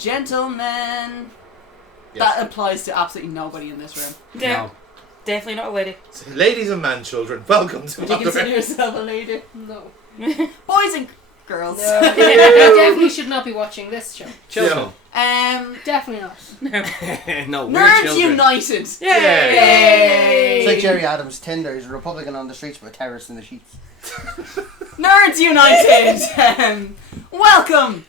gentlemen. Yes. That applies to absolutely nobody in this room. No. Definitely not a lady. So, ladies and man children, welcome to Would you consider yourself a lady? No. Boys and girls. No. You definitely should not be watching this show. Children. Definitely not. No, we're Nerds children. United. Yay! It's like Jerry Adams' Tinder. He's a Republican on the streets but a terrorist in the sheets. Nerds United. Welcome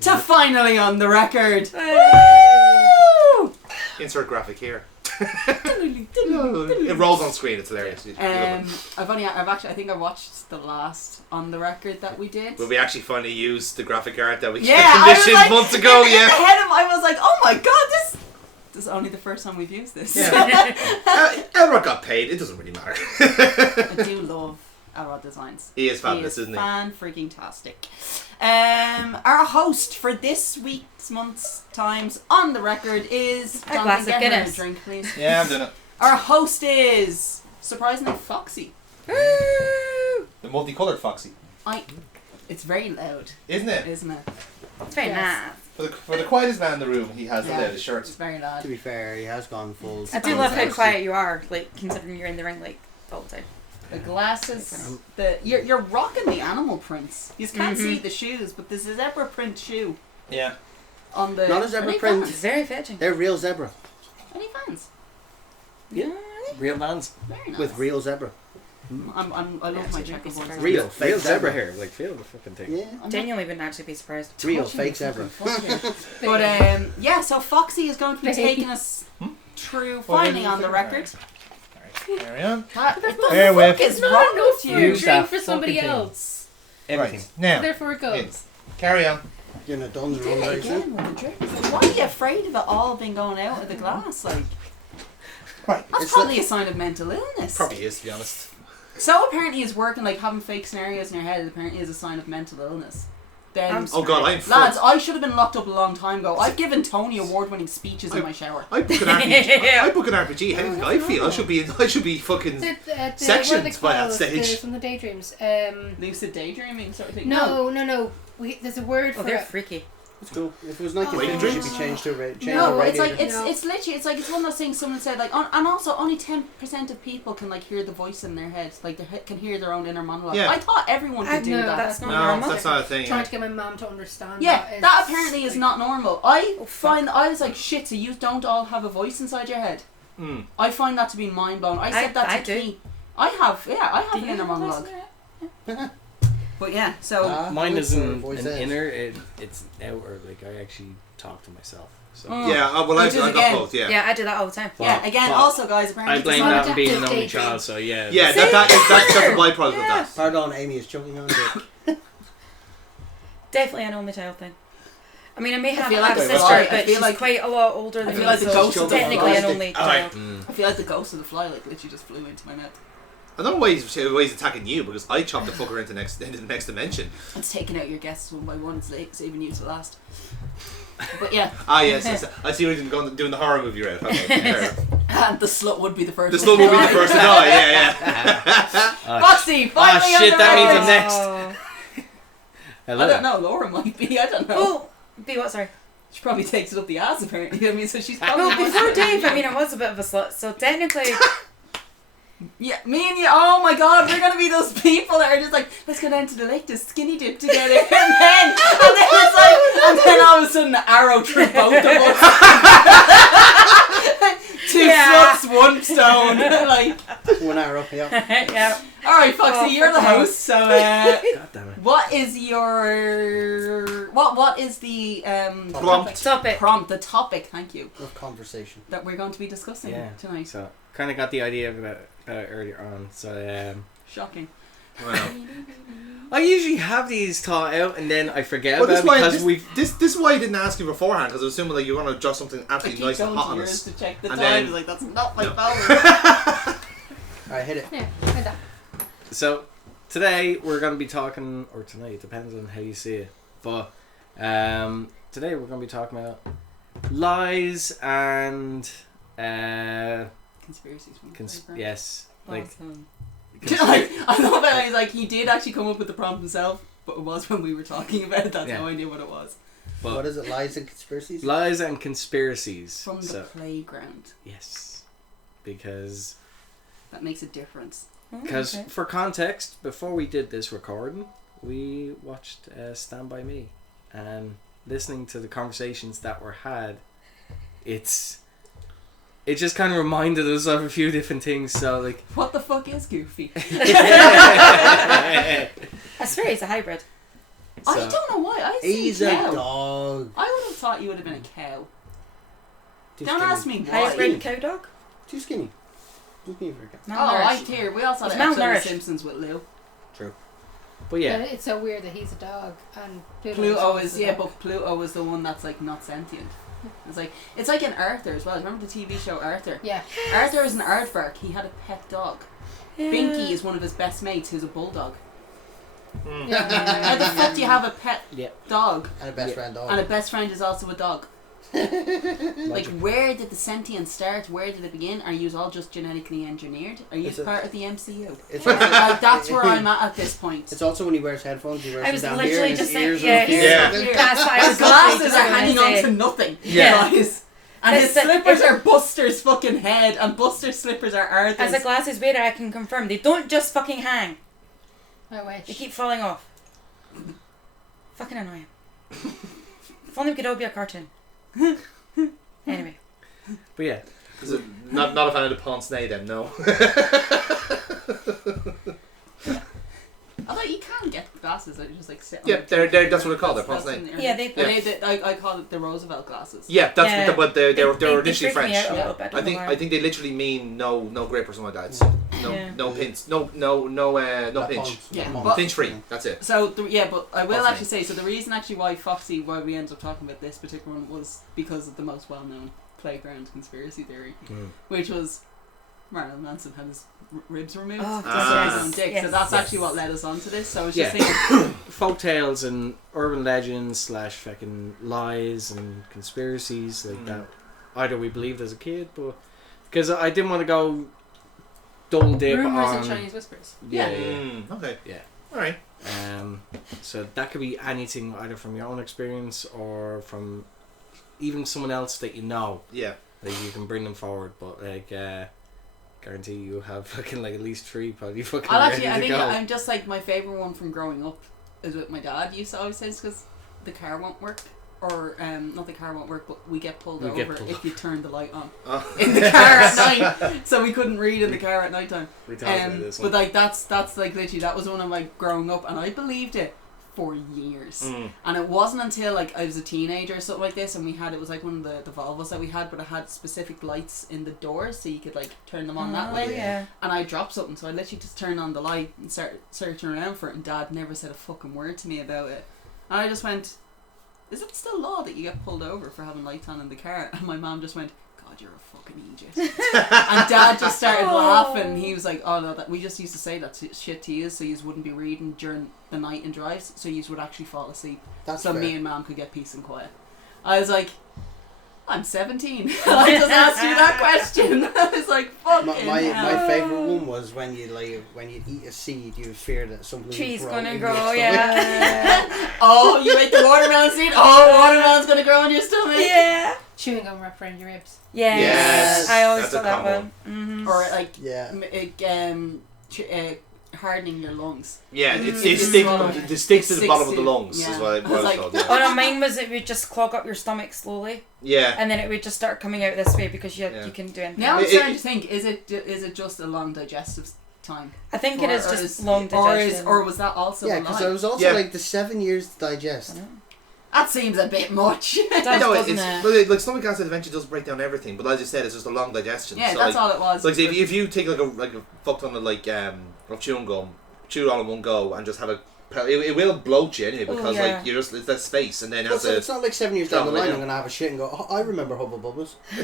to Finally on the Record. Woo! Insert graphic here. It rolls on screen. It's hilarious. I think I watched the last on the record that we did. Will we actually finally use the graphic art that we I was commissioned like, months ago? in Yeah. the head of, I was like, oh my god, this is only the first time we've used this. Yeah. Elrod got paid. It doesn't really matter. I do love Elrod Designs. He is fabulous, isn't he? Fan-freaking-tastic. Our host for this week's month's times on the record is A glass of get her Guinness. a drink, please. Yeah, I'm doing it. Our host is surprisingly Foxy. The multicoloured Foxy. It's very loud, Isn't it? isn't it? It's very Yes. nice. For the quietest man in the room, he has the loudest It's shirt. very loud. To be fair, he has gone full. I do love how quiet you are, like, considering you're in the ring, like, all the time. The glasses, you're rocking the animal prints. You can't see the shoes, but there's a zebra print shoe Yeah. on the. Not a zebra Any print. It's fans? very fetching. They're real zebra. Any fans? Yeah. Real vans. Very nice. With real zebra. I love my Actually, checkerboards. surprised. Real fake Real zebra. zebra here. Like, feel the fucking thing. Yeah. I'm Genuinely wouldn't actually be surprised. Real touching fake the zebra. fucking foot here. But yeah, so Foxy is going to be taking us through Finally on the Record. Carry on. What the Bear fuck with. is Not wrong enough with for you? a Use drink that for somebody fucking thing. else. Everything. Right. Now, Therefore it goes. in. Carry on. You're not done Did run it very soon. again with the drinks. Like, why are you afraid of it all being going out of the glass? Like, Right. that's probably a sign of mental illness. Probably is, to be honest. So apparently it's working, like having fake scenarios in your head apparently is a sign of mental illness. Then, Oh god, I'm lads, I should have been locked up a long time ago. I've given Tony award-winning speeches in my shower. I book an RPG. I book an RPG. How do you think I feel? I should be fucking sections what are they by that called? stage. From the daydreams. Lucid daydreaming sort of thing. No. There's a word Oh, for they're it. freaky. It's cool. If it was 1950, Waking it should be changed to a No, it's like radiator. it's literally it's one of those things someone said like and also only 10% of people can like hear the voice in their head, like they can hear their own inner monologue. Yeah. I thought everyone could do no, that. That's not No, normal. that's not a thing. Trying to get my mum to understand. Yeah, that apparently is like, not normal. I find I was like shit. So you don't all have a voice inside your head. Mm. I find that to be mind blowing. I said that I to do. Key. I have Do an you inner have a voice monologue. in there? But yeah, so Mine voice isn't or voice an edge? inner, it's outer. Like, I actually talk to myself. So Yeah, well, Which I is got again- both, yeah. Yeah, I do that all the time. yeah, again, But also guys, apparently I blame it's not that on being an adaptive only dating. child, so yeah. Yeah, that's a byproduct of that. Pardon, Amy is choking on it. Definitely an only child thing. I mean, I may have feel a like it's sister, fly. I but feel she's like- quite a lot older I than feel me, like the so ghost she's of the technically an fly. only Alright. child. I feel like the ghost of the fly like literally just flew into my mouth. I don't know why he's attacking you, because I chopped the fucker into the next dimension. It's taking out your guests one by one. It's like saving you to last. But yeah. Ah, yes. I see what you're doing the horror movie route. Okay, fair enough. And the slut would be the first. The one slut will be to the die. first to die, yeah. Foxy, finally shit, on the that means record. I'm next. Oh. Hello. I don't know. Laura might be. I don't know. Well, be what, sorry? She probably takes it up the ass. Apparently, I mean, so she's probably. Well, before Dave, I mean, I was a bit of a slut, so technically... Yeah, me and you. Oh my God, we're gonna be those people that are just like, let's go down to the lake to skinny dip together, and then it's like, and then all of a sudden the arrow tripped both of us. Two sluts, one stone. Like, 1 hour up, yeah. yeah. all right, Foxy, Oh, you're the fuck host. So, God damn it. what is your what is the Prompt. Stop it. prompt? The topic. Thank you. Of conversation. That we're going to be discussing Yeah. tonight. So, kind of got the idea about it earlier on. So, Shocking. Well, I usually have these thought out and then I forget well, about it because this is why I didn't ask you beforehand, because I was assuming like you want to draw something I absolutely keep nice and going hot to on yours us. to check the And time. then- Like that's not my phone. Alright, hit it. Yeah, like that. So today we're going to be talking, or tonight, depends on how you see it. But today we're going to be talking about lies and Conspiracies from yes, like I love that he's like he did actually come up with the prompt himself, but it was when we were talking about it. That's Yeah. how I knew what it was. But What is it? Lies and conspiracies? lies and conspiracies. From the So, playground. yes, because That makes a difference. because Okay. for context, before we did this recording, we watched Stand By Me, and listening to the conversations that were had, it just kind of reminded us of a few different things. So like, What the fuck is Goofy? I swear he's a hybrid. I So- don't know why. I He's see a cow. dog. I would have thought you would have been a cow. Too Don't skinny. ask me why. Hybrid cow dog. Too skinny. Too skinny for a cat. Oh, I Malnourished. hear. We also had He's an episode of malnourished. The Simpsons with Lou. but yeah, But it's so weird that he's a dog and Pluto is a dog. but Pluto is the one that's like not sentient. It's like in Arthur as well. Remember the TV show Arthur? Yeah. Arthur was an aardvark. He had a pet dog. Yeah. Binky is one of his best mates, who's a bulldog. Yeah. How the fuck do you have a pet Yeah. dog And a best Yeah. friend dog. and a best friend is also a dog? Like, Logic. where did the sentience start? Where did it begin? Are you all just genetically engineered? Are you It's a- part of the MCU? It's Like, also, that's where I'm at this point. it's also when he wears headphones, he wears I them was down literally here, and just his saying, ears yeah, are Yeah. Here. That's why I His was glasses just are gonna hanging say. on to nothing, Yeah. guys. And his Listen, slippers if- are Buster's fucking head, and Buster's slippers are Arthur's. As a glasses wearer, I can confirm they don't just fucking hang. I wish. They keep falling off. Fucking annoying. If only we could all be a cartoon. Anyway. but yeah, Is it not a fan of the pince nez then? No. Although you can get glasses that you just like sit on. Yeah, the- they're that's what they're called. They're pince that's nez. in the- Yeah, they- I call it the Roosevelt glasses. Yeah, that's Yeah. what they were They initially freak me French. out a little bit, I think don't know they literally mean no grip or something like that. It's Yeah. no pinch, no pinch. Yeah, Not but- Pinch free. That's it. So but I will Foxy. actually say, so the reason actually why we ended up talking about this particular one was because of the most well-known playground conspiracy theory, which was Marilyn Manson had his ribs removed Oh, to Ah. his own dick. yes, So that's yes. actually what led us on to this. So I was Yeah. just thinking, folk tales and urban legends / fucking lies and conspiracies like that. Either we believed as a kid, but because I didn't want to go double dip Rumors on and Chinese whispers. yeah. Okay. Yeah. All right. So that could be anything either from your own experience or from even someone else that you know. Yeah. Like you can bring them forward, but like guarantee you have fucking like at least 3 probably fucking I'll ready actually, I to think go. I'm just like my favourite one from growing up is with my dad. He used to always say it's because the car won't work. Or, not the car won't work, but we get pulled We over get pulled if you turn the light on Oh. in the car at night. So we couldn't read in the car at night time. We talked about this But one. like that's like literally that was one of my growing up, and I believed it for years. And it wasn't until like I was a teenager or something like this, and it was like one of the Volvos that we had, but it had specific lights in the doors so you could like turn them on that Oh, way. yeah. And I dropped something, so I literally just turned on the light and started searching around for it, and Dad never said a fucking word to me about it. And I just went, is it still law that you get pulled over for having lights on in the car? And my mom just went, God, you're a fucking idiot. And Dad just started laughing. He was like, oh no, that we just used to say that shit to you so you wouldn't be reading during the night in drives, so you would actually fall asleep. That's So fair. me and Mom could get peace and quiet. I was like, I'm 17. And I just asked you that question. I was like, fucking My hell. favourite one was when you eat a seed, you fear that something Tree's will grow gonna in grow, your stomach. yeah. Oh, you ate the watermelon seed? Oh, watermelon's gonna grow in your stomach. Yeah. Chewing gum wrapped around your ribs. Yes. Yes. I always That's a saw that combo. one. Mm-hmm. Or like Yeah. hardening your lungs. Yeah. Mm. It It's sticks. swollen. It sticks to It the bottom of sticks the to- lungs. yeah. Is what I it's was like- called. Oh no, mine was it would just clog up your stomach slowly, Yeah. and then it would just start coming out this way because you Yeah. can do anything. Now I'm It- starting to think: is it just a long digestive time? I think it is Or just long digestion. or was that also Yeah, a because lie? I was also Yeah. like the 7 years to digest. That seems a bit much. It does, No, doesn't it's it? like stomach acid eventually does break down everything, but as you said, it's just a long digestion. Yeah, so that's like, all it was. Like if you take like a fuck ton of of chewing gum, chew it all in one go, and just have it will bloat you anyway because yeah. like it's that space, and then Well, as so it's not like 7 years down the Travel, line yeah. I'm going to have a shit and go, oh, I remember Hubba Bubba's. Oh,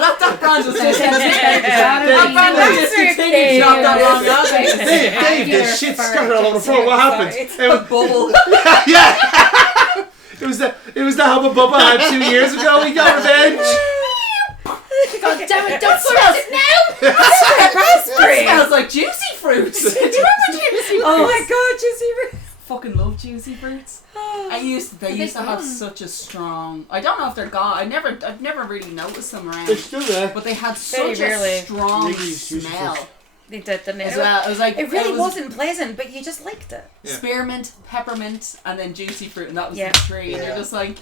that brand was discontinued. That brand was That's discontinued not that long ago. Dave, there's shit scattered all over the floor. What happened? Sorry. A bubble. Yeah. It was the Hubba Bubba I had 2 years ago. We got revenge. God damn it, don't force it now! It Raspberry. smells like juicy fruit. Do you remember juicy fruit? Oh my god, Jesse. fucking love juicy fruits. They used to have gone? such a strong. I don't know if they're gone. I've never really noticed them around. They're still there. But they had Very such rarely. a strong Wrigley's juicy smell fruits. They did, didn't they? as well. It was like It really was wasn't pleasant, but you just liked it. Yeah. spearmint, peppermint, and then juicy fruit, and that was Yeah. the three. And Yeah. you're just like,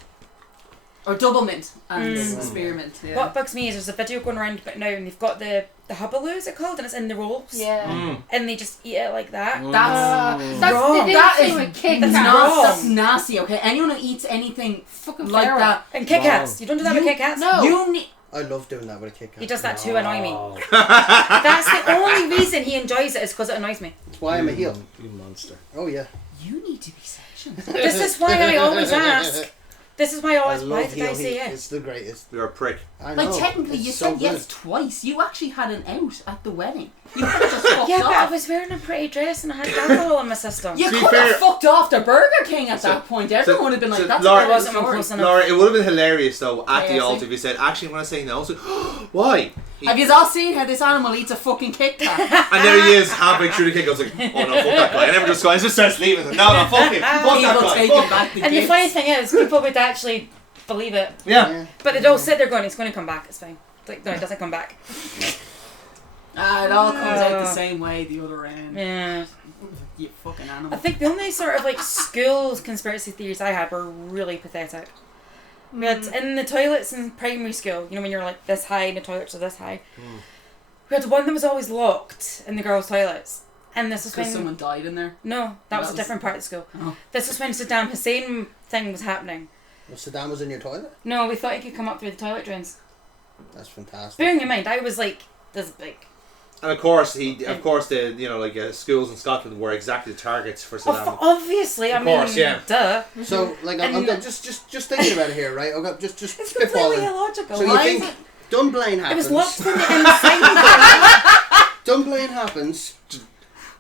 or double mint and Mm. spearmint. Yeah. What bugs me is there's a video going around about now, and they've got the hubaloo, is it called, and it's in the rolls. Yeah. Mm. And they just eat it like that. That's Wrong. the thing That thing is with Kit that's Kats. wrong. That's nasty. Okay, anyone who eats anything Fucking like feral. that, And Kit Kats. Wrong. You don't do that with You- Kit Kats? No. you need. I love doing that with a Kit Kat. He does that to annoy me. Oh, That's the only reason he enjoys it is because it annoys me. That's why I'm a heel. You monster. Oh yeah. You need to be sectioned. This is why I always ask. This is why I always why did I heel say heat. yes? It's the greatest. You're a prick. I know. Like technically, It's you so said yes good. twice. You actually had an out at the wedding. You could have just fucked Yeah, but I off. was wearing a pretty dress and I had alcohol in my system. You To be could have fair- fucked off the Burger King at So- that point. Everyone would have been like, so "That's Laura- a I great wasn't story." close enough. Laura, it would have been hilarious though at the KFC? altar if you said, actually, when I say no, so, why? Have you all seen how this animal eats a fucking Kit Kat? And there he is, halfway through the kick. I was like, oh no, fuck that guy. I never just go, I just starts leaving. No, fuck him. Fuck that People guy. taking Fuck. back the And the gifts. funny thing is, people would actually believe it. Yeah. But they don't sit there going, it's going to come back, it's fine. It's like, no, it doesn't come back. It all comes out the same way the other end. Yeah. You fucking I animal. think the only sort of like school conspiracy theories I had were really pathetic. We had in the toilets in primary school, you know, when you're like this high and the toilets are this high. We had one that was always locked in the girls' toilets. And this was Because when someone died in there. no, that was a was- different part of the school. Oh. This was when Saddam Hussein thing was happening. Well, Saddam was in your toilet. No, we thought he could come up through the toilet drains. That's fantastic. Bearing in mind, I was like this big. And of course, the schools in Scotland were exactly the targets for Saddam. Obviously, I Of course, mean, yeah. duh. So, like, I'm And- just thinking about it here, right? Okay, just It's completely spitballing. illogical. So you Why think is it? Dunblane It happens? was locked from the inside. Dunblane happens.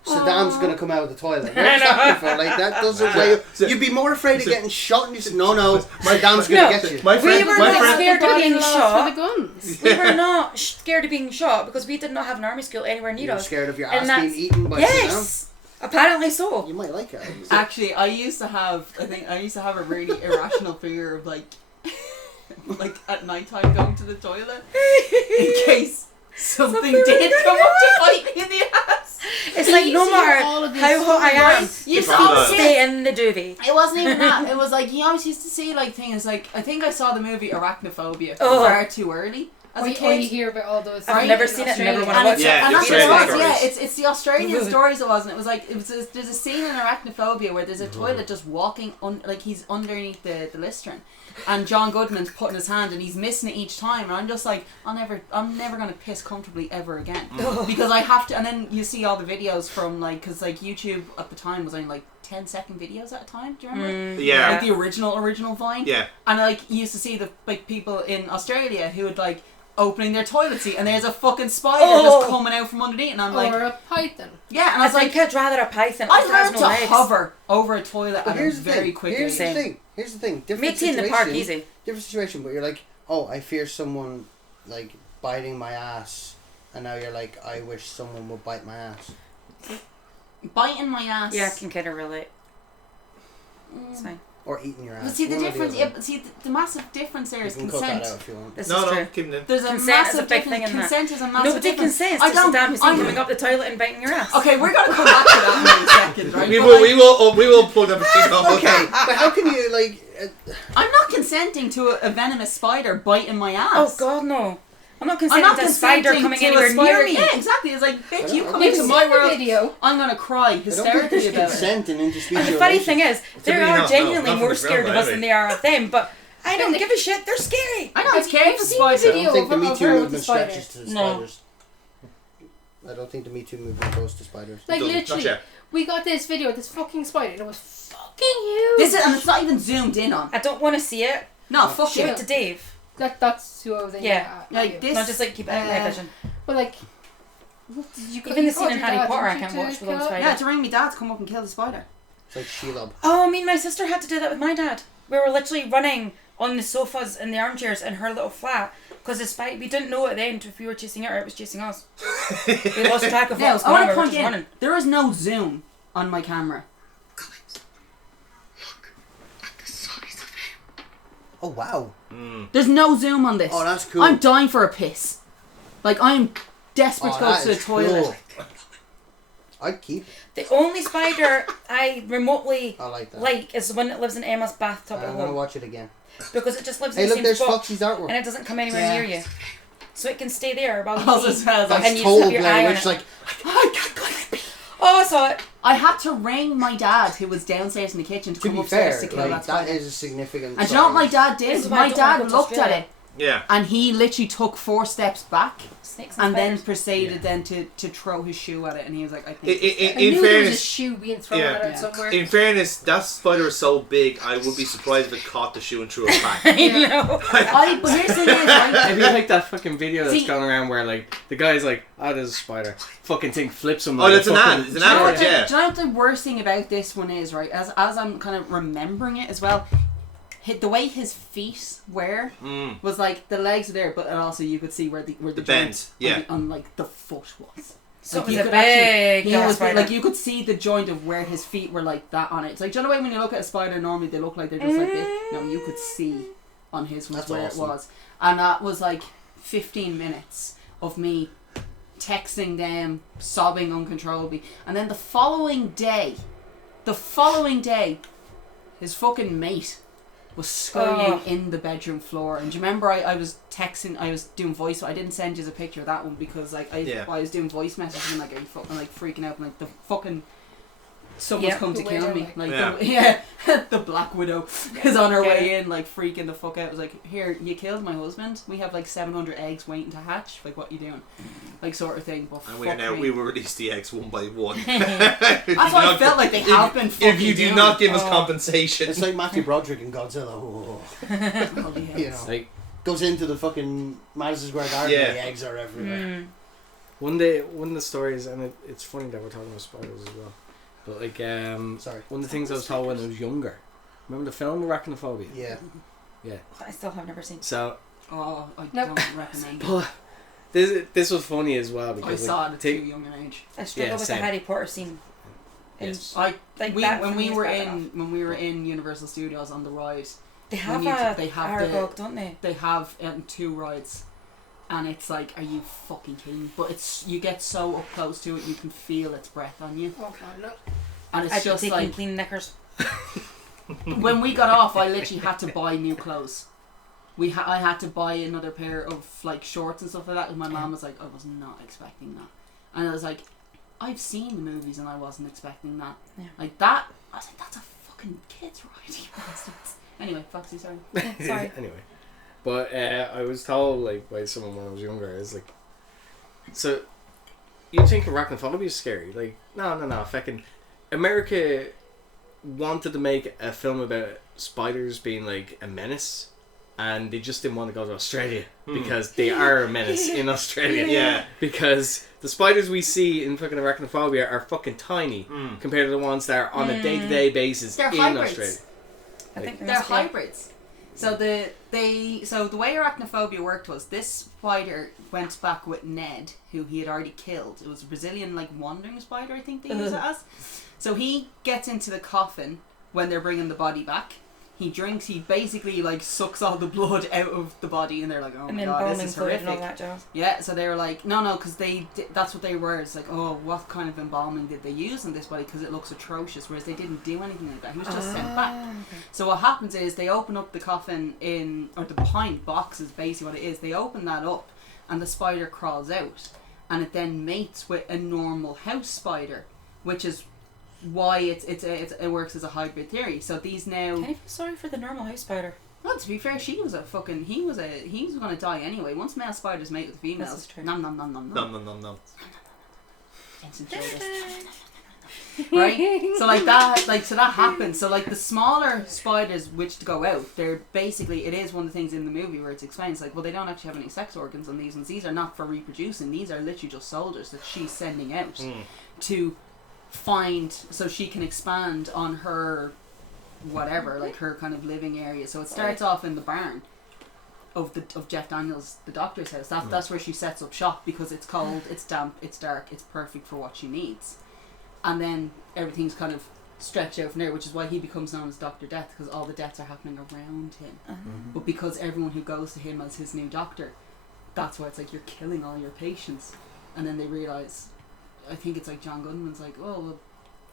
Saddam's gonna come out of the toilet. I know. Like that doesn't way. You'd be more afraid of getting shot, and you say, "No, Saddam's gonna No. get you." My friend, were my not friend, scared of being For the shot. guns. We were not scared of being shot because we did not have an army school anywhere near You're us. scared of your And ass being that's- eaten by Yes, apparently so. Saddam. You might like it. Actually, I used to have a really irrational fear of like at night time going to the toilet in case something did come up to bite me in the ass. It's like no see matter all of these how hot I am, stories. You Probably saw not. stay in the duvet. It wasn't even that. It was like you always used to see like things like I think I saw the movie Arachnophobia Oh. far too early as a Or you kid. hear about all those. I've Right? never seen it, never Australia. wanna And, watch it's, it. Yeah, and the that's what it was. Australian Yeah, stories. it's the Australian stories. It wasn't. It was like there's a scene in Arachnophobia where there's a toilet just walking like he's underneath the listern, and John Goodman's putting his hand and he's missing it each time. And I'm just like, I'm never gonna piss comfortably ever again because I have to. And then you see all the videos from like because like YouTube at the time was only like 10-second videos at a time. Do you remember? Yeah. Like the original Vine. Yeah. And like you used to see the like people in Australia who would like opening their toilet seat and there's a fucking spider just coming out from underneath and I'm like Or a python. yeah and I I was like think I'd rather a python. I because it has learned no to legs. hover over a toilet But at a here's the very thing. quick Here's age. the thing. Here's the thing. Different Me too in the situation. park, easy. Different situation, but you're like, oh, I fear someone like biting my ass, and now you're like, I wish someone would bite my ass. Biting my ass. Yeah, I can kind of relate. It's fine. Or eating your ass. But see the One or difference. other. Yeah, but see the massive difference there You is can cut that consent. out if you want. This No, is no, true. keep it in. There's a Consent massive is a big difference. thing in that. Consent is a massive Nobody difference. consents I to don't. Saddam Hussein I'm- coming up the toilet and biting your ass. Okay, we're gonna come back to that in a second, right? We But, will, like, we will pull them off. Okay, but how can you like? I'm not consenting to a venomous spider biting my ass. Oh God, no! I'm not I'm consenting not to a spider consenting coming to a anywhere spider. near me. Yeah, exactly. It's like, bitch, you come You've into seen my the world, video. I'm gonna cry I don't think hysterically there's about it. consent in interspecies. And the funny thing is, they me, are no, genuinely not from more the scared ground, of us anyway. than they are of them. But I don't And give a shit. They're scary. I know it's scary for Have you seen the spiders. I video? don't think the of Me her Too with the movement spider. stretches to the No. spiders. I don't think the Me Too movement goes to spiders. Like Doesn't- literally, not yet. we got this video of this fucking spider and it was fucking huge. This is, and it's not even zoomed in on. I don't want to see it. No, fuck Show it. it to Dave. That's who I was thinking. Yeah. Like this. Not just like keep it out of my vision. But like, what did you Even the scene in your Harry dad, Potter I didn't can't you, watch to with those kill it? spiders. Yeah, to ring me dad to come up and kill the spider. It's like Shelob. Oh, I mean, my sister had to do that with my dad. We were literally running on the sofas and the armchairs in her little flat because the spider. We didn't know at the end if we were chasing it or it was chasing us. We lost track of what Now, was I going want on. to We were point just out running. there is no zoom on my camera. Oh wow. There's no zoom on this. Oh, that's cool. I'm dying for a piss. Like, I'm desperate to go that to the is toilet. cool. I'd keep it. The only spider I remotely I like that. like is the one that lives in Emma's bathtub at I'm gonna home. watch it again. Because it just lives Hey, in the look, same there's spot. Foxy's artwork. And it doesn't come anywhere Yeah. near you. So it can stay there while you Also pee. smells like- And That's you just total have your eye Blair on Witch. it. Like, I can't go to pee. Oh, I saw it. I had to ring my dad, who was downstairs in the kitchen, to to come be upstairs fair, to kill that like, spider. that is a significant. And do you know what my size. dad This did? is why I My don't dad wanna go to looked at Australia. it, Yeah. and he literally took 4 steps back, Snakes and then spiders. proceeded then to throw his shoe at it, and he was like, I think I- it's dead. I In knew there was a fairness, shoe being thrown Yeah. at it Yeah. somewhere. in fairness, that spider is so big, I would be surprised if it caught the shoe and threw it back. I know. But here's the thing is, right? It'd be like that fucking video that's See- going around where like the guy's like, "Oh, there's a spider." Fucking thing flips him. Oh, like that's a an fucking- ad. It's an Do you know what ad, the- yeah. Do you know what the worst thing about this one is, right? As I'm kind of remembering it as well, the way his feet were was like the legs are there, but also you could see where the The joint bend, yeah. on like the foot was. So Like, it was you a could actually- big He was spider. like you could see the joint of where his feet were like that on it. It's like, do you know the way when you look at a spider normally they look like they're just like this? No, you could see on his was That's where awesome. it was, and that was like 15 minutes of me texting them, sobbing uncontrollably, and then the following day, his fucking mate was scurrying in the bedroom floor. And do you remember I was texting, I was doing voice, I didn't send you a picture of that one because like I was doing voice messages and like are you fucking like freaking out and like the fucking someone's Yeah. come to The kill widow, me. like- Like the Black Widow is on her Get way in, like freaking the fuck out. It was like, here, you killed my husband. We have like 700 eggs waiting to hatch. Like, what you doing? Like, sort of thing. But And we will release the eggs one by one. That's what I felt like they have been fucking If you do doing. not give us Oh. compensation. It's like Matthew Broderick in Godzilla. Oh, Oh, yeah. you know, Like goes into the fucking Madison Square Garden. Yeah. And the eggs are everywhere. one of the stories, and it's funny that we're talking about spiders as well. But like, Sorry. one of the things I was told when I was younger. Remember the film Arachnophobia? Yeah. I still have never seen. So, Oh, I Nope. don't recommend it. but this was funny as well I because saw like, it at too young an age. I struggle with the same. Harry Potter scene. Yes. I Like we that when for we me is were bad in enough. when we were in Universal Studios on the ride, They have they have the- Aragog, don't they? they have 2 rides, and it's like, are you fucking kidding? But it's you get so up close to it, you can feel its breath on you, Oh god, no. and it's I'd be just taking like clean knickers. when we got off, I literally had to buy new clothes. I had to buy another pair of like shorts and stuff like that. And my mom was like, I was not expecting that, and I was like, I've seen the movies and I wasn't expecting that. Yeah. Like that, I was like, that's a fucking kids ride. you bastards. Anyway, Foxy, sorry. Sorry. anyway, but I was told like by someone when I was younger, it's like, so you think arachnophobia is scary? Like, no, fucking America wanted to make a film about spiders being like a menace, and they just didn't want to go to Australia because they are a menace in Australia. Yeah. Because the spiders we see in fucking arachnophobia are fucking tiny compared to the ones that are on a day-to-day basis They're in hybrids. Australia. I think They're must be. hybrids. So the way arachnophobia worked was this spider went back with Ned, who he had already killed. It was a Brazilian like wandering spider, I think they use it as. So he gets into the coffin when they're bringing the body back. He drinks. He basically like sucks all the blood out of the body, and they're like, "Oh And my then god, this bombing is fluid and all horrific." that jazz. Yeah, so they were like, no, because that's what they were. It's like, oh, what kind of embalming did they use on this body? Because it looks atrocious. Whereas they didn't do anything like that. He was just sent back. Okay. So what happens is they open up the coffin or the pint box is basically what it is. They open that up, and the spider crawls out, and it then mates with a normal house spider, which is why it works as a hybrid theory. So these now. Can you feel sorry for the normal house spider? Well, to be fair, he was going to die anyway. Once male spiders mate with females, This is true. nom nom nom nom nom. No. Let's enjoy this. Right? So like that, so that happens. So like the smaller spiders which go out, they're basically, it is one of the things in the movie where it's explained, it's like, well, they don't actually have any sex organs on these ones. These are not for reproducing. These are literally just soldiers that she's sending out to find, so she can expand on her whatever, like her kind of living area. So it starts off in the barn of Jeff Daniels, the doctor's house. That's where she sets up shop because it's cold, it's damp, it's dark, it's perfect for what she needs. And then everything's kind of stretch out from there, which is why he becomes known as Dr. Death, because all the deaths are happening around him. Mm-hmm. But because everyone who goes to him as his new doctor, that's why it's like you're killing all your patients. And then they realise, I think it's like John Goodman's like, oh,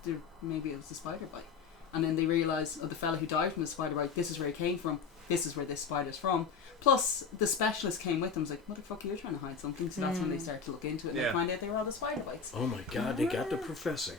well, maybe it was the spider bite. And then they realise, oh, the fella who died from the spider bite, this is where he came from, this is where this spider's from. Plus, the specialist came with them, was like, motherfucker, you're trying to hide something. So that's when they start to look into it and they find out they were all the spider bites. Oh my god, they got the professor.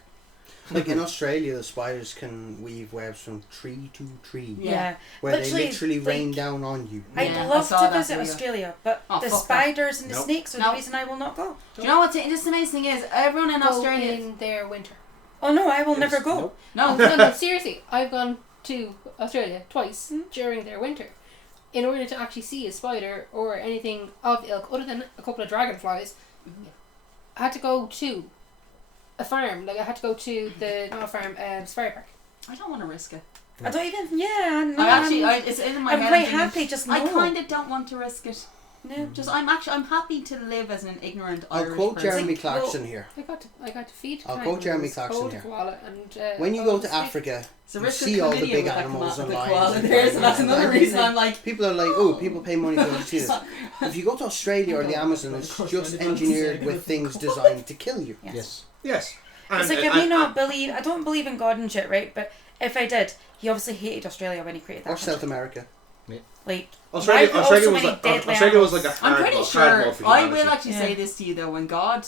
Like in Australia, the spiders can weave webs from tree to tree. Yeah. Where they literally rain down on you. I'd Yeah, I love saw to that visit video. Australia, but Oh, the fuck spiders and the Nope. snakes are the reason I will not go. Do you know what's just the amazing thing is, everyone in Go Australia... in their winter. Oh no, I will never go. Nope. No, No, seriously. I've gone to Australia twice during their winter. In order to actually see a spider or anything of the ilk, other than a couple of dragonflies, I had to go to a farm. Like I had to go to not a farm, safari park. I don't want to risk it. I don't even. Yeah, no, It's in my I'm head. quite thinking, happy. Just no. I kind of don't want to risk it. No. I'm happy to live as an ignorant I'll Irish quote person. Jeremy Like, well, Clarkson here. I got to feed. I'll the quote Jeremy kangaroos, Clarkson hold here. the koala, and When you go to snake. Africa, It's a you risk of see all the chlamydia big with that animals the and koala lions. there, so that's and another everything. reason I'm like, People are like, oh, people pay money to go to see this. If you go to Australia or the Amazon, it's just engineered with things designed to kill you. Yes. Yes. It's like, I don't believe in God and shit, right? But if I did, he obviously hated Australia when he created that Or South country. America. Like, Australia why put so was many like deadly Australia was animals? like a I'm hard, pretty hard sure, mode for I humanity. will actually Yeah. say this to you though, when God,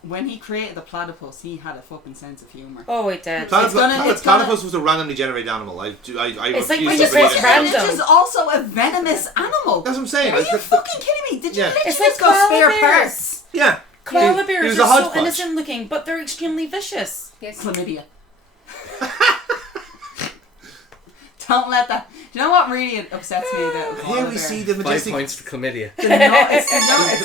when he created the platypus, he had a fucking sense of humour. Oh, it did. Platypus was a randomly generated animal. I It's like refuse when to you believe say it. it's random. Which is also a venomous animal. That's what I'm saying. Are Like, you fucking kidding me? Did you Yeah. literally It's like just go spare koala bears. parts? Yeah. Koala He bears was are a so hodgepodge. innocent looking, but they're extremely vicious. Yes. Chlamydia. Don't let that. Do you know what really upsets me about a koala Here we bear? see the 5 majestic. points for chlamydia. It's the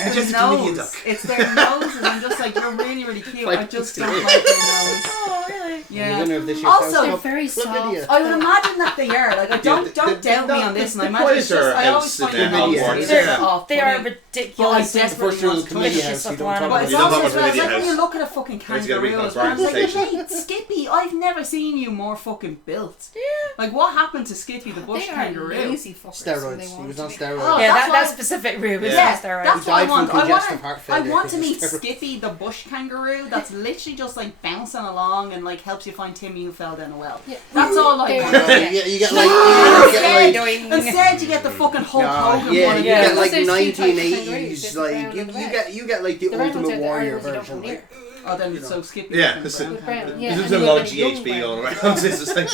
majestic chlamydia nose. duck. It's their noses. I'm just like, you're really, really cute. I just don't Like like their nose. Oh, really? And the Yeah. winner of this year's Also, House They're Cup, very soft. chlamydia. I would imagine that they are. Like, I don't doubt me on this, and I imagine it's just. I always find them them Hogwarts. all They're, off. they are But ridiculous. But I The first rule of desperately Chlamydia Vicious House, you little don't talk animal. But it's You don't also have as a well, it's Chlamydia like when you house. look at a fucking It's gotta be kangaroo as called well. It's like, representation. wait, Skippy, I've never seen you more fucking built. Yeah. Like, what happened to Skippy the bush They are kangaroo? lazy fuckers. when Steroids. they He want was to on be. steroids. Oh, Yeah, that's that why- specific room is Yeah, just alright. that's He what I died want. from I congestive want heart I failure want to because meet of steroids. Skippy the bush kangaroo that's literally just like bouncing along and like helps you find Timmy who fell down a well. Yeah. That's all I They're- want. You get like, you get like, Instead, you get the fucking Hulk Hogan yeah, one. you Yeah. get like There's two types of 1980s, kangaroos, like brown you and red. get you get like the The red ones Ultimate are the Warrior Irish, you don't version. go Like, near. Oh, then so Skippy. Yeah, the because brown With brown, kangaroo. yeah. There's and a you lot have of a young GHB brown. all around. It's just like,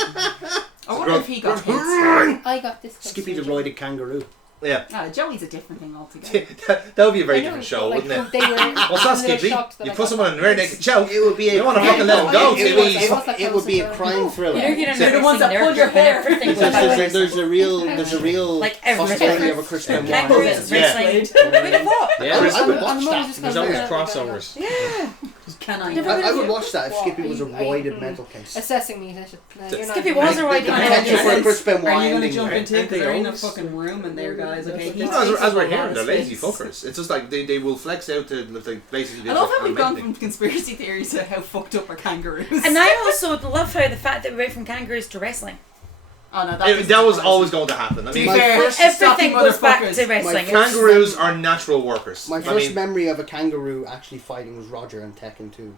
I wonder if he got hits. I got this. Skippy the roided kangaroo. yeah. Joey's a different thing altogether. That would be a very I know, different show, like, wouldn't it? They were What's that, a little Skippy? shocked that You I put got someone in a that. rear naked choke. It would be You a want to fucking let him go, it would be a Close. crime thriller. You know, you don't They're the ones that pull your hair. Everything was There's a real Like everything. possibility of a Chris Benoit. Kangaroos, Yeah. wrestling. Who'd have thought? Yeah, I would And watch the mum that. just there's goes, always "Yeah, crossovers. Yeah. Can I? Never I would watch that if Skippy was a Well, roided mental case. Assessing me, they should. No, you're not Skippy doing was that. a roided The mental potential for a case. Chris Benoit Are you going to ending. jump right? into it? Because they're in a fucking room in there, guys. Okay, he As we're hearing, they're lazy fuckers. It's just like they will flex out to like basically. I love how do we've gone anything. from conspiracy theories to how fucked up are kangaroos. And I also love how the fact that we went from kangaroos to wrestling. Oh no, That was always going to happen. I To be mean, My fair, first- Everything stocky goes back motherfuckers. to wrestling. kangaroos are natural workers. My I first mean, memory of a kangaroo actually fighting was Roger in Tekken 2.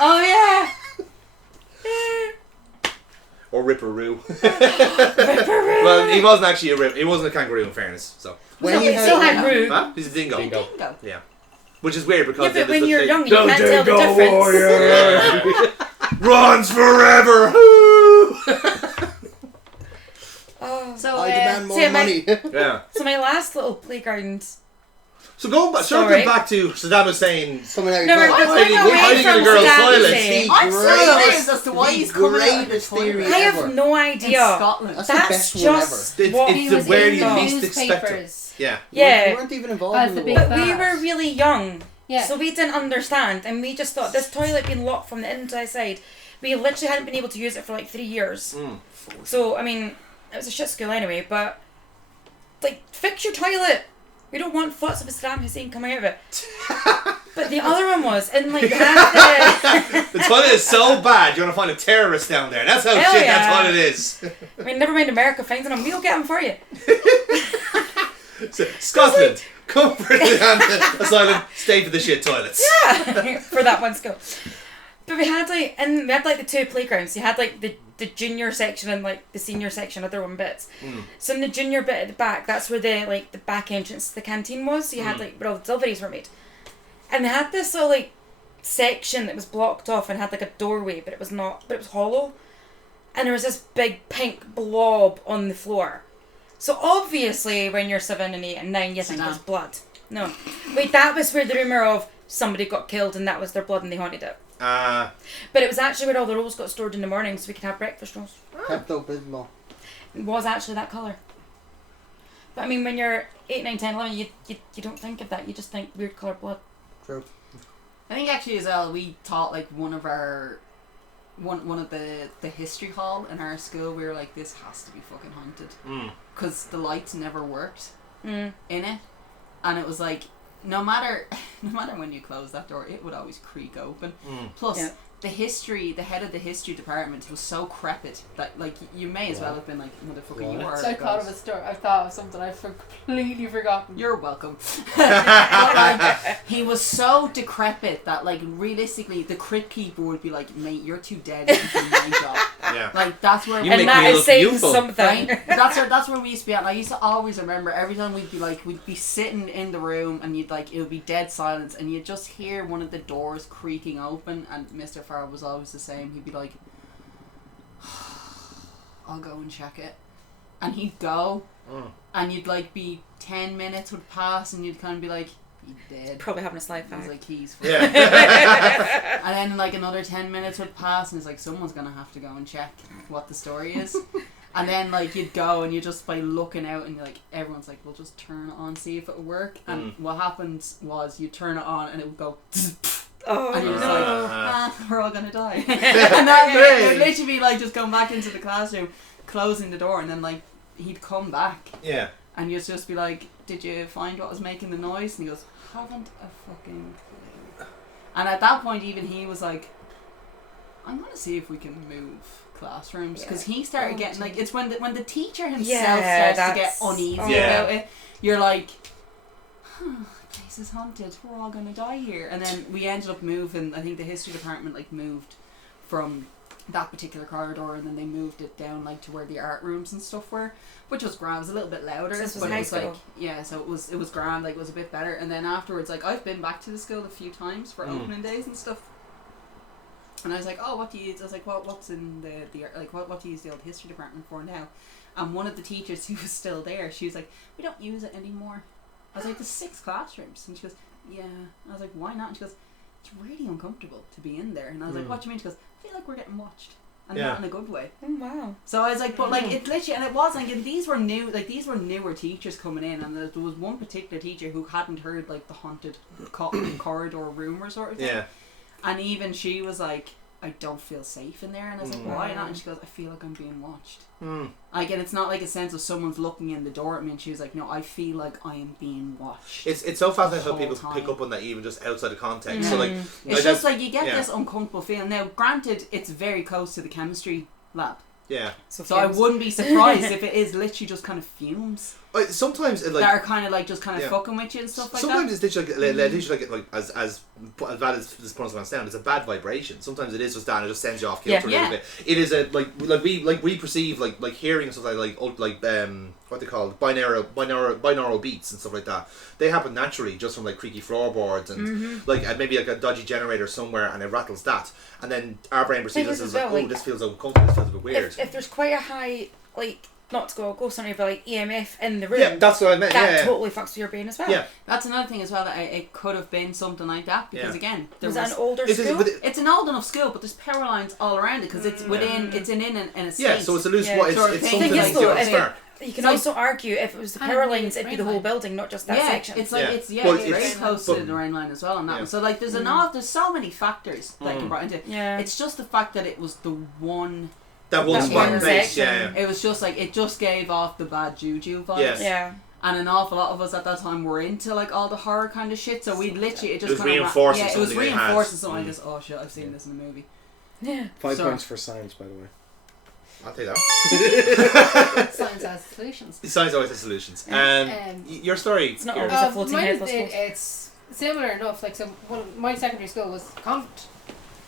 Oh yeah. or Ripperoo. Well, he wasn't actually a rip. He wasn't a kangaroo, in fairness. So, When No, you we still had had Roo. huh? He's a dingo. Dingo. Dingo. Yeah, which is weird Yeah, because but when you're young, you can't tell the difference. runs forever. Oh. So I demand more see, money. Yeah. So my last little playground. So going back, Sorry. circling back to Saddam Hussein. Something like No, we're that. going hiding away in from a girl's Saddam toilet. Hussein. I'm so Greatest- curious as to why the he's coming out of the greatest toilet. theory I have ever. no In idea. Scotland. That's the That's best one just what It's He the was where in you the least expect it. newspapers. Yeah. We Yeah. weren't even involved As in the the big war. But we bad. were really young. Yeah. So we didn't understand, and we just thought this toilet being locked from the inside side. We literally hadn't been able to use it for like 3 years. Mm. So I mean, it was a shit school anyway. But like, fix your toilet. We don't want thoughts of Saddam Hussein coming out of it. But the other one was, and like, they had The toilet is so bad, you're gonna find a terrorist down there. That's how Hell shit. yeah. That's what it is. I mean, never mind America finds them, we'll get them for you. So, Scotland, come for the asylum, stay for the shit toilets. Yeah, for that one school. But we had like the two playgrounds. You had like the junior section and like the senior section, other one bits. So in the junior bit at the back, that's where the back entrance to the canteen was. So you had like where all the deliveries were made, and they had this little like section that was blocked off and had like a doorway, but it was hollow, and there was this big pink blob on the floor. So obviously, when you're 7 and 8 and 9, you think there's blood. No, wait, that was where the rumor of somebody got killed and that was their blood and they haunted it. But it was actually where all the rolls got stored in the morning so we could have breakfast rolls. Pepto-Bismol. It was actually that colour. But I mean, when you're 8, 9, 10, 11, you don't think of that. You just think weird colour blood. True. I think actually as well, we taught like one of the history hall in our school. We were like, this has to be fucking haunted because the lights never worked in it, and it was like no matter when you close that door, it would always creak open. Plus, the head of the history department was so crepit that like you may as well have been like, motherfucker, you are. So I thought of a story. I thought of something I've completely forgotten. You're welcome. But, like, he was so decrepit that like realistically the crypt keeper would be like, mate, you're too dead to do my job. Yeah. Like that's where You And make that me is look saying youthful. something. right? That's where we used to be at. And I used to always remember every time we'd be sitting in the room and it would be dead silence and you'd just hear one of the doors creaking open and Mr. Farrell was always the same. He'd be like, I'll go and check it. And he'd go and you'd like be 10 minutes would pass and you'd kind of be like, he's dead. Probably having a slide I was back. like, he's Yeah. and then like another 10 minutes would pass and it's like someone's gonna have to go and check what the story is. And then like you'd go and you just by looking out and you're like, everyone's like, we'll just turn it on, see if it would work. And what happens was you turn it on and it would go Oh, and you're just like, we're all gonna die. And Great. that would literally be like just going back into the classroom, closing the door, and then like he'd come back Yeah. and you'd just be like, did you find what was making the noise? And he goes, haven't a fucking clue. And at that point even he was like, I'm gonna see if we can move classrooms, because he started getting like, it's when the teacher himself starts to get uneasy about it, you're like, place is haunted, we're all gonna die here. And then we ended up moving, I think the history department like moved from that particular corridor and then they moved it down like to where the art rooms and stuff were, which was grand. It was a little bit louder, So this was but it high was school. like, yeah, so it was grand, like it was a bit better. And then afterwards, like I've been back to the school a few times for opening days and stuff. And I was like, oh, what do you use? I was like, well, what's in the like what do you use the old history department for now? And one of the teachers who was still there, she was like, we don't use it anymore. I was like, there's 6 classrooms. And she goes, yeah. I was like, why not? And she goes, it's really uncomfortable to be in there. And I was like, what do you mean? She goes, I feel like we're getting watched. And not in a good way. Oh, wow. So I was like, but like it literally, and it was like, and these were newer teachers coming in, and there was one particular teacher who hadn't heard like the haunted corridor rumor sort of thing. Yeah. And even she was like, I don't feel safe in there. And I was like, why not? And she goes, I feel like I'm being watched. Like, and it's not like a sense of someone's looking in the door at me. And she was like, no, I feel like I am being watched. It's so fascinating how people Whole pick time. up on that even just outside of context. So like, It's just like you get yeah. this uncomfortable feeling. Now, granted, it's very close to the chemistry lab. yeah. So I wouldn't be surprised if it is literally just kind of fumes Sometimes it, like that are kind of like just kind of yeah. fucking with you and stuff like sometimes that. it's literally like as bad as this pronounce sound, it's a bad vibration. Sometimes it is just that and it just sends you off kilter a little bit. It is a like we perceive like hearing and stuff like what they call binaural beats and stuff like that. They happen naturally just from like creaky floorboards and like maybe like a dodgy generator somewhere and it rattles that, and then our brain perceives this as like, oh, this feels uncomfortable, this feels a bit weird. If there's quite a high, like, not to go ghost hunting, but like EMF in the room, Yeah, that's what I meant. that Yeah, totally fucks with your brain as well. yeah. That's another thing as well, that it could have been something like that, because Yeah. again, there Was was that an older It is, school? but it's an old enough school, but there's power lines all around it because it's within, it's in an estate. yeah, so it's a loose. Yeah. What Sort of it's thing. something Thing that is, you though, don't if start. You can Like- also argue if it was the Kind of power like lines, it'd be the rain whole line. building, not just that Yeah, section. it's like Yeah. it's Well, it's very it's- close but- to the rain line as well on that Yeah. one. So like there's there's so many factors that can brought into it. Yeah. It's just the fact that it was the one. That one That spot one place. section. Yeah. It was just like it just gave off the bad juju vibes. Yes. Yeah. And an awful lot of us at that time were into like all the horror kind of shit. So we'd literally, it just was kind of reinforcing it was something they had. reinforcing something. I just, oh shit, I've seen this in a movie. Yeah. 5 Sorry. points for science, by the way. I'll take that. Science has solutions. Science always has solutions. Your story. It's not Kieran. always a floating Mine head, is- I suppose. it's similar enough. Like, so my secondary school was a convent.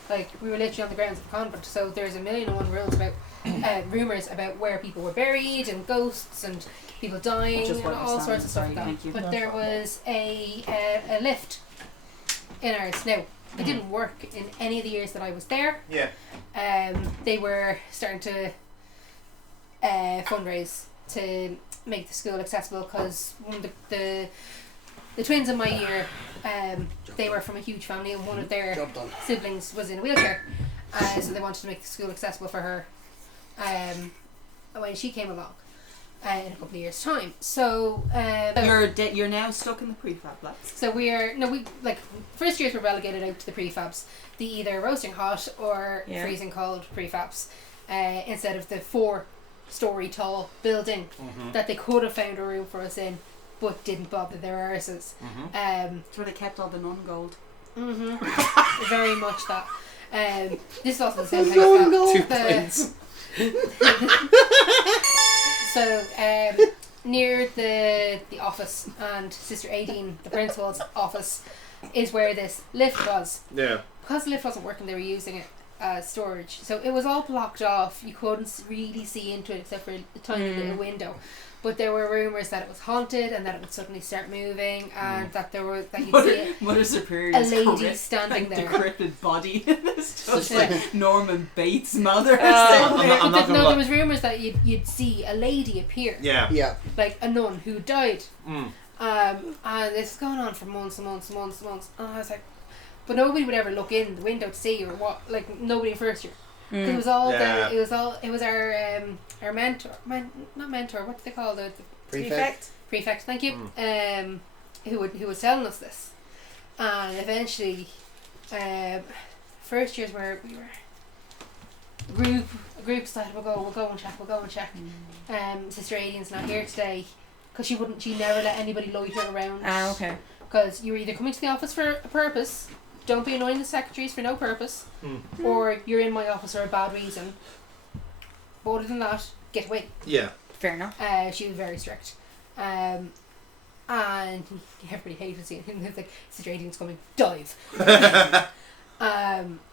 Like, we were literally on the grounds of a convent. So there's 1,000,001 rules about rumours about where people were buried and ghosts and people dying Just and what all you're sorts of stuff saying, like that. thank you. But there was a lift in ours. Now, it didn't work in any of the years that I was there. Yeah. They were starting to fundraise to make the school accessible because one of the twins in my year, they were from a huge family and one of their Job done. siblings was in a wheelchair, so they wanted to make the school accessible for her when she came along in a couple of years' time. So You're now stuck in the prefab labs. so first years were relegated out to the prefabs, the either roasting hot or freezing cold prefabs, instead of the 4-story tall building that they could have found a room for us in, but didn't bother their arses. That's where they kept all the nun gold. Very much that. This is also the same thing. as 2 that. points. So near the office and Sister Aideen, the principal's office, is where this lift was. Yeah. Because the lift wasn't working, they were using it as storage. So it was all blocked off. You couldn't really see into it except for a tiny little window. But there were rumours that it was haunted and that it would suddenly start moving and that you'd see Mother Superior's a lady standing there. decrepit body. It's just Yeah. like Norman Bates' mother. or I'm something. not gonna lie. there was rumours that you'd see a lady appear, Yeah. Yeah. like a nun who died. Mm. And this was going on for months and months and months and months. And I was like, but nobody would ever look in the window to see or what. Like nobody in first year. Because it was all Yeah. it was our mentor, not mentor. What do they call the Prefect. prefect? Thank you. Who was telling us this, and eventually, first years where we were a group decided we'll go and check. Sister Aideen's not here today because she never let anybody loiter around. Ah, okay. Because you're either coming to the office for a purpose. Don't be annoying the secretaries for no purpose, or you're in my office for a bad reason. But other than that, get away. Yeah. Fair enough. She was very strict, and everybody hated seeing him. Like, Sister Aideen's coming, dive.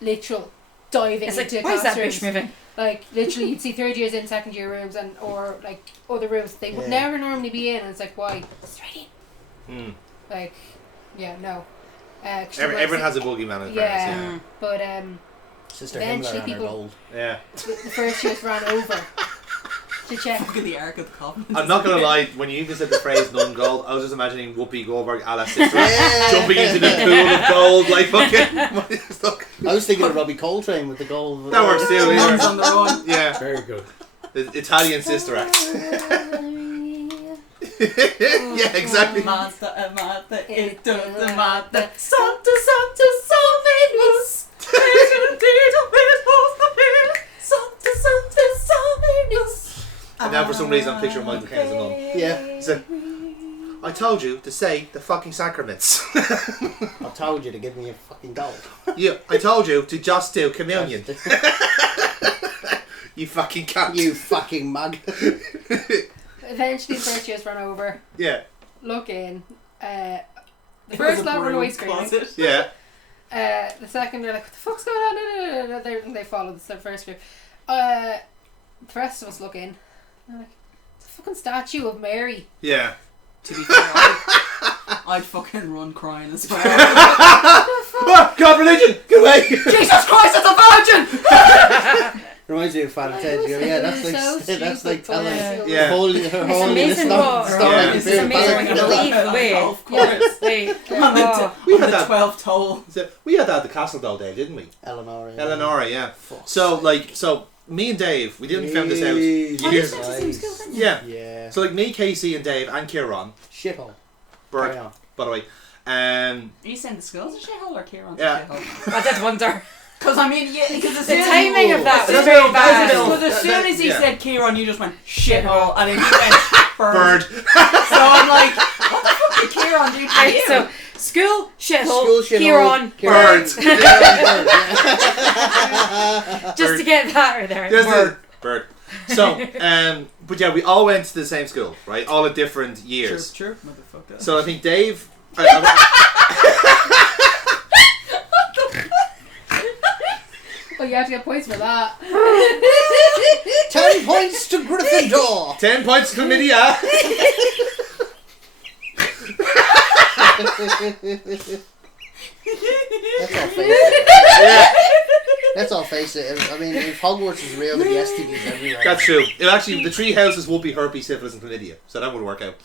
Literal diving It's like, into why is that classrooms. bitch moving? Like literally, you'd see third years in, second year rooms, and or like other rooms they would never normally be in. And it's like, why? Sister Aideen. Like, yeah, no. Everyone has a boogeyman in yeah, but Sister eventually Himmler and her people- gold. Yeah. the first years ran over to check. Fucking the Ark of the Covenant. I'm not gonna lie, when you even said the phrase nun gold, I was just imagining Whoopi Goldberg a la sister jumping into the pool of gold like fucking I was thinking of Robbie Coltrane with the gold. That works too, Nuns yeah. on the run. Yeah. Very good. The Italian sister act. Yeah, exactly. Mazda, it does the Mazda. Santa, Santa, Salminus. Santa, Santa, Salminus. And now for some reason I'm picturing Michael Caine as a nun. Yeah. So, I told you to say the fucking sacraments. I told you to give me a fucking gold. Yeah, I told you to just do communion. You fucking cunt. You fucking mug. Eventually, the first years ran over. Yeah. Look in. The It first was a lot run broom away screaming. closet. Yeah. The second, they're like, what the fuck's going on? No. They followed the first group. The rest of us look in. They're like, it's a fucking statue of Mary. Yeah. To be fair, I'd fucking run crying as well. Oh, God, religion! Get away! Jesus Christ, it's a virgin! Reminds me of Father Ted. You go, yeah, that's It was like so that's like stupid, telling but- Yeah. her whole amazing what- It's amazing when you believe the way. Of course. Like, On the, oh. We on had the that. 12th toll. So, we had that at the Castle Doll Day, didn't we? Eleanor. Eleonora, yeah. So, me and Dave, we didn't found this out years ago. Yeah. Yeah. So, me, Casey, and Dave, and Kieran, Shithole. Berg, Carry on. by the way, Are you saying the school's a shithole or Kieran's Yeah. a shithole? I did wonder. Because I mean, yeah, because The timing of that was That's very a little- that's a bad. little- Because as soon as he yeah. said Kieran, you just went shithole, and then he went bird. Bird. So I'm like, what the fuck did Kieran do to Right, you? so school shithole, School shithole, Kieran, Bird. just to get that right there. There's Bird. the bird. So, but yeah, we all went to the same school, right? All at different years. Chirp, motherfucker. So I think Dave. Oh, you have to get points for that. 10 points to Gryffindor. 10 points to chlamydia. Let's all face it. I mean, if Hogwarts is real, there'd be STDs everywhere. That's true. It actually, the three houses would be herpes, syphilis, and chlamydia, so that would work out.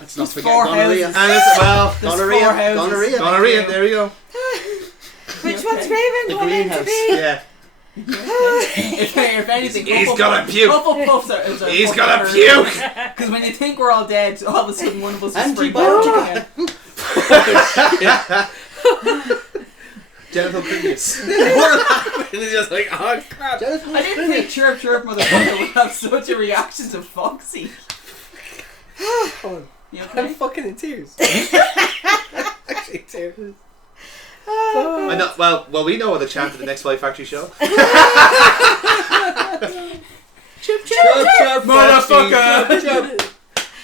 Let's not There's forget 4 gonorrhea. houses. And it's, well, There's Gonorrhea. 4 houses. Gonorrhea. gonorrhea. There you go. Which Okay. one's Ravenclaw The meant to greenhouse. be? Yeah. if anything, He's gonna puke. Hufflepuffs are He's gonna puke. Because when you think we're all dead, all of a sudden one of us is spring Antibiotica. Genital previous. We're laughing. It's just like, oh crap. I didn't think chirp motherfucker would have such a reaction to Foxy. You I'm okay? fucking in tears. Actually, tears. I know. Well, we know the chant of the next Life Factory show. Chirp, chirp, motherfucker.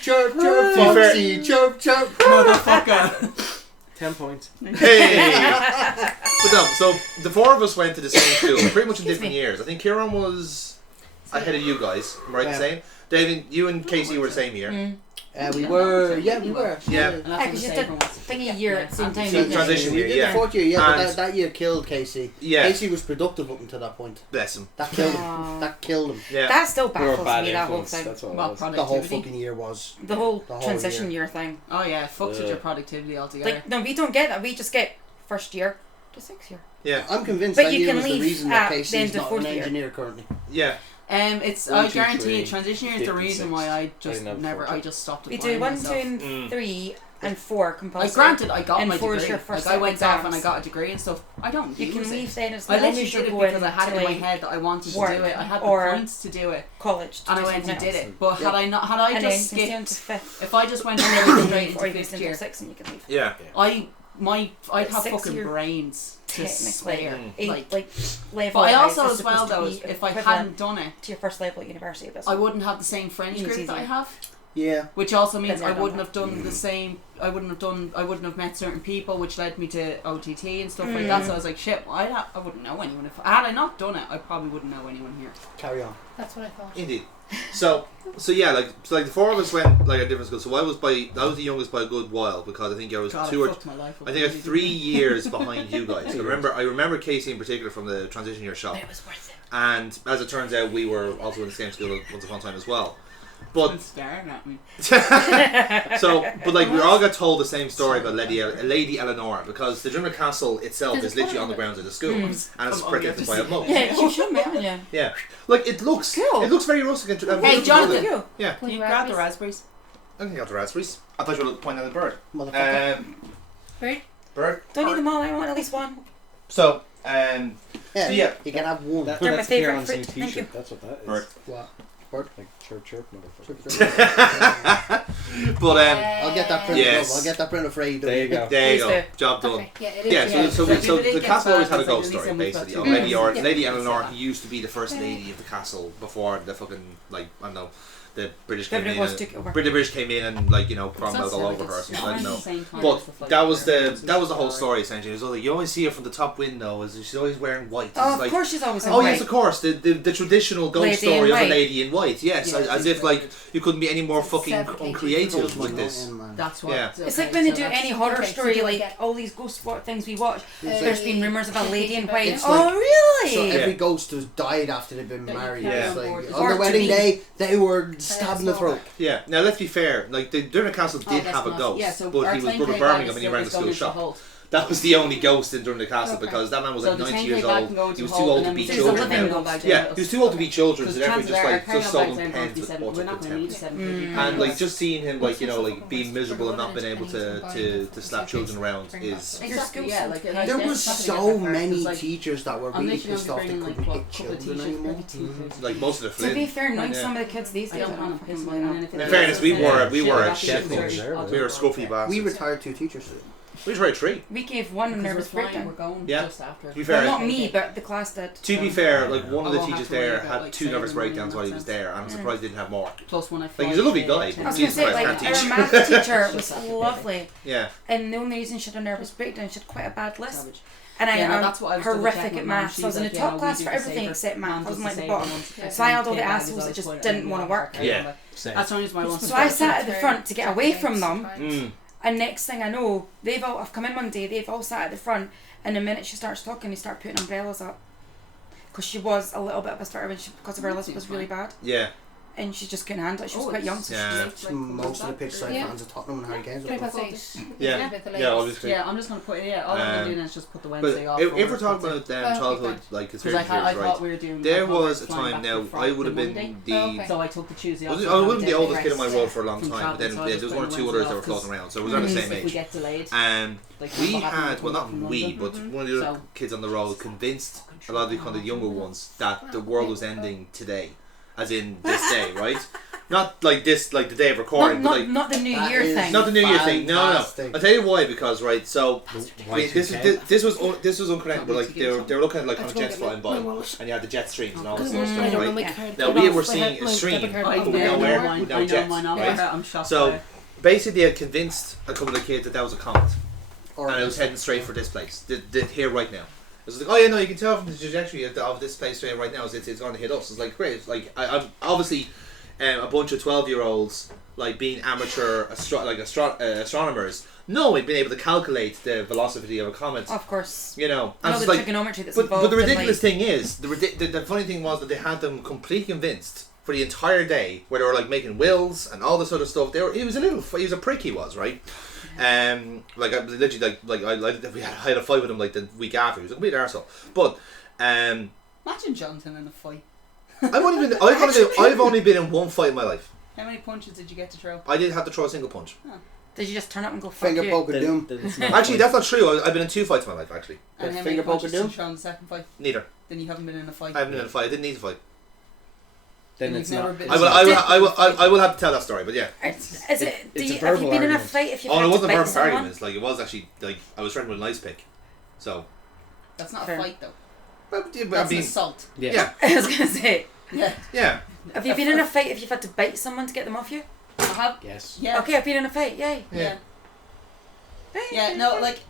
Chirp, chirp, To be fair- Foxy, chirp, chirp. Motherfucker. 10 points. Hey. But no, so the 4 of us went to the same school, pretty much in different years. I think Kieran was ahead of you guys. Am I right in Yeah. saying? David, you and Casey were the same year. We were. Yeah, we were. Yeah. And that's Yeah, what because the you second did one was. thing a year at the same time. So didn't you? transition We year, did yeah. the 4th year, yeah, And- but that year killed Casey. Yeah. Casey was productive up until that point. Bless him. That killed him. Aw. That killed him. Yeah. That still We were a baffles bad me, that whole influence. thing. That's what it What was. The whole productivity? fucking year was. The whole The whole transition year. year thing. Oh yeah, fucks with your productivity altogether. Like, no, we don't get that. We just get first year to 6th year. Yeah. I'm convinced But that you year can was the leave reason at that the Casey's end of not an 4th year. engineer currently. Yeah. It's 1, I 2, guarantee 3, it. Transition year is the 5 and reason 6. why I I just didn't have never. 4. I just stopped We applying do 1, myself. 2, and 3, and 4 compulsory. Like granted, I got and my 4 is degree. your first Like I set of went off and I exams. got a degree and stuff. I don't You use can it. leave then as I long literally as you're did it going because I had to it in my like head that I wanted to work do it. I had the or points to do it, college to and I do went and something did else. it. But had I not, had I And then just you can stay skipped, until 5th. if I just went straight or into you can 5th stay year, until 6th and you can leave. Yeah. I'd have 6 fucking year brains to Technically, spare. 8 Like, level. but I wise also is as well supposed to though, be if I equivalent hadn't done it, to your first level at university, this I one. wouldn't have the same friends It's group that I easier. have. Yeah. Which also means Been there, I wouldn't done have done the same. I wouldn't have met certain people, which led me to OTT and stuff like that. So I was like, shit. Well, I wouldn't know anyone if had I not done it. I probably wouldn't know anyone here. Carry on. That's what I thought. Indeed. So yeah, so the 4 of us went like a different school. So I was the youngest by a good while because I think I was God, 2 I or fucked my life up I think I was really, 3 didn't years behind you guys. I remember Casey in particular from the transition year shop. But it was worth it. And as it turns out, we were also in the same school once upon a time as well. I? But It's staring at me. but like we all got told the same story about Lady Eleanor because the Drimmer Castle itself There's is a literally photo on the of it. grounds of the school, and it's Oh, yeah, protected by a just- moat. Yeah, you should, man. Yeah. Yeah, like it looks Cool. It looks very rustic. And Hey, Jonathan. You. Yeah, Can you grab the raspberries? I think I got the raspberries. I thought you were pointing at the bird. Motherfucker. Right? Bird. Don't need them all. I want at least one. So yeah, so yeah. you can have one. They're my That's favourite Kieran's new fruit. Thank t-shirt. That's what that is. Bird. What? Like chirp chirp motherfucker. But I'll get that printed Yes. up. I'll get that printed for AEW. There you go. there you Please go. do. Job done. Okay, yeah, it is. Yeah, Yeah, so so the if it castle always gets had a bad, ghost it's story, like basically. at least Of that's Lady two. Eleanor, Yeah. who used to be the first lady of the castle before the fucking, like, I don't know, the British came Everybody in. was And, took over. British came in and, like, you know, cromwelled all over her. So I don't know. But that was the whole story essentially. It was like you always see her from the top window. Is she's always wearing white? Oh, It's of like, course she's always in oh white. yes, of course. The traditional ghost Lady in story of a white. lady in white. Yes, Yeah, as if like you couldn't be any more fucking 7 pages uncreative of like this. That's what. Yeah. It's like when they do any horror okay, so story, do I like get- all these ghost things we watch. It's There's like- been rumours of a lady in white. It's Oh, like- really? So every Yeah. ghost has died after they've been That you married. carry It's on like board. on Or their to wedding be- day, they were stabbed in the throat. Yeah. Now let's be fair. Like the Durham Castle did have a ghost, but he was Brother Birmingham and he ran the school shop. That was the only ghost in during the castle because that man was like 90 years old. He was too old to be children. Yeah, he was too old to be children, so therefore just sold them pens with auto contempt. And like just seeing him like like being miserable and not being able to slap children around is there was so many teachers that were really pissed off they couldn't hit children anymore. Like most of the To be fair, knowing some of the kids these days, in fairness, we were a shit bunch. We were scruffy bastards. We retired 2 teachers. We tried 3. we gave one a nervous breakdown. Yeah. Just after. To be fair, Well, not me, but the class did. to be fair, like one of the teachers there had 2 nervous breakdowns while he was there, and I'm surprised he didn't have more. Plus when I Like he's a lovely guy. I was going to say, like, our math teacher was lovely. Yeah. And the only reason she had a nervous breakdown, she had quite a bad list. Savage. And I am that's what I was horrific at maths. So I was in the top class for everything except maths. I was in like the bottom. So I had all the assholes that just didn't want to work. Yeah. That's the only reason why I wanted So I sat at the front to get away from them. Mm. And next thing I know, I've come in one day, they've all sat at the front, and the minute she starts talking, they start putting umbrellas up. Because she was a little bit of a starter because of her list was really bad. Yeah. And she just couldn't handle it. She was quite young, so Yeah. she just Most of the pitch side fans of Tottenham and Harry Kane's. Yeah. Yeah, obviously. Yeah, I'm just going to put it, all I've been doing is just put the Wednesday But off. if we're talking about childhood, like conspiracy theories, I thought right? we were doing There was a time now, I would have been the... So I took the Tuesday off. I wasn't the oldest kid in my world for a long time, but then there was 1 or 2 others that were floating around, so it was around the same If we age. get delayed. And Like, we what happened had, well not in we, London. but one of the other kids on the road convinced a lot of the kind of younger ones that the world was ending today, as in this day, right? Not like this, like the day of recording, but like not the New Year thing. not the New Year thing. No. Fantastic. I'll tell you why, because right, so this was unconnected, but like they were looking at like kind of jets flying by, and you had the jet streams and all this sort of stuff, right? Now we were seeing a stream I coming down where with no jets, right? I'm shocked. So basically, they had convinced a couple of kids that was a comet, Or and it was heading straight for this place, here right now. It was like, oh yeah, no, you can tell from the trajectory of this place straight right now, it's going to hit us. It's like great. It's like I'm obviously a bunch of 12-year-olds like being amateur astronomers, knowing being able to calculate the velocity of a comet. Of course. You know, and All it's the like, trigonometry that's but involved. the ridiculous thing is, the funny thing was that they had them completely convinced for the entire day, where they were like making wills and all this sort of stuff. He was a prick, he was, right? Like I was literally I had a fight with him like the week after. He was a complete arsehole. But Imagine Jonathan in a fight. I've only been in one fight in my life. How many punches did you get to throw? I didn't have to throw a single punch. Did you just turn up and go fuck finger you? poke of doom. Actually, that's not true. I've been in 2 fights in my life, actually. And how many finger poke punches of did doom? you throw in the second fight? Neither. Then you haven't been in a fight. I haven't been in a fight. I didn't need to fight. Then You've it's never not. been- I will have to tell that story, but yeah. Is it? It's a Have you verbal been in a argument. fight if you've Oh, had it to wasn't bite verbal someone? arguments. Like it was actually like I was threatened with an ice pick. So. That's not Fair. a fight though. But I That's mean, an assault. yeah, I was gonna say. Yeah. yeah. Have you been in a fight if you've had to bite someone to get them off you? I have. Yes. Yeah. Okay, I've been in a fight. Yay. Yeah. Yeah. No, like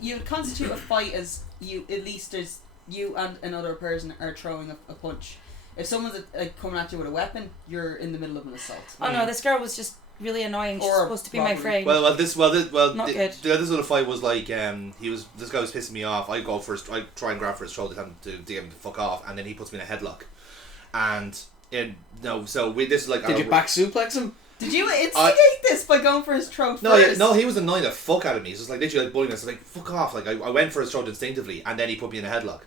you would constitute a fight as at least there's you and another person are throwing a punch. If someone's coming at you with a weapon, you're in the middle of an assault. Oh no, this girl was just really annoying. She's Or supposed to be my probably- friend. Not Not good. this little fight was like this guy was pissing me off. I try and grab for his shoulder to get him to fuck off, and then he puts me in a headlock. And this is like Did you back suplex him? Did you instigate this by going for his throat No, yeah, first? no, he was annoying the fuck out of me. He was just like literally like bullying us. Like fuck off. Like I went for his throat instinctively, and then he put me in a headlock.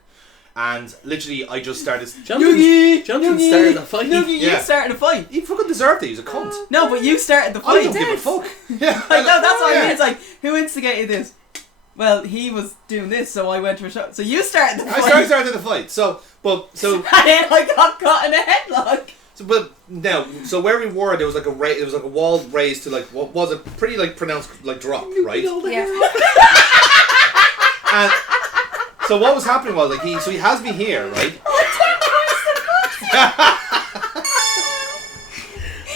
And literally, I just started. Jonathan started the fight. Noogie, Yeah. you started a fight. He fucking deserved it. He was a cunt. No, but you started the I fight. don't give a fuck. Yeah, Like, no, that's what I yeah. mean. It's like, who instigated this? Well, he was doing this, so I went for a shot. So you started the fight. I started the fight. So And then I got caught in a headlock. So where we were, there was like there was like a wall raised to like what was a pretty like pronounced like drop, right? Yeah. And so what was happening was like he has me here, right?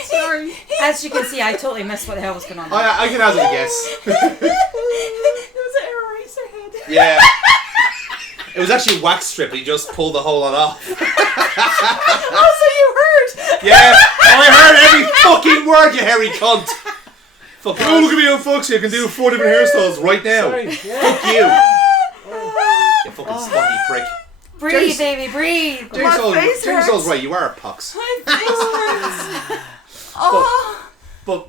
Sorry. As you can see, I totally missed what the hell was going on. I can hazard a guess. It was an eraser head. Yeah. It was actually a wax strip. He just pulled the whole lot off. Oh, so you heard? Yeah, I heard every fucking word, you hairy cunt. Fucking, oh, look at me on Foxy, I can do 4 different hairstyles right now. Fuck you. You fucking spunky prick. Breathe, baby, breathe. Jiggsaw's right, you are a pox. My face hurts. Oh. But,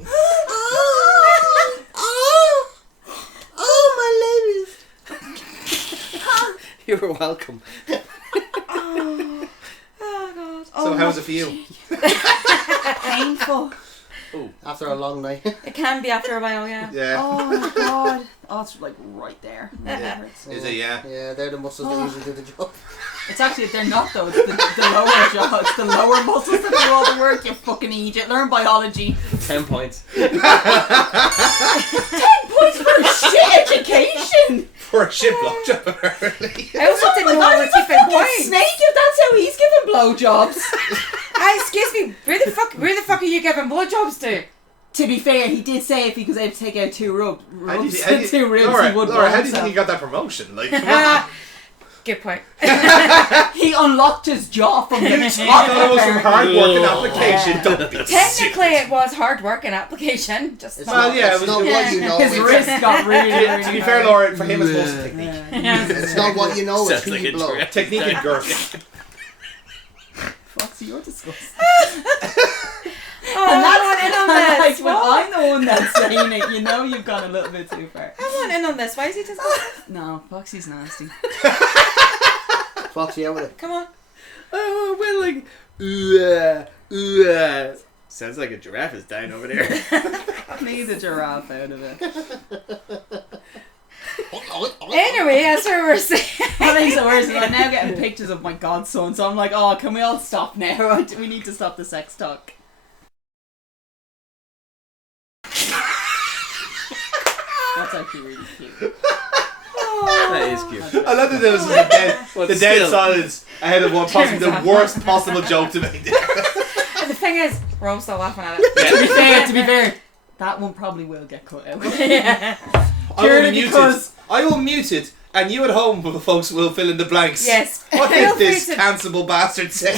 Oh, my ladies. You're welcome. Oh God. So how was it for you? Painful. After a long night. It can be after a while, yeah. Yeah. Oh my god. Oh, it's like right there. It hurts. Is it? Yeah. Yeah, they're the muscles that usually do the job. It's actually, they're not though. It's the lower jaw. It's the lower muscles that do all the work. You fucking idiot. Learn biology. 10 points. 10 points for a shit education. For a shit blowjob, apparently. I also didn't know God, we were he's a keeping fucking points. snake if that's how he's giving blowjobs. Excuse me, where the fuck are you giving blowjobs to? To be fair, he did say if he was able to take out two ribs, How do you- Laura, Laura, he would how do you himself. think he got that promotion? Like, come on. Good point. He unlocked his jaw from the I thought it was from top. hard work and application. Don't be Technically, silly. it was hard work and application. Just It's not. Well, yeah, it's it was- not what you know. His it's- wrist got really, really To be hard. fair, Laura, for him it's mostly technique. It's not what you know, it's Sounds who like you a blow. giraffe. Technique and girth. Foxy, you're disgusting. Oh, I want in on Like, this. when What? I'm the one that's saying it, you know you've gone a little bit too far. I want in on this. Why is he just? No, Foxy's nasty. Foxy, out with it. Come on. Oh, well, like, sounds like a giraffe is dying over there. Need a giraffe out of it. Anyway, as we were saying. What makes it worse is I'm now getting pictures of my godson, so I'm like, oh, can we all stop now? We need to stop the sex talk. That's actually really cute. That is cute. I love that there was the dead still. silence ahead of what possibly the worst possible joke to make. And the thing is, we're all still laughing at it. To be fair, that one probably will get cut out. Yeah. I will Purely mute because- it. I will mute it, and you at home, folks, will fill in the blanks. Yes. What Feel did this free to- cancelable bastard say?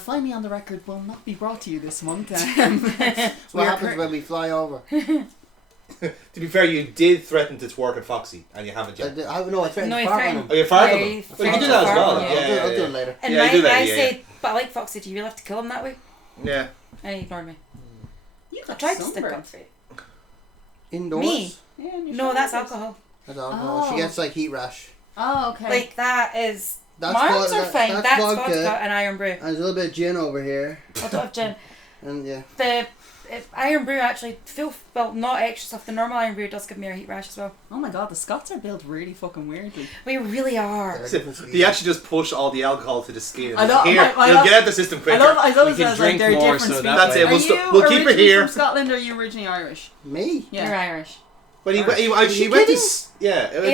Finally on the record will not be brought to you this month. That's We what are happens when we fly over. To be fair, you did threaten to work at Foxy, and you haven't yet. I threatened No, to he fart on threatened. him. Oh, you're fired Yeah, of he them. Well, you can do threatened that as to well. fart, like, yeah. yeah, I'll do yeah, it later. And Yeah, you do that, I yeah, said, but I like Foxy, do you really have to kill him that way? yeah. And he ignored me. You I got tried to stick sunburn. up for it. Indoors? Me? Yeah, and your No, that's shoulders. alcohol. That's alcohol. Oh. She gets like heat rash. Oh, okay. Like, that is... That's my arms vo- are that- fine. that's That's vodka. vodka and Iron Brew. And there's a little bit of gin over here. I don't have gin. And yeah. The Iron Brew actually, not extra stuff. The normal Iron Brew does give me a heat rash as well. Oh my god, the Scots are built really fucking weirdly. We really are. They're So, different species. they actually just push all the alcohol to the skin. I love- Here, I you'll love- get out the system quicker. I love We it can says like drink they're more, different so species. that That's way. it. Are We'll, you we'll keep it originally here. from Scotland or are you originally Irish? Me? Yeah. You're Irish. But he Are you went to kidding? yeah. I He mean,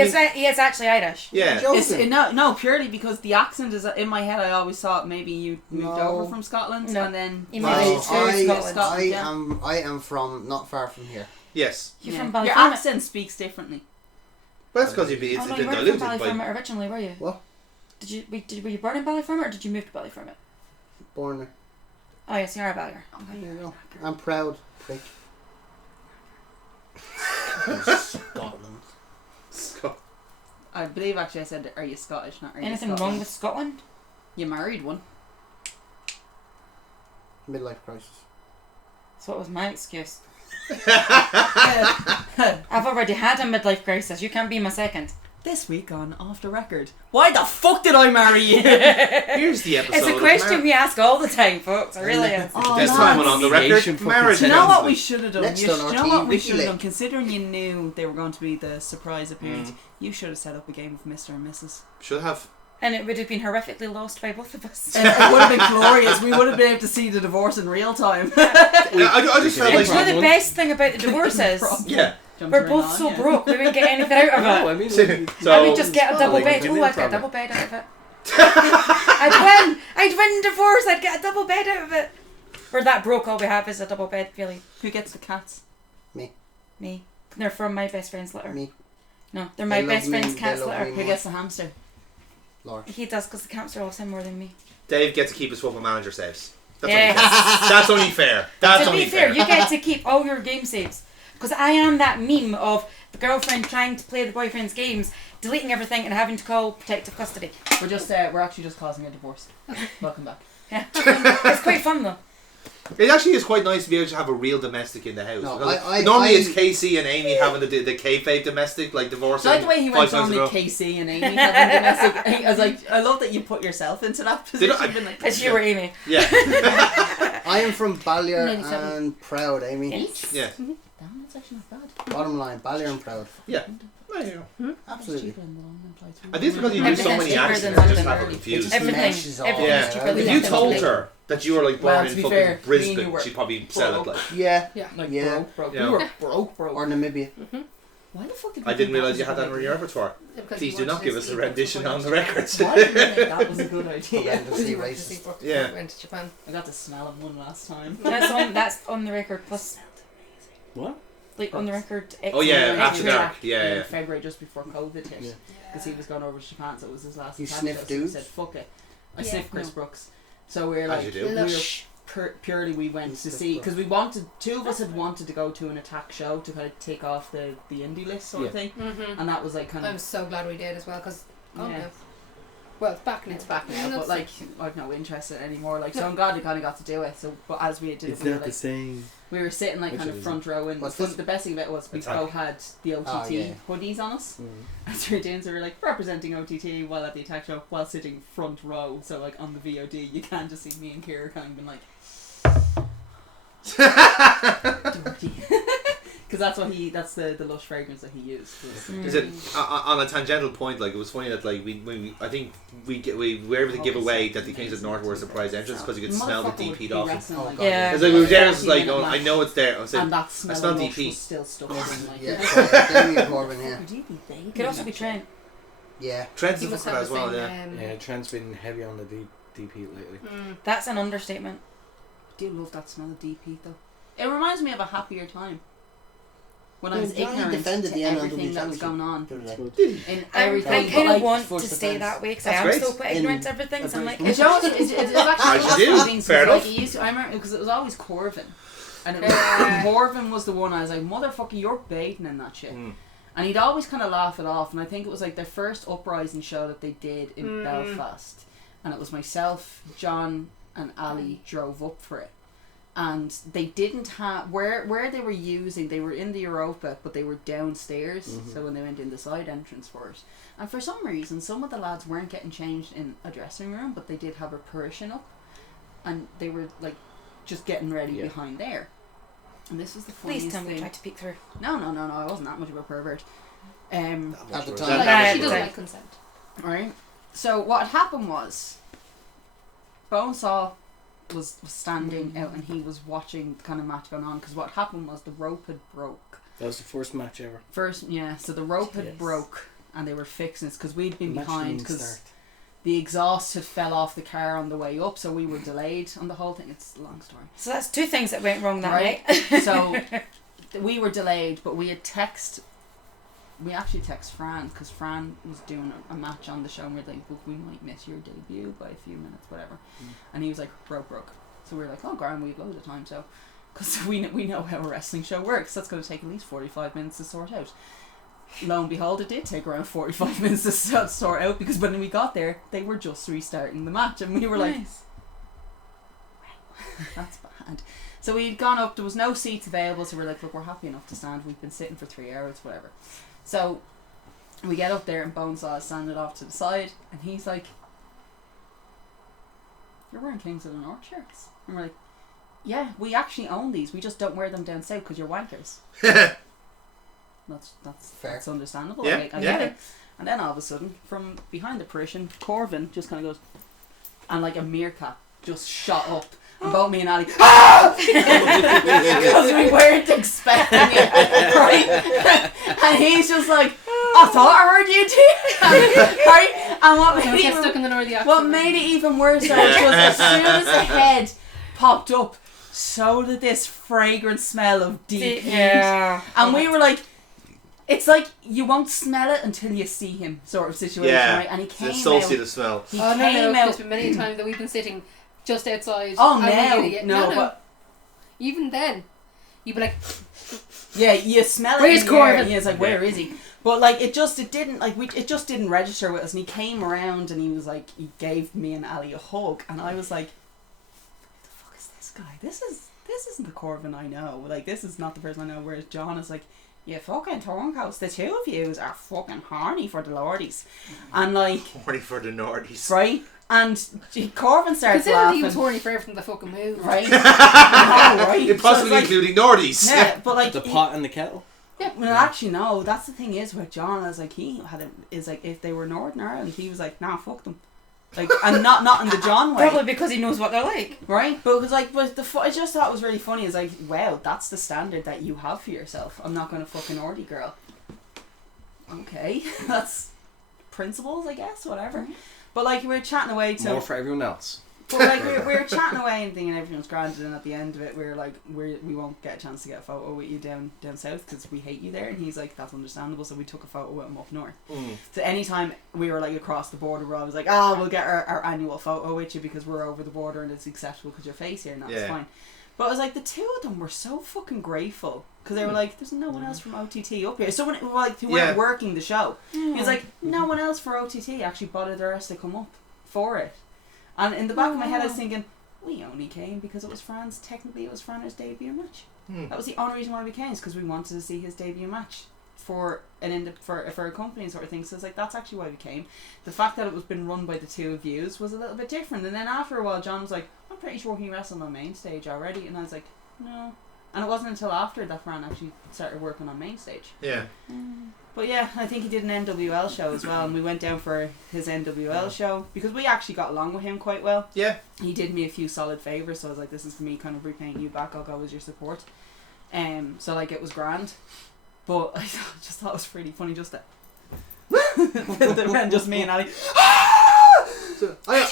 is actually Irish. yeah. Joking. It's, no, purely because the accent is in my head. I always thought maybe you moved No. over from Scotland No. and then He No, moved to Scotland. Scotland, yeah. I am from not far from here. Yes. You're Yeah. from Your Ballyfermot. accent speaks differently. But that's because it's Oh no, been you weren't from diluted by. Ballyfermot originally, were you? What? Were you born in Ballyfermot or did you move to Ballyfermot? Born there. Oh yes, you are a Ballyer. There you go. I'm proud. Prick. Scotland. I believe actually I said, are you Scottish, not are you Anything Scotland? wrong with Scotland? You married one. Midlife crisis. So what was my excuse? Yeah. I've already had a midlife crisis. You can't be my second. This week on Off the Record. Why the fuck did I marry you? Here's the episode. It's a of question we ask all the time, folks. It really is. Oh, This lads. time on the Mediation record, for marriage. consent. Do you know what we should have done? Next You on do our you know team, what we Wiki should have done? Lake. Considering you knew they were going to be the surprise appearance, you should have set up a game of Mr. and Mrs. Should have. And it would have been horrifically lost by both of us. And it would have been glorious. We would have been able to see the divorce in real time. I just felt And like. you know the best thing about the divorce is Yeah. we're both so broke we wouldn't get anything out of No, it. I mean, So- I would just get a double Well, bed. like, Oh, I'd get a double bed out of it. I'd win divorce. I'd get a double bed out of it. We're that broke. All we have is a double bed, really. Who gets the cats? Me. They're from my best friend's litter. Me. No, they're my They best love me, friend's they cat's love litter. me. Who gets the hamster? Lord. He does because the hamster loves him more than me. Dave gets to keep his football manager saves. That's Yes. only fair. That's only fair. That's To only be fair, fair. you get to keep all your game saves. Because I am that meme of the girlfriend trying to play the boyfriend's games, deleting everything and having to call protective custody. We're actually just causing a divorce. Welcome back. Yeah. It's quite fun though. It actually is quite nice to be able to have a real domestic in the house. No, Because normally it's Casey and Amy having the kayfabe domestic, like divorcing. I like the way he went 5 times on in a row. with Casey and Amy having domestic. I was like, I love that you put yourself into that position. Been like, As you were Amy. Yeah. I am from Ballier Nearly 7. and Proud, Amy. Yes. Yeah. damn, that's actually not bad. Bottom line, Ballier and Proud. Yeah. There you go. Absolutely. I think because you do so many Everything's cheaper accents, than I just London. have her It confused. just Everything. meshes all Everything's Yeah. cheaper out. than If you London. told her that you were like born Well, to in be fucking fair, me and you Brisbane, were she'd probably sell it like. Yeah. Yeah. Like Yeah. broke. Yeah. We were broke. Or Namibia. Why the fuck did I didn't realise you had that in your repertoire. Because Please he do not wanted give to us a see rendition before on he the went to records. Why did you think that was a good idea? Horrendously Because he wanted to see racist. before Yeah. he went to Japan. I got to smell of one last time. That's on the record. Plus, What? like on the record. Oh yeah, Extra After track Dark. Yeah, in yeah. February just before COVID hit. Yeah. Because he was going over to Japan, so it was his last You attack sniffed show, so he dudes? said, fuck it. I Yeah, sniffed Chris no. Brooks. So we were As like, you do. we were Shh. purely we went You to sniffed see, Brooks. because we wanted, two of us had wanted to go to an attack show to kind of take off the indie list sort of thing. Mm-hmm. And that was like kind I'm of, so glad we did as well because yeah. no. Well, it's back now. It's back now, Yeah, but that's like I've no interest in it anymore. Like, so I'm glad we kind of got to do it. So, but as we did it, we were like, same. we were sitting like Which kind of is- front row, and What's the this? best thing about it was we Attack. both had the OTT Oh, yeah. hoodies on us. Mm. As we were doing, so we were like representing OTT while at the attack show, while sitting front row. So like on the VOD, you can just see me and Kira kind of been like, dirty, because that's what that's the lush fragrance that he used. Is it on a tangential point? Like it was funny that like I think we were able to give away that the Kings of North were a surprise entrance because you could smell the DP off. Oh, God. Yeah. It's like we were there, it was like, oh, I know it's there. I was like, And that smell smell of lush DP. was still stuck in like. Yeah, Damien Corbin, yeah. It could also be Trent. Yeah. Trent's He a must fucker have as the well, same, yeah. Yeah, Trent's been heavy on the DP lately. That's an understatement. I do love that smell of DP though. It reminds me of a happier time. When I Yeah, was Johnny ignorant defended to the everything NLW that was championship. going on. The other day. In I everything. kind but, of want to first stay defense. that way because That's I am great. so quite ignorant to everything. So I'm like, It's always, it's actually As you do. one of the things, Fair like, enough. it used to, I remember because it was always Corvin, and it was, Corvin was the one I was like, motherfucker, you're baiting in that shit. Mm. And he'd always kind of laugh it off, and I think it was like their first uprising show that they did in Belfast, and it was myself, John, and Ali drove up for it, and they didn't have where they were using. They were in the Europa, but they were downstairs. So when they went in the side entrance for it, and for some reason, some of the lads weren't getting changed in a dressing room, but they did have a Persian up, and they were like just getting ready behind there. And this was the please funniest tell me you thing. tried to peek through. No, I wasn't that much of a pervert. At the That- time. that- She doesn't Right. like consent. Right. So what happened was, Bonesaw was standing out and he was watching the kind of match going on, because what happened was the rope had broke. That was the first match ever. First, yeah. So the rope had Yes. broke and they were fixing it because we'd been Match behind didn't because start. the exhaust had fell off the car on the way up, so we were delayed on the whole thing. It's a long story. So that's two things that went wrong that Right. night. So we were delayed, but we actually text Fran because Fran was doing a match on the show and we were like, look, we might miss your debut by a few minutes, whatever. And he was like, broke. So we were like, oh, Graham, we've loads of time, so because we know how a wrestling show works. That's going to take at least 45 minutes to sort out. Lo and behold, it did take around 45 minutes to sort out, because when we got there, they were just restarting the match, and we were like, Nice. that's bad. So we'd gone up, there was no seats available, so we're like, look, we're happy enough to stand, we've been sitting for 3 hours, whatever. So we get up there and Bonesaw is standing off to the side, and he's like, you're wearing Kings of the North shirts. And we're like, yeah, we actually own these, we just don't wear them down south because you're wankers. That's Fair. that's understandable. Yeah, I get it. And then all of a sudden, from behind the Parisian, Corvin just kind of goes, and like a meerkat just shot up. And both me and Ali, because we weren't expecting it, right? And he's just like, I thought I heard you too, right? And Don't get stuck in the Northern accent. what made it even worse though was as soon as the head popped up, so did this fragrant smell of deep heat. Yeah. And we were like, it's like you won't smell it until you see him, sort of situation, Yeah. right? And he came It's out. associated the smell. He Oh came no, out. there's been many times that we've been sitting just outside. Oh and we get- no, but even then, you'd be like, yeah, you smell it. Where's in the air, Corbin? and he's like, where is he? But like, it just didn't register with us. And he came around and he was like, he gave me and Ali a hug, and I was like, what the fuck is this guy, this isn't the Corvin I know. Like, this is not the person I know. Whereas John is like, you fucking turncoats, the two of yous are fucking horny for the Lordies. And like... Horny for the Nordies. Right? And Corvin starts Considering laughing. he was horny for everything that fucking moved. Right? I know, right? Possibly So it's including Nordies. yeah, but like... The pot and the kettle. Yeah, well, actually, no. That's the thing is with John. Is like if they were Northern Ireland, he was like, nah, fuck them, like, and not in the John way, Probably because he knows what they're like. right? But it was like, I just thought it was really funny. It's like, wow, that's the standard that you have for yourself. I'm not gonna fucking Ordy girl. Okay, that's principles, I guess. Whatever. But like, we were chatting away to. More for everyone else. But like we were chatting away and thinking everything's granted, and at the end of it we were like, we won't get a chance to get a photo with you down south because we hate you there. And he's like, that's understandable. So we took a photo with him up north. So anytime we were like across the border, we're always like, we'll get our annual photo with you because we're over the border and it's acceptable because your face here and that's fine. But it was like the two of them were so fucking grateful because they were like, there's no one else from OTT up here. Someone who weren't working the show. He was like, no one else for OTT actually bothered their ass to come up for it. And in the back of my head I was thinking, we only came because it was technically it was Fran's debut match. That was the only reason why we came, is because we wanted to see his debut match for a company sort of thing. So it's like, that's actually why we came. The fact that it was been run by the two of yous was a little bit different. And then after a while John was like, I'm pretty sure he wrestled on main stage already, and I was like, no. And it wasn't until after that Fran actually started working on main stage. Yeah. But yeah, I think he did an NWL show as well, and we went down for his NWL show because we actually got along with him quite well. Yeah. He did me a few solid favours, so I was like, this is me kind of repaying you back, I'll go as your support. So like, it was grand. But I just thought it was pretty funny just that just me and Ali. So I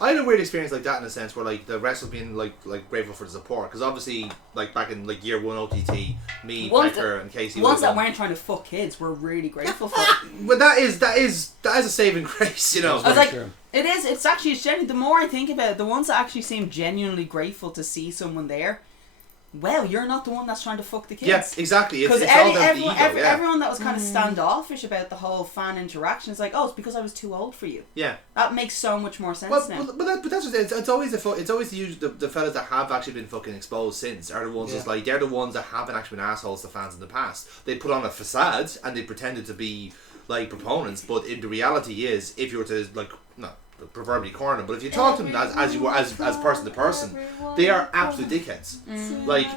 had a weird experience like that in a sense where like the wrestlers being like grateful for the support, because obviously like back in like year one OTT, me, Becker and Casey, ones that weren't trying to fuck kids were really grateful for it. But that is a saving grace, you know. I was like, it is. It's actually genuine. The more I think about it, the ones that actually seem genuinely grateful to see someone there. Well, you're not the one that's trying to fuck the kids. Yes, exactly. It's all down to the ego, everyone that was kind of standoffish about the whole fan interaction is like, oh, it's because I was too old for you. Yeah. That makes so much more sense now. But that's what it's always the fellas that have actually been fucking exposed since are the ones that's like, they're the ones that haven't actually been assholes to fans in the past. They put on a facade and they pretended to be like proponents, but in the reality is, if you were to like, not proverbially corner, but if you talk to them as you were as person to person, they are absolute dickheads. Like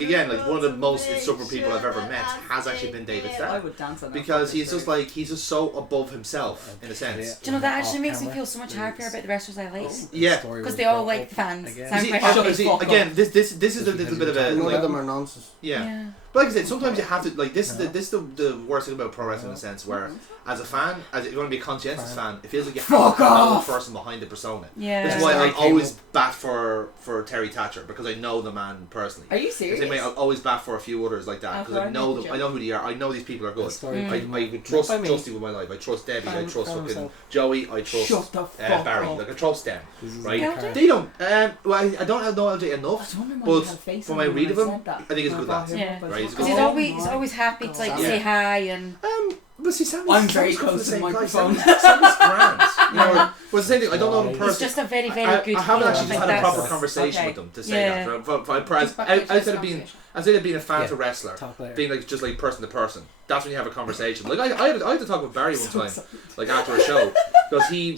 again, like one of the most insufferable people I've ever met has actually been David Starr. I would dance on that because he's just so above himself in a sense. Do you know, that actually makes me feel so much happier about the wrestlers I like? Yeah, because they all like the fans. Again, this is a little bit of a none of them are nonsense. Yeah. But like I said, sometimes you have to like this is the worst thing about pro wrestling in a sense where as a fan, as if you want to be a conscientious fan, it feels like you have to know the person behind the persona. Yeah. That's why I always bat for Terry Thatcher, because I know the man personally. Are you serious? I'll always bat for a few others like that because I know them. I know who they are. I know these people are good. I trust Justy with my life. I trust Debbie. I trust fucking Joey. I trust Barry. Like I trust them. Right? They don't. Well, I don't know LJ enough, but when I read of him, I think he's a good lad. Yeah. Right? Because he's always happy to like say hi and. But see, I'm very close to the microphone. Sammy's grand. You know, well, the same thing. I don't know the person. It's just a very, very good. I haven't actually like had a proper conversation with them to say that. Outside of being a fan to wrestler, being like just like person to person. That's when you have a conversation. Like I had to talk with Barry one time, like after a show, because he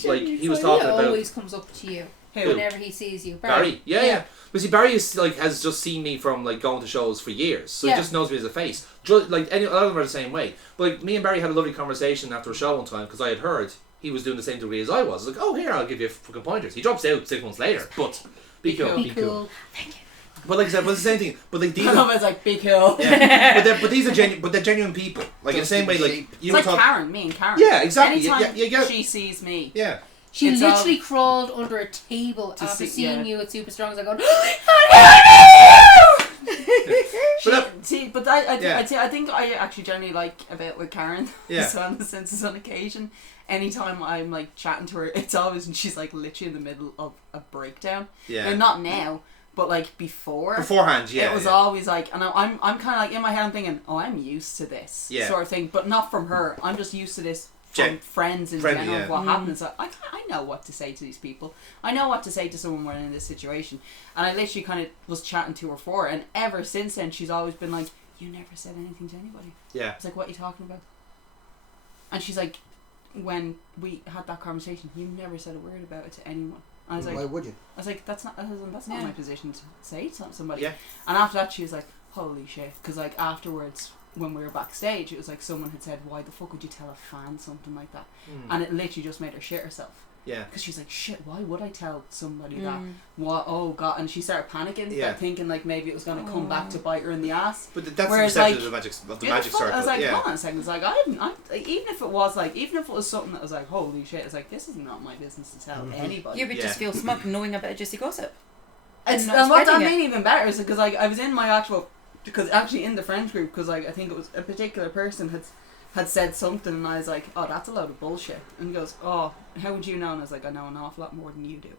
was talking about. He always comes up to you whenever he sees you. Barry. Yeah. But see, Barry is like has just seen me from like going to shows for years, so he just knows me as a face. Just like a lot of them are the same way. But like me and Barry had a lovely conversation after a show one time because I had heard he was doing the same degree as I was. Like, oh, here, I'll give you fucking pointers. He drops out 6 months later, but be cool. Be cool. Thank you. But like I said, but it's the same thing. But like these, I love it's like be cool. Yeah. but these are they're genuine people. Like in the same way, like you it's like Karen, me and Karen. Yeah, exactly. Anytime she sees me. Yeah. She It's literally crawled under a table after seeing you at Super Strong. I was like, I think I actually generally like about with Karen. So in the sense on occasion, anytime I'm like chatting to her, it's always and she's like literally in the middle of a breakdown. Yeah. Now, not now, but like beforehand, yeah. It was always like, and I'm kind of like in my head I'm thinking, oh, I'm used to this sort of thing, but not from her. I'm just used to this friends in Friendly, general yeah. of what happens. I know what to say to these people. I know what to say to someone when in this situation. And I literally kind of was chatting to her for it, and ever since then she's always been like, you never said anything to anybody. Yeah. I was like, what are you talking about? And she's like, when we had that conversation, you never said a word about it to anyone. I was like, why would you? I was like, that's not my position to say to somebody. Yeah. And after that, she was like, holy shit. Because, like, afterwards, when we were backstage, it was like someone had said, why the fuck would you tell a fan something like that? And it literally just made her shit herself. Yeah. Because she's like, shit, why would I tell somebody that? What? Oh, God. And she started panicking, Yeah. thinking, like, maybe it was going to come back to bite her in the ass. But that's Whereas, the perception like, of the yeah, magic circle. I was like, yeah. hold on a second. It's like, even if it was something that was like, holy shit, it's like, this is not my business to tell anybody. You would just feel smug knowing about juicy gossip. And not what that spreading made even better is because, like, I was in my actual, because actually in the friends group, because, like, I think it was a particular person had said something, and I was like, oh, that's a load of bullshit. And he goes, oh, how would you know? And I was like, I know an awful lot more than you do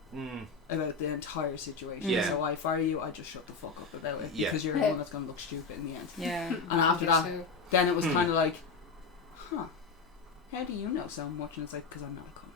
about the entire situation. Yeah. So I fire you, I just shut the fuck up about it, Yeah. because you're the one that's going to look stupid in the end. Yeah. And after that, So, then it was kind of like, huh, how do you know so much? And it's like, because I'm not a cunt.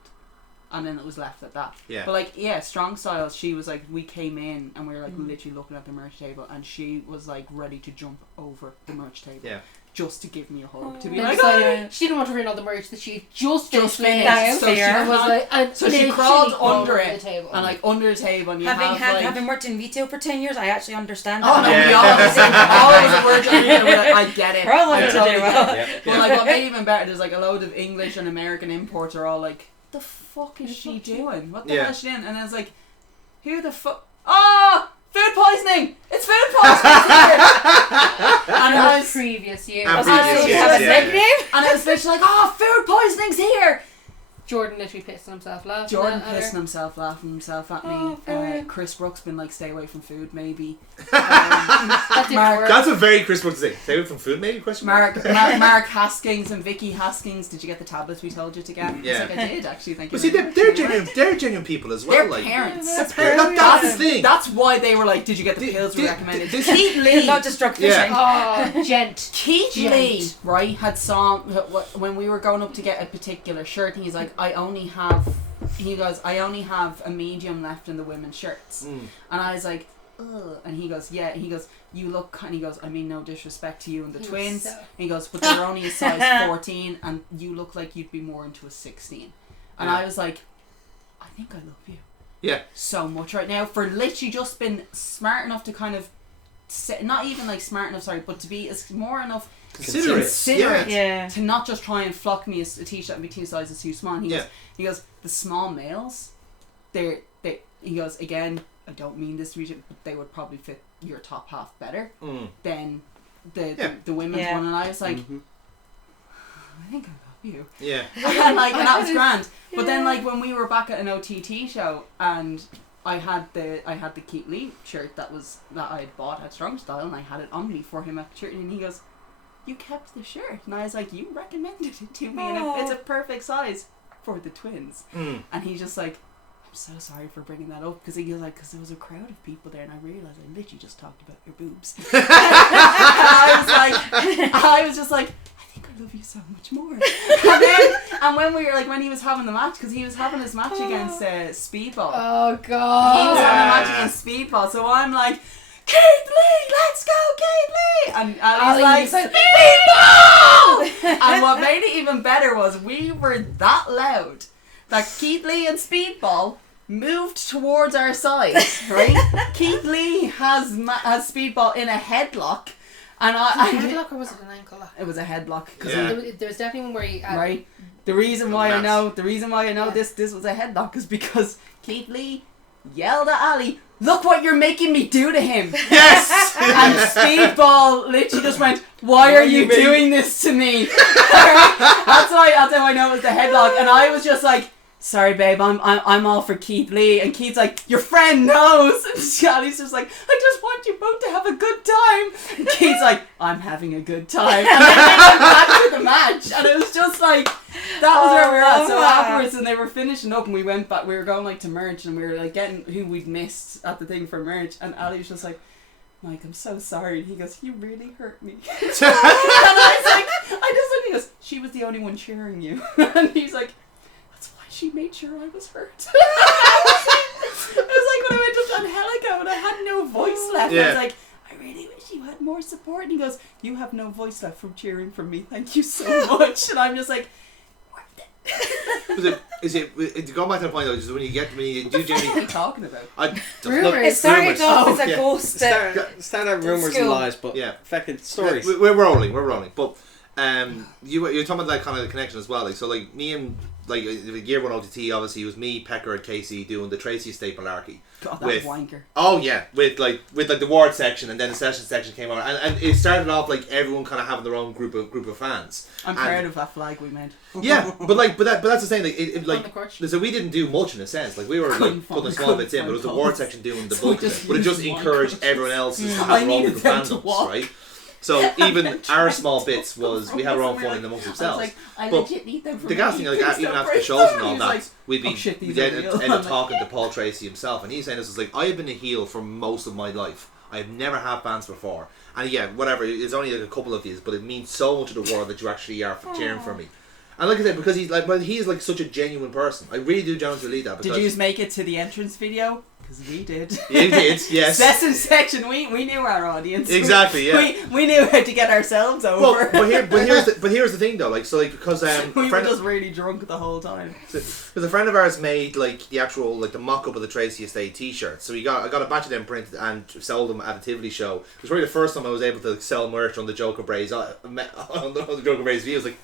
And then it was left at that. Yeah. But like, yeah, Strong Styles, she was like, we came in and we were like literally looking at the merch table, and she was like ready to jump over the merch table. Yeah. Just to give me a hug. To be then like, decided she didn't want to ruin all the merch that she just Just finished. finished. So she And was like, and So she literally crawled under over it, the table. and like under the table, and you Having worked in retail for 10 years, I actually understand Oh that. no, Yeah. we always work together. We're like, I get it. We're all I working totally together. get it. Yeah. But like, what made it even better, there's like a load of English and American imports are all like, the fuck is she doing? What the hell is she doing? And I was like, who the fuck? Oh, food poisoning! It's food poisoning here! And it was previous year. And was like, previous so years, you have a yeah. nickname? and it was literally like, oh, food poisoning's here! Jordan literally pissed himself laughing. Jordan at her. pissing himself, laughing himself at me. Oh, brilliant. Chris Brooks been like, stay away from food, maybe. That didn't Mark- work. That's a very Chris Brooks thing. Stay away from food, maybe? Question mark? Mark Haskins and Vicky Haskins, did you get the tablets we told you to get? Yeah. It's like, I did, actually, thank you. But see, very they're much. genuine. They're genuine people as well. They're like parents. That's that's the thing. That's why they were like, did you get the pills we recommended? this- Keith Lee. Not just drug fishing. Oh, gent. Keith Gent. Lee, right, had when we were going up to get a particular shirt, and he's like, I only have a medium left in the women's shirts. And I was like, ugh. And he goes, yeah. He goes, you look kind. He goes, I mean no disrespect to you and the He was twins. so- And he goes, but they're only a size 14, and you look like you'd be more into a 16. And Yeah. I was like, I think I love you Yeah. so much right now for literally just been smart enough to kind of not even like smart enough, sorry, but to be as more enough Considerate. Yeah. to not just try and flock me a t-shirt and be 2 sizes too small. And he Yeah. goes, the small males, he goes, again, I don't mean this to be, but they would probably fit your top half better than the women's Yeah. one. And I was like, I think I love you. Yeah. And like, and that was grand. But then like when we were back at an OTT show, and I had the Keith Lee shirt that I had bought at Strong Style, and I had it on me for him at church, and he goes, you kept the shirt. And I was like, you recommended it to me, and it's a perfect size for the twins. And he's just like, I'm so sorry for bringing that up, because he was like, because there was a crowd of people there, and I realised I literally just talked about your boobs. And I was just like, I think I love you so much more. And when we were like, when he was having the match, because he was having his match against Speedball. Oh god. He was having a match against Speedball, so I'm like, Keith Lee, let's go, Keith Lee! And I was like, Speedball! And what made it even better was we were that loud that Keith Lee and Speedball moved towards our side, right? Keith Lee has Speedball in a headlock, and Was it a headlock or was it an ankle lock? it was a headlock. Yeah. There was definitely one where he Right. The reason why I know Yeah. this was a headlock is because Keith Lee yelled at Ali, "Look what you're making me do to him!" Yes. And Speedball literally just went, "Why are you doing this to me?" That's how I know it was the headlock, and I was just like, "Sorry, babe, I'm all for Keith Lee," and Keith's like, "Your friend knows," and Ali's just like, "I just want you both to have a good time," and Keith's like, "I'm having a good time," and then they went back to the match, and it was just like, that was where we were at. So afterwards, when they were finishing up, and we went back, we were going like to merch, and we were like getting who we'd missed at the thing for merch, and Ali was just like, "Mike, I'm so sorry," and he goes, "You really hurt me." And I was like, I just He goes, she was the only one cheering you. And he's like, that's why she made sure I was hurt. It was like when I went up to Angelica and I had no voice left. I was like, I really wish you had more support. And he goes, you have no voice left from cheering for me. Thank you so much. And I'm just like, Is it to go back to the point though? Just when you do what are generally, you talking about? It started off as a Yeah. ghost. Start out rumours and School. lies, but Yeah. fucking stories. We're rolling. But you're talking about that kind of connection as well. Like so, like me and like year one OTT. Obviously, it was me, Pecker, and Casey doing the Tracy Estate malarkey. God, that with wanker. Oh yeah, with the ward section, and then the session section came on, and it started off like everyone kind of having their own group of fans. I'm proud of that flag we made. Yeah, but that's the thing. Like it On the course. so we didn't do much in a sense. Like we were like putting small bits in, but it was the ward section doing the So bulk of it. But it just used encouraged one everyone else to I have their own needed group of them to fandoms, walk. right? So even our small bits was we had our own fun in amongst I was ourselves. like, I But legit need them for The me. gas thing, like Please even don't after the break shows them. and all He was that, like, we'd be oh shit, these we'd are end real. up talking to Paul Tracy himself, and he's saying this is like, I have been a heel for most of my life. I have never had fans before, and yeah, whatever. It's only like a couple of these, but it means so much to the world that you actually are cheering for me. And like I said, because he's like, well, he's like such a genuine person. I really do genuinely believe that. Did you make it to the entrance video? Because we did. You did, yes. Session section, we knew our audience. Exactly, yeah. We knew how to get ourselves over. Well, but here's the thing though, like so, like because we were just really drunk the whole time. because a friend of ours made like the actual like the mock-up of the Tracy Estate T-shirt. So I got a batch of them printed and sold them at a Tivoli show. It was really the first time I was able to sell merch on the Joker Braze on the Joker Braze view. I was like,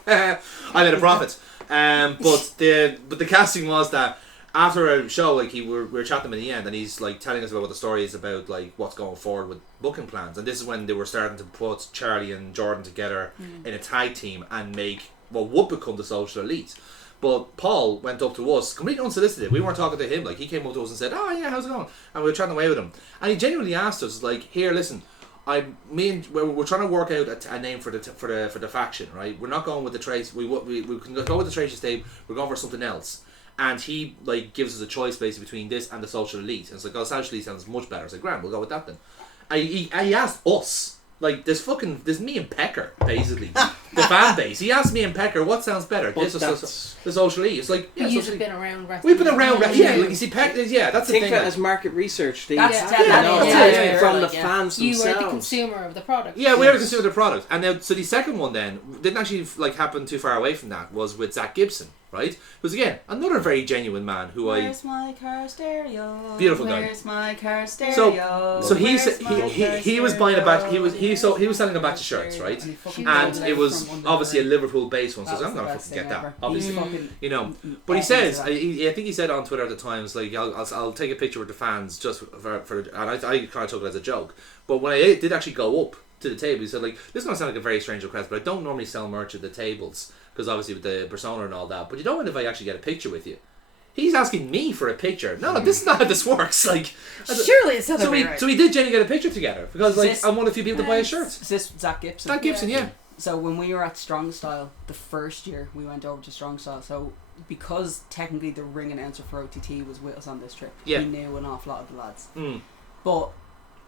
I made a profit. But the casting was that after a show, like we were chatting him in the end, and he's like telling us about what the story is about, like what's going forward with booking plans. And this is when they were starting to put Charlie and Jordan together in a tag team and make what would become the Social Elite. But Paul went up to us, completely unsolicited. We weren't talking to him. Like he came up to us and said, "Oh yeah, how's it going?" And we were chatting away with him, and he genuinely asked us, like, "Here, listen, we're trying to work out a name for the faction, right? We're not going with the Trace. We can go with the Trace Estate. We're going for something else." And he like gives us a choice basically between this and the Social Elite. And it's like, oh, Social Elite sounds much better. It's like, grand, we'll go with that then. And he asked us, like, there's me and Pecker, basically, the fan base. He asked me and Pecker, what sounds better, this or the Social Elite? It's like, yeah, You've been around wrestling. we've been around, yeah, like you see, Pecker, yeah, that's the Think thing. of it as market research. That's it. From the fans You themselves. were the consumer of the product. Yeah, we are consumer the product. And now, so the second one then didn't actually like happen too far away from that. Was with Zach Gibson, right? Who's again another very genuine man who Where's my car stereo? Beautiful guy. Where's my car stereo? So he was buying a batch. stereo? He was selling a batch of shirts, right? And it was obviously a Liverpool based one. So I'm gonna fucking get that, obviously. You know, but he says, I think he said on Twitter at the times, like I'll take a picture with the fans just for and I kind of took it as a joke. But when I did actually go up to the table, he said, like, this is going to sound like a very strange request, but I don't normally sell merch at the tables because obviously with the persona and all that, but you don't mind if I actually get a picture with you. He's asking me for a picture. No, this is not how this works. Like, Surely it's other so way right. we did genuinely get a picture together because like I'm one of the few people to buy his shirts. Is this Zach Gibson? Zach Gibson, yeah. So when we were at Strong Style, the first year we went over to Strong Style, so because technically the ring announcer for OTT was with us on this trip, Yeah. he knew an awful lot of the lads. But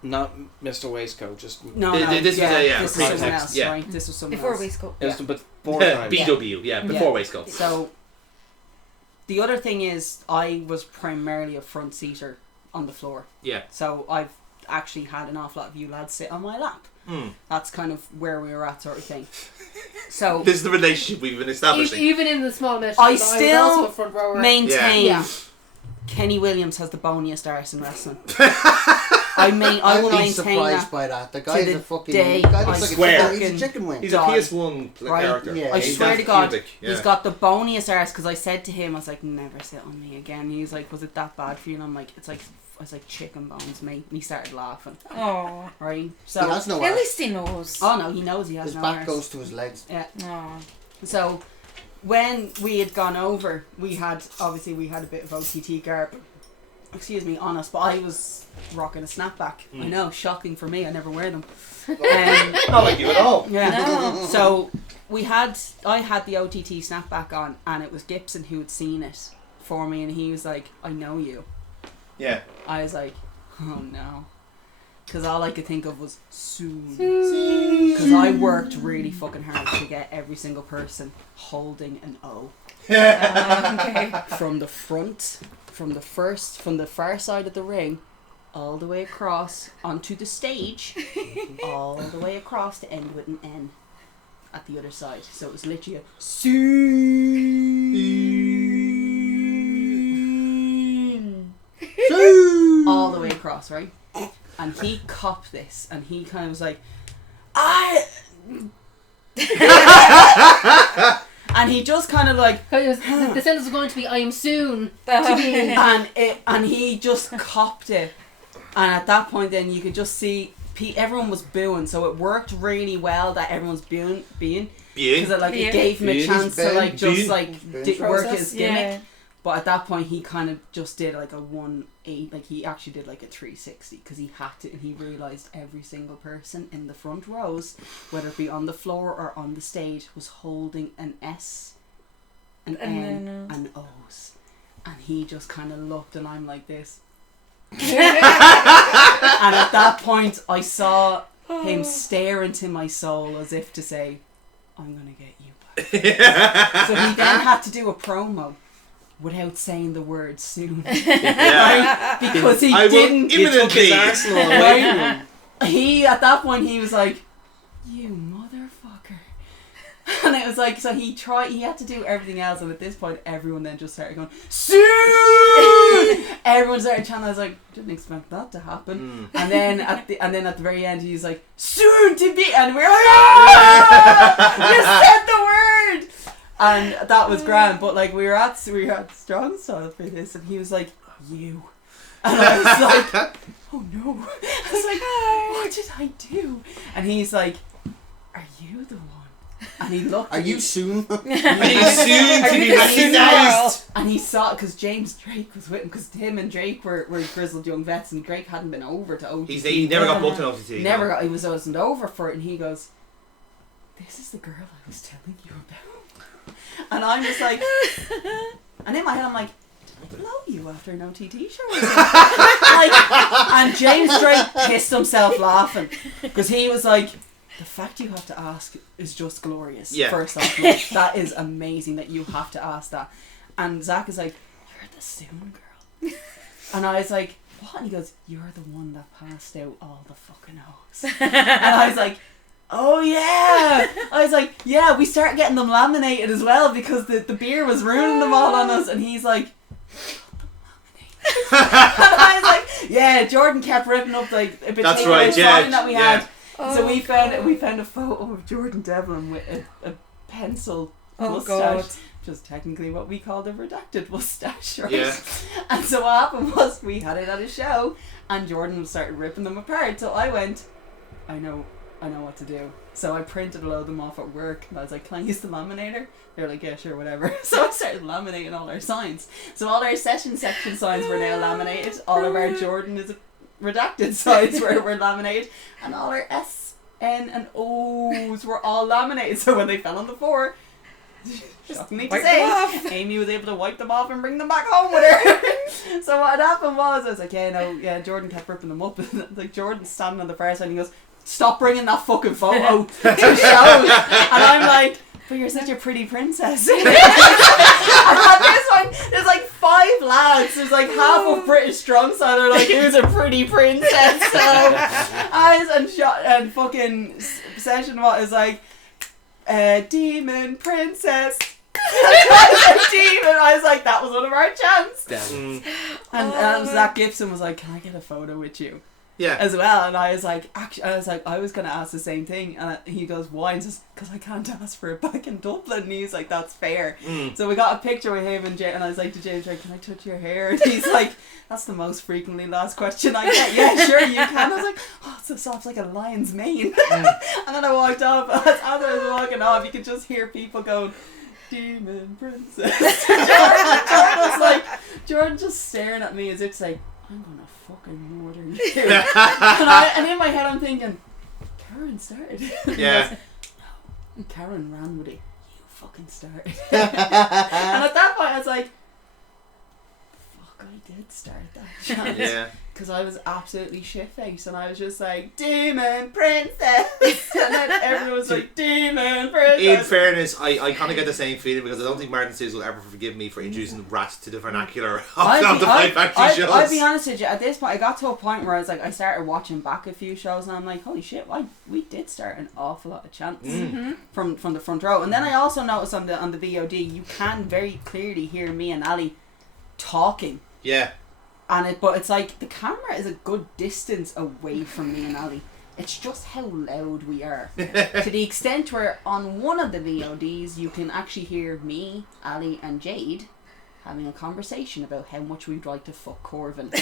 Not Mr. Waistcoat, just no, This was someone else, pretext, yeah. right? This was someone Before else. waistcoat. it was but 4 times. BW, before waistcoat. So the other thing is I was primarily a front seater on the floor. Yeah. So I've actually had an awful lot of you lads sit on my lap. That's kind of where we were at, sort of thing. So This is the relationship we've been establishing. Even in the small matches, I was still also a front rower. maintain Yeah. Kenny Williams has the boniest arse in wrestling. I will I'm maintain surprised that. by that. The guy's the a fucking. day The guy I looks like swear. he's a chicken wing. He's a God. PS1 Right. character. Yeah. I He's swear that to God, cubic, yeah. he's got the boniest arse because I said to him, I was like, never sit on me again. He was like, was it that bad for you? And I'm like, it's like chicken bones, mate. And he started laughing. Oh. Right? He So, has no At arse. least he knows. oh no, he knows he has His no back arse. goes to his legs. Yeah. Oh. So, when we had gone over, we had a bit of OTT garb, on us, but I was rocking a snapback. I know, shocking for me, I never wear them. Not like you at all. Yeah. So, I had the OTT snapback on, and it was Gibson who had seen it for me, and he was like, I know you. Yeah. I was like, oh no. Because all I could think of was soon. Because I worked really fucking hard to get every single person holding an O. Okay. From the front, from the far side of the ring, all the way across onto the stage, all the way across to end with an N at the other side. So it was literally a all the way across, right? And he copped this, and he kind of was like, and he just kind of like, The sentence was going to be, I am soon to be. and he just copped it. And at that point, then you could just see everyone was booing, so it worked really well that everyone's being because it gave him a chance to like just like work his gimmick. Yeah. But at that point, he kind of just did like a 180, like he actually did like a 360 because he had to, and he realised every single person in the front rows, whether it be on the floor or on the stage, was holding an S, an N, and O's. And he just kind of looked, and I'm like this. And at that point, I saw him stare into my soul as if to say, I'm going to get you back. So he then had to do a promo without saying the word soon. Right? Because he didn't. He took his Arsenal away from him. He, at that point, he was like, you motherfucker. And it was like, so he had to do everything else, and at this point, everyone then just started going, soon! Everyone started chanting. I was like, didn't expect that to happen. And then at the very end, he was like, soon to be, and we were like, you said the word! And that was grand, but like we were at Strong Style for this, and he was like, you. And I was like, oh no. I was like, what did I do? And he's like, are you the one? And he looked. Are you soon? Are you soon to be recognized? And he saw it because James Drake was with him, because him and Drake were grizzled young vets, and Drake hadn't been over to OTT. He never got booked in OTT. He wasn't over for it, and he goes, this is the girl I was telling you about. And I'm just like, and in my head I'm like, did I blow you after an OTT show? And James Drake pissed himself laughing because he was like, the fact you have to ask is just glorious. Yeah. First off, like, that is amazing that you have to ask that. And Zach is like, you're the soon girl. And I was like, what? And he goes, you're the one that passed out all the fucking O's. And I was like, oh yeah. I was like, yeah, we started getting them laminated as well because the beer was ruining them all on us. And he's like, and I was like, yeah, Jordan kept ripping up like a bit That's right, yeah, that we had. Oh, So we found a photo of Jordan Devlin with a pencil mustache, which is technically what we called a redacted mustache, right? Yeah. And so what happened was we had it at a show, and Jordan started ripping them apart. So I went, I know what to do. So I printed a load of them off at work, and I was like, can I use the laminator? They're like, yeah, sure, whatever. So I started laminating all our signs. So all our session section signs were now laminated. All of our Jordan is redacted signs were laminated, and all our S, N, and O's were all laminated. So when they fell on the floor, shockingly to say, Amy was able to wipe them off and bring them back home with her. So what happened was, I was like, yeah, Jordan kept ripping them up. Like Jordan's standing on the far side, and he goes, stop bringing that fucking photo to shows. And I'm like, but you're such a pretty princess. And at this one, there's like 5 lads. There's like half of British Strong Style. They're like, who's a pretty princess? So and fucking session what is like, demon princess. Demon. I was like, that was one of our chants. And Zach Gibson was like, can I get a photo with you? Yeah. As well, and I was like, I was gonna ask the same thing, and he goes, why? And says, because I can't ask for it back in Dublin. And he's like, that's fair. So we got a picture with him and and I was like to James, can I touch your hair? And he's like, that's the most frequently asked question I get. Yeah, sure you can. I was like, oh, it's so soft, like a lion's mane. And then I walked off. As I was walking off, you could just hear people going, demon princess. Jordan just staring at me as if to say, I'm gonna fucking murder you. and in my head I'm thinking, Karen started. Yeah. No, and Karen ran with it. You fucking started. And at that point I was like, fuck, I did start that chant. Yeah. because I was absolutely shit-faced and I was just like, demon princess, and then everyone was like, demon princess. In fairness, I kind of get the same feeling because I don't think Martin Seuss will ever forgive me for introducing rats to the vernacular of the Five Factory shows. I'll be honest with you, at this point I got to a point where I was like, I started watching back a few shows and I'm like, holy shit, we did start an awful lot of chants from the front row. And then I also noticed on the VOD you can very clearly hear me and Ali talking. Yeah. But it's like the camera is a good distance away from me and Ali. It's just how loud we are. To the extent where on one of the VODs you can actually hear me, Ali and Jade having a conversation about how much we'd like to fuck Corvin.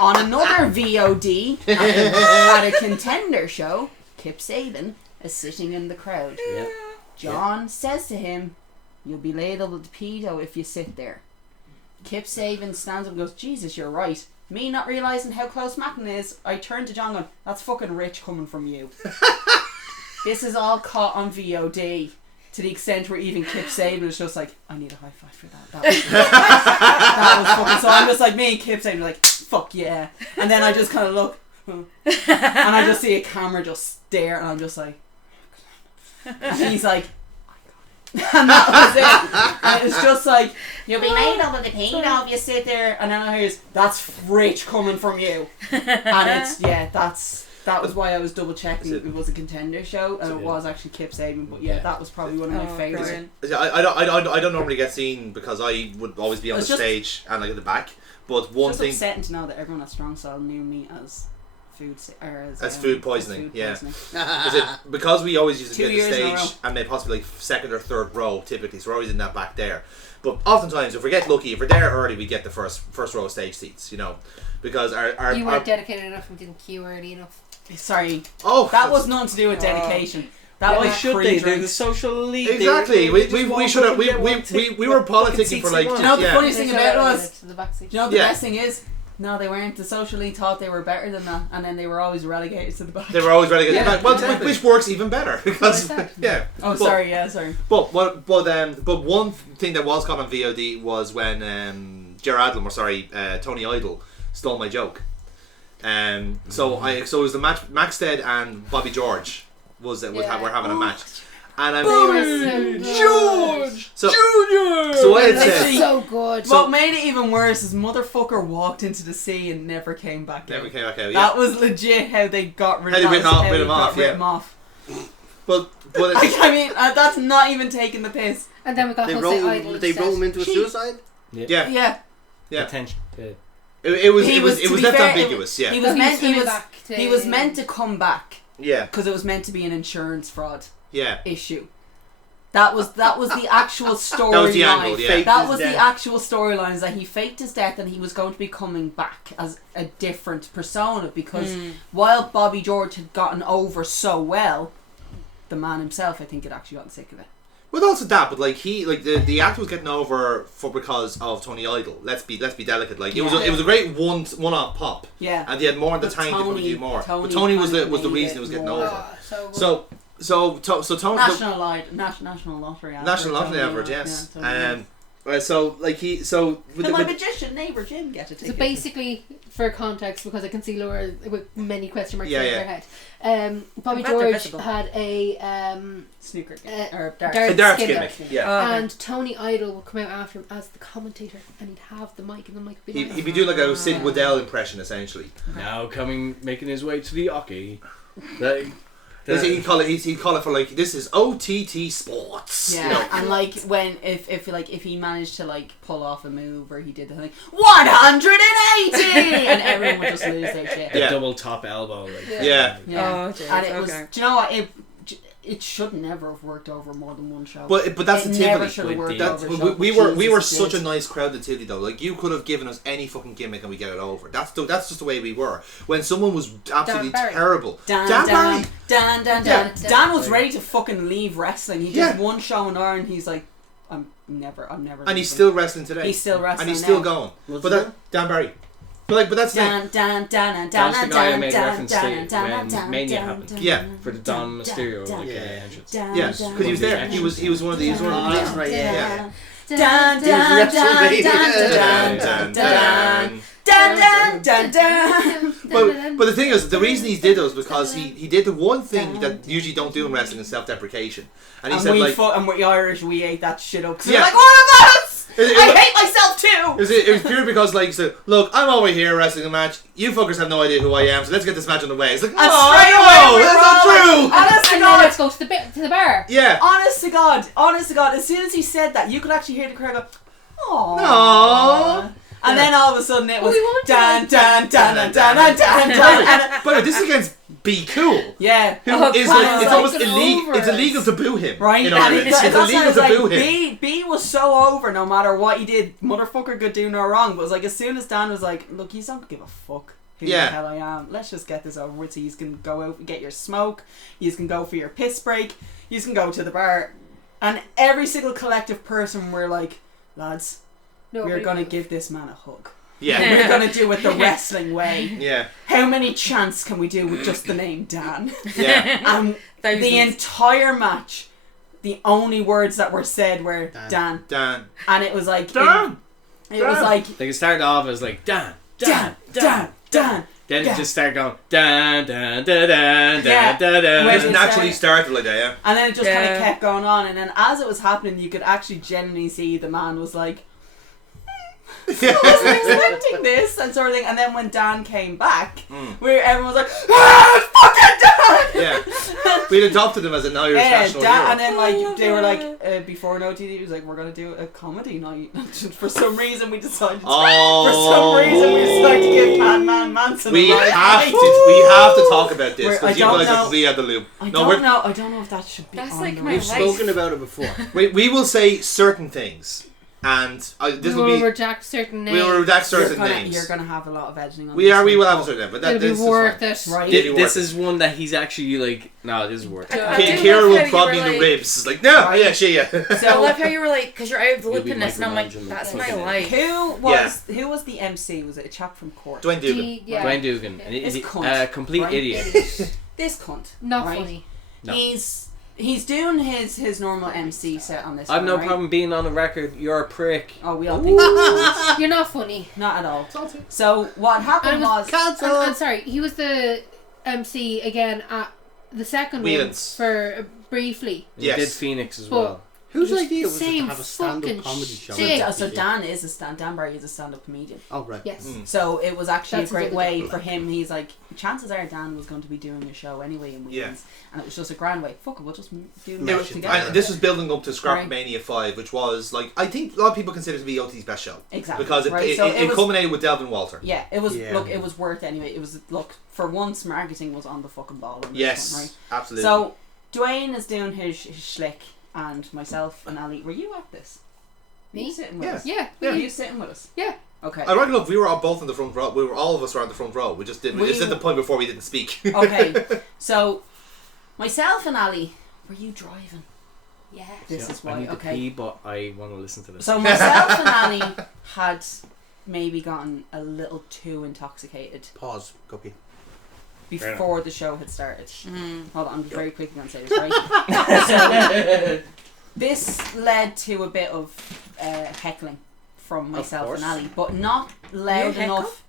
On another VOD at a contender show, Kip Saban is sitting in the crowd. Yeah. John says to him, "You'll be labelled a pedo if you sit there." Kip Saban stands up and goes, "Jesus, you're right." Me not realising how close Mackin is, I turn to John going, "That's fucking rich coming from you." This is all caught on VOD to the extent where even Kip Saban is just like, "I need a high five for that." That was fucking... So I'm just like, me and Kip Saban are like, "Fuck yeah." And then I just kind of look and I just see a camera just stare and I'm just like, and he's like, and that was it. And it's just like, "You'll be made up of the pedo if you sit there." And then I hear, "That's rich coming from you." And it's, that was why I was double checking it was a contender show and it was actually Kip Saban. But that was probably one of my favourites. I don't normally get seen because I would always be on the stage and like at the back. But one it's thing, upsetting to know that everyone at Strong Style knew me as food poisoning. Because we always used to get the stage and maybe possibly like second or third row typically, so we're always in that back there. But oftentimes, if we get lucky, if we're there early, we get the first row stage seats. You know, because our you weren't dedicated enough and didn't queue early enough. Sorry. Oh, that was nothing to do with dedication. That was should they do the social elite? Exactly. We should have. We were politicking for like. Do you know what the funniest thing about it was? Do you know what the best thing is? No, they weren't. The social elite thought they were better than that, and then they were always relegated to the back. They were always relegated to the back. Well, exactly. Which works even better because Oh, sorry. But one thing that was caught on VOD was when Tony Idol stole my joke. So it was the match. Maxted and Bobby George were having a match. And I mean, George! So, Junior! So what it said, That's so good. What made it even worse is motherfucker walked into the sea and never came back out. That was legit how they got rid of him. Off. But I mean, that's not even taking the piss. And then we got they Jose Idol. They roll him into a suicide? Yeah. Attention. It was left ambiguous. He was meant to come back. Yeah. Because it was meant to be an insurance fraud. Yeah. Issue. That was the actual storyline. That was the angle, yeah. That was the actual storyline, is that he faked his death and he was going to be coming back as a different persona because while Bobby George had gotten over so well, the man himself, I think, had actually gotten sick of it. Well, also that, but like the actor was getting over because of Tony Idol. Let's be delicate. Like it was a great one-off pop. Yeah. And they had more in the tank to probably do more. But Tony was the reason it was getting over. So Tony National Lottery advert. National Lottery advert, yes. Will my magician neighbour Jim get a ticket? So basically, for context, because I can see Laura with many question marks in her head, Bobby George had a snooker or darts gimmick. Yeah. And Tony Idol would come out after him as the commentator, and he'd have the mic, and the mic would be he'd be doing like a Sid Waddell impression, essentially. Now making his way to the Ocky. He'd call it for like, this is OTT Sports. Yeah, you know? and like if he managed to like pull off a move or he did the thing 180 and everyone would just lose their shit. A double top elbow. Like yeah. Oh, geez. And it was. Do you know what? It should never have worked over more than one show. But that's the never should have worked over. We were such a nice crowd at Tivoli though. Like you could have given us any fucking gimmick and we get it over. That's just the way we were. When someone was absolutely terrible, Dan was ready to fucking leave wrestling. He did one show in R and he's like, I'm never. And he's still wrestling today. He's still wrestling. And he's still going. But Dan Barry. But that's the thing. That's the guy I made reference to when Mania happened. Yeah. For the Dom Mysterio entrance. Yeah, because he was there. He was one of the. That's right. Yeah. dun dun dun dun dun dun. Dun, dun, dun, dun. But the thing is, the reason he did those because he did the one thing that you usually don't do in wrestling is self-deprecation, and he said and we're Irish, we ate that shit up. So Yeah. we're like, what of us? I hate myself too. It was pure because like, so, look, I'm over here wrestling a match. You fuckers have no idea who I am, so let's get this match on the way. It's like, And straight away, no, we're that's all not true. like, honest to And then God, let's go to the bar. Yeah. honest to God, as soon as he said that, you could actually hear the crowd go, aww. Aww. And then all of a sudden it was we want to dun like- dun dun dun dun dun dun dun. But this is against Be Cool. Yeah. Who Oh, is God, like, it's it's almost like illegal. over It's us. illegal to boo him. Right, In and Ireland. it's It's that's illegal what to I was boo like, him. B was so over no matter what he did, motherfucker could do no wrong. But it was like as soon as Dan was like, look, you don't give a fuck who Yeah. the hell I am. Let's just get this over with. So you can go out and get your smoke. You can go for your piss break. You can go to the bar. And every single collective person were like, lads, we're gonna give this man a hug. Yeah. We're gonna do it the wrestling way. Yeah. How many chants can we do with just the name Dan? Yeah. And the entire match, the only words that were said were Dan. Dan. And it was like Dan. It was like Like it started off as like Dan. Dan, Dan, Dan. Then Dan. it just started going Dan Dan Dan Dan Yeah. Dan Dan Dan. When It just naturally started like that, yeah. And then it just kind Yeah. of kept going on, and then as it was happening, you could actually genuinely see the man was like, I wasn't expecting this, and sort of thing. And then when Dan came back, where everyone was like, ah, fucking Dan! Yeah. We'd adopted him as an Irish Yeah, national Dan, hero. and then like they were like before an OTD, he was like, we're gonna do a comedy night. For some reason, we decided. For some reason, we decided to give Madman Manson. We a live have night. to talk about this I because you don't guys know- are completely out the loop. I No, don't know. I don't know if that should be. That's on like the my We've record. life. spoken about it before. we will say certain things, and this will be. redact certain names. We will redact You're certain gonna, names. you're gonna have a lot of editing on We this are. We one. will have a certain name, but that It'll be this is worth fine. it. Right. It'll be This worth is one that he's actually like, no, this is worth it. I do Kira love will how you prod were me in the like- ribs. It's like, no, yeah, she, yeah. I So love how you were like, because you're out of the You'll loop be in this, and I'm like, micromanaging that's the my fucking life. who was the MC? Was it a chap from Court? Dwayne Dugan. Dwayne Dugan, and This he's cunt, a complete right? idiot. This cunt. Not right? funny. No. He's doing his normal MC set on this. I've one, no right? problem being on the record. You're a prick. Oh, we all think so. You're not funny. Not at all. So what happened was I'm sorry, he was the MC again at the second Whelan's. one for briefly. He Yes. did Phoenix as But- well. Whose Just idea the was it to same have a stand-up fucking comedy show? shit. so Dan Barry is a stand-up comedian. Oh, right. Yes. So it was actually That's a great his way other for him. He's like, chances are Dan was going to be doing a show anyway in weekends, and it was just a grand way. Fuck it, we'll just do Mesh it it together. And this was building up to Scrap Right. Mania 5, which was like I think a lot of people consider it to be OT's best show Exactly. because it, right? it, So it was, culminated with Delvin Walter. yeah, it was. Yeah. Look, it was worth anyway. It was for once, marketing was on the fucking ball. On this Yes, one, right? absolutely. So Dwayne is doing his schlick, and myself and Ali. Were you at this? Were you Me? sitting with Yeah. us? Yeah. Were you sitting with us? Yeah. Okay. Ironically enough, we were all both in the front row. All of us were on the front row. We just didn't. We- It's at the point before we didn't speak. Okay. So myself and Ali, were you driving? Yeah. This is I why. need to Okay. pee, but I want to listen to this. So myself and Ali had maybe gotten a little too intoxicated Pause. Cookie. before the show had started. Mm. Hold on, I'm very quickly going to say this, right? So, this led to a bit of heckling from myself and course. Ali, but not loud You heckle? enough.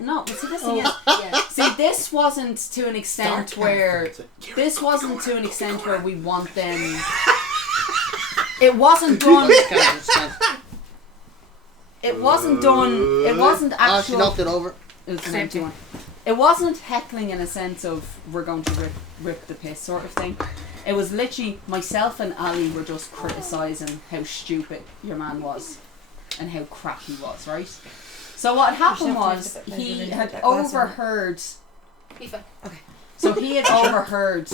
No, but see, this thing is, Yeah. see, this wasn't to an extent Start where careful. this wasn't to an extent where we want them. It wasn't done. It wasn't done. It wasn't Oh, she actual. knocked it over. It was an Same empty thing. one. It wasn't heckling in a sense of we're going to rip the piss sort of thing. It was literally myself and Ali were just criticising how stupid your man was and how crap he was, right? So what happened was he had overheard. Be fine. So he had overheard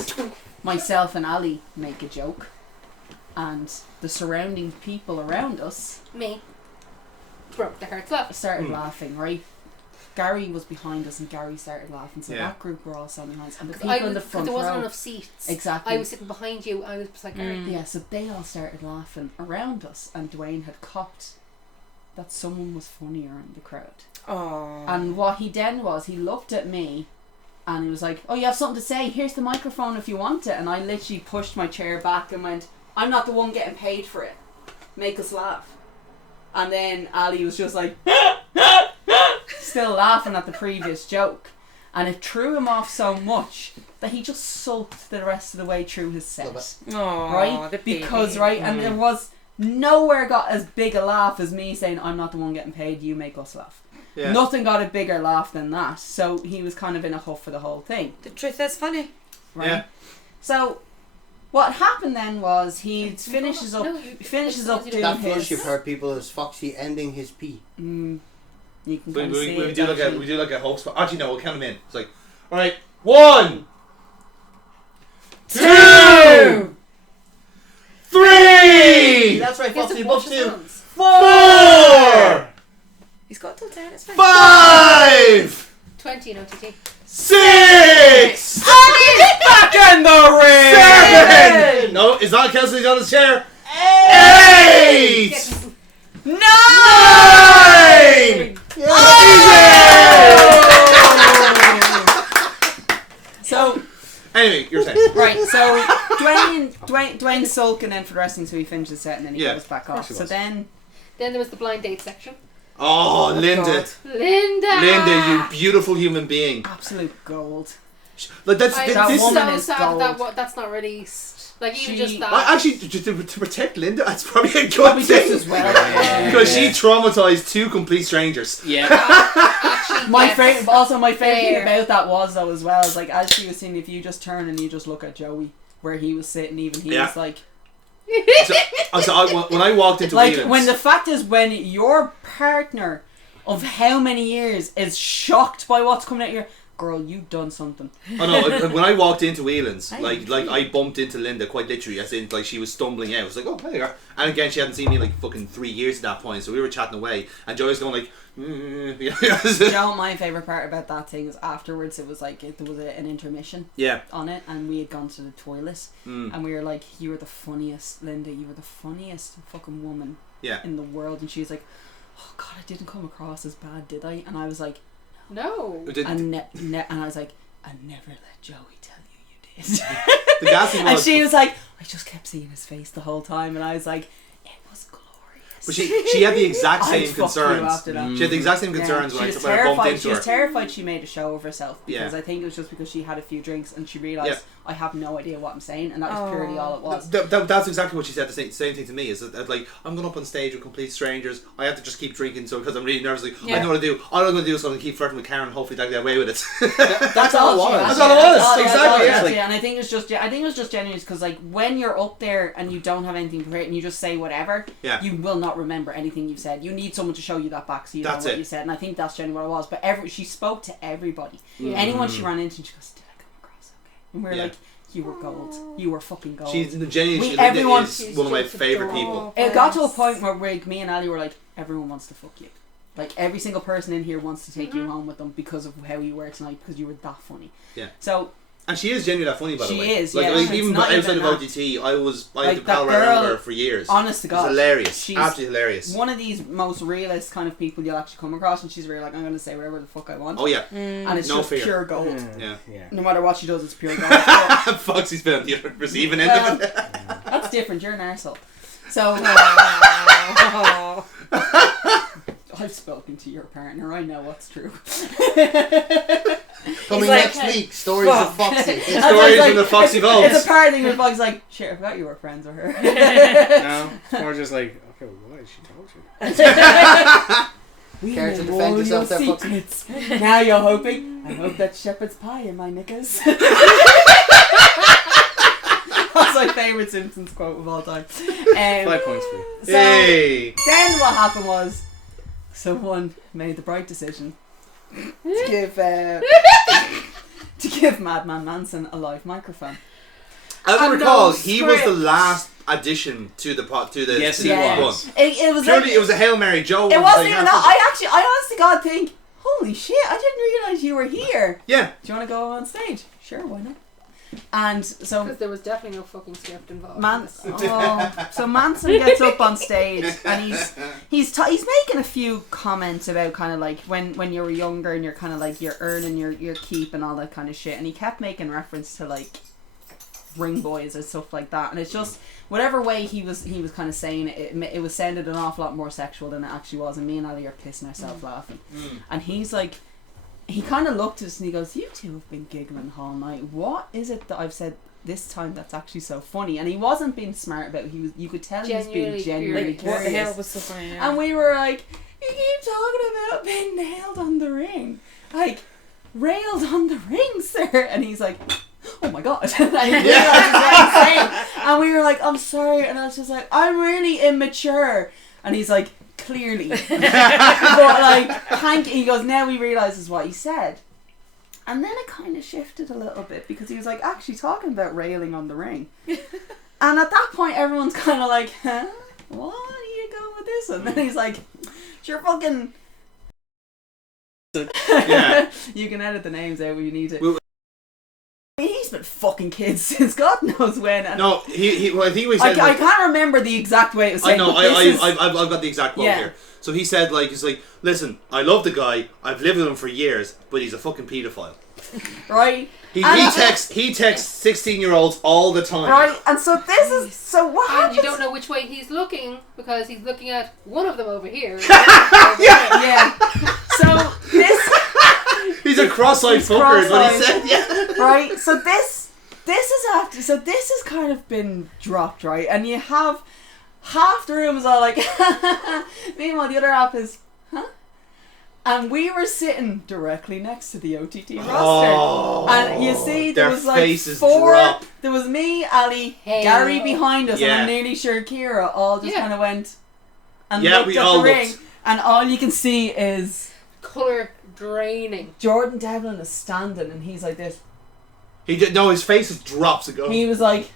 myself and Ali make a joke, and the surrounding people around us Me. Broke the heart's love. started laughing, right? Gary was behind us and Gary started laughing, so Yeah. that group were all standing behind us, and the Because people in the front there wasn't row. enough seats. Exactly. I was sitting behind you. I was beside Gary. Yeah, so they all started laughing around us, and Dwayne had copped that someone was funnier in the crowd. Oh. And what he then was, he looked at me and he was like, oh, you have something to say? Here's the microphone if you want it. And I literally pushed my chair back and went, I'm not the one getting paid for it. Make us laugh. And then Ali was just like, still laughing at the previous joke. And it threw him off so much that he just sulked the rest of the way through his set. Oh, Right? Because, right, and there was nowhere got as big a laugh as me saying, I'm not the one getting paid, you make us laugh. Yeah. Nothing got a bigger laugh than that. So he was kind of in a huff for the whole thing. The truth is funny. Right? Yeah. So what happened then was he finishes up doing That flush his... you've heard people as Foxy ending his pee. You can We, kind of see we, it, we do like a actually. we do like a hoax. Actually, no, we'll count them in. It's like, all right, 1, 2, 3, That's right, He has Foxy, to above wash his 2. hands. 4, He's got till 10, it's fine. 5, 20 in OTT. 6, Back in the ring! 7. No, it's not Kelsey. He's on his chair. 8, 9. So, Anyway, you're saying. right, so Dwayne's sulking then for the wrestling, so he finishes set and then he Yeah. goes back off. he So was. then... Then there was the blind date section. Oh, Linda. God. Linda, You beautiful human being. Absolute gold. Like that's I'm That this. woman so is sad gold. that's not released. Like even She- just that. Well, actually, to protect Linda, that's probably a good Probably just thing. as well. Because she traumatized 2 complete strangers. Yeah. Actually, My yes. favorite, also my favorite thing Fair. about that was though as well is like as she was saying, if you just turn and you just look at Joey where he was sitting, even he Yeah. was like, When I walked into like Whelan's- when the fact is when your partner of how many years is shocked by what's coming out your girl, you've done something. Oh no! When I walked into Whelan's, I like I bumped into Linda quite literally, as in like she was stumbling out. I was like, "Oh, there you are!" And again, she hadn't seen me in like fucking 3 years at that point, so we were chatting away, and Joey was going like, You know, my favourite part about that thing is afterwards it was like there was an intermission "Yeah, on it and we had gone to the toilet mm, and we were like, you were the funniest, Linda, you were the funniest fucking woman yeah." in the world. And she was like, oh god, I didn't come across as bad, did I? And I was like, No. and I was like, I never let Joey tell you did. The gas thing And was, she was like, I just kept seeing his face the whole time, and I was like, it was glorious. but she had the exact I'd same fuck you concerns. after that. She had the exact same Yeah, concerns she when I was bumped terrified. into She was her. terrified she made a show of herself because Yeah. I think it was just because she had a few drinks and she realised Yeah. I have no idea what I'm saying, and that was purely all it was. That's exactly what she said. The same thing to me is that like I'm going up on stage with complete strangers. I have to just keep drinking, so because I'm really nervous. Like, I know what to do. All I'm going to do is I'm going to keep flirting with Karen. Hopefully, I get away with it. That's all it was. That's all it was. Exactly, yeah. Yeah. And I think it was just genuine because like when you're up there and you don't have anything prepared and you just say whatever, Yeah. you will not remember anything you've said. You need someone to show you that back so you That's know what it. you said. And I think that's genuinely what it was. But she spoke to everybody. Yeah. Anyone she ran into, she goes, "Did I come across okay?" And we were Yeah. like, "You were gold. You were fucking gold." She's genuinely everyone- is one of my favorite people. It got to a point where me and Ali were like, everyone wants to fuck you. Like every single person in here wants to take you home with them because of how you were tonight, because you were that funny. Yeah. So And she is genuinely that funny, by the She way. is, Like, yeah. like It's even not outside even of that. OTT, I had Like, the pal that around girl, her for years. honest to It's God, hilarious. she's Absolutely hilarious. one of these most realist kind of people you'll actually come across, and she's really like, I'm going to say whatever the fuck I want. Oh yeah. And it's No just fear. pure gold. Yeah. Yeah. No matter what she does, it's pure gold. But Foxy's been on the other receiving end of it. that's different. You're an arsehole. So I've spoken to your partner. I know what's true. Coming like, next week, stories of Foxy. Stories from the Foxy Vault. It's a part thing with Fox's like, shit, I forgot you were friends with her. No, it's more just like, okay, why did she talk to you? Care to defend yourself there, Foxy? secrets. Now you're hoping. I hope that shepherd's pie in my knickers. That's my favourite Simpsons quote of all time. 5 points for you. So Hey. then what happened was someone made the bright decision to give Madman Manson a live microphone. As I And recall, no he was the script. last addition to the pot to the Yes, to he the was. one. It was Purely, like, it was a Hail Mary. Joe. it was wasn't like, even that. I honestly God think, holy shit, I didn't realise you were here. Yeah. Do you want to go on stage? Sure, why not? And so Because there was definitely no fucking script involved. so Manson gets up on stage and he's making a few comments about kind of like when you were younger and you're kind of like you're earning your keep and all that kind of shit, and he kept making reference to like ring boys and stuff like that. And it's just whatever way he was kind of saying it was sounded an awful lot more sexual than it actually was. And me and Ali are pissing ourselves laughing. And he's like, he kind of looked at us and he goes, "You two have been giggling the whole night. What is it that I've said this time that's actually so funny?" And he wasn't being smart about it. You could tell he was being genuinely curious. What the hell was so funny? Yeah. And we were like, "You keep talking about being nailed on the ring, like railed on the ring, sir." And he's like, "Oh my god!" And he realized what he's saying. And we were like, "I'm sorry." And I was just like, "I'm really immature." And he's like, "Clearly," but like, thank you. He goes, "Now he realizes what he said." And then it kind of shifted a little bit because he was like actually talking about railing on the ring. And at that point, everyone's kind of like, "Huh? What are you going with this?" And then he's like, "You're fucking." Yeah. You can edit the names out when you need to. He's been fucking kids since God knows when. And No, well, I think we said. I can't remember the exact way it was I said. know. But this is- I've got the exact quote here. So he said, like, he's like, "Listen, I love the guy. I've lived with him for years, but he's a fucking paedophile." Right. He texts 16-year-olds all the time. Right. And so this is so what And happens. you don't know which way he's looking because he's looking at one of them over here. Yeah. So this. He's a cross-eyed fucker, is what he said. Yeah. Right. So this is after. So this has kind of been dropped, right? And you have half the room is all like, meanwhile the other half is, huh? And we were sitting directly next to the OTT roster. And you see there their was like faces 4. drop. There was me, Ali, Hey. Gary behind us, and Yeah. I'm nearly sure Kira all just kind of went and Yeah, looked we at all the ring. looked. And all you can see is Colour draining. Jordan Devlin is standing and he's like this. He did, no, his face just drops and goes. He was like,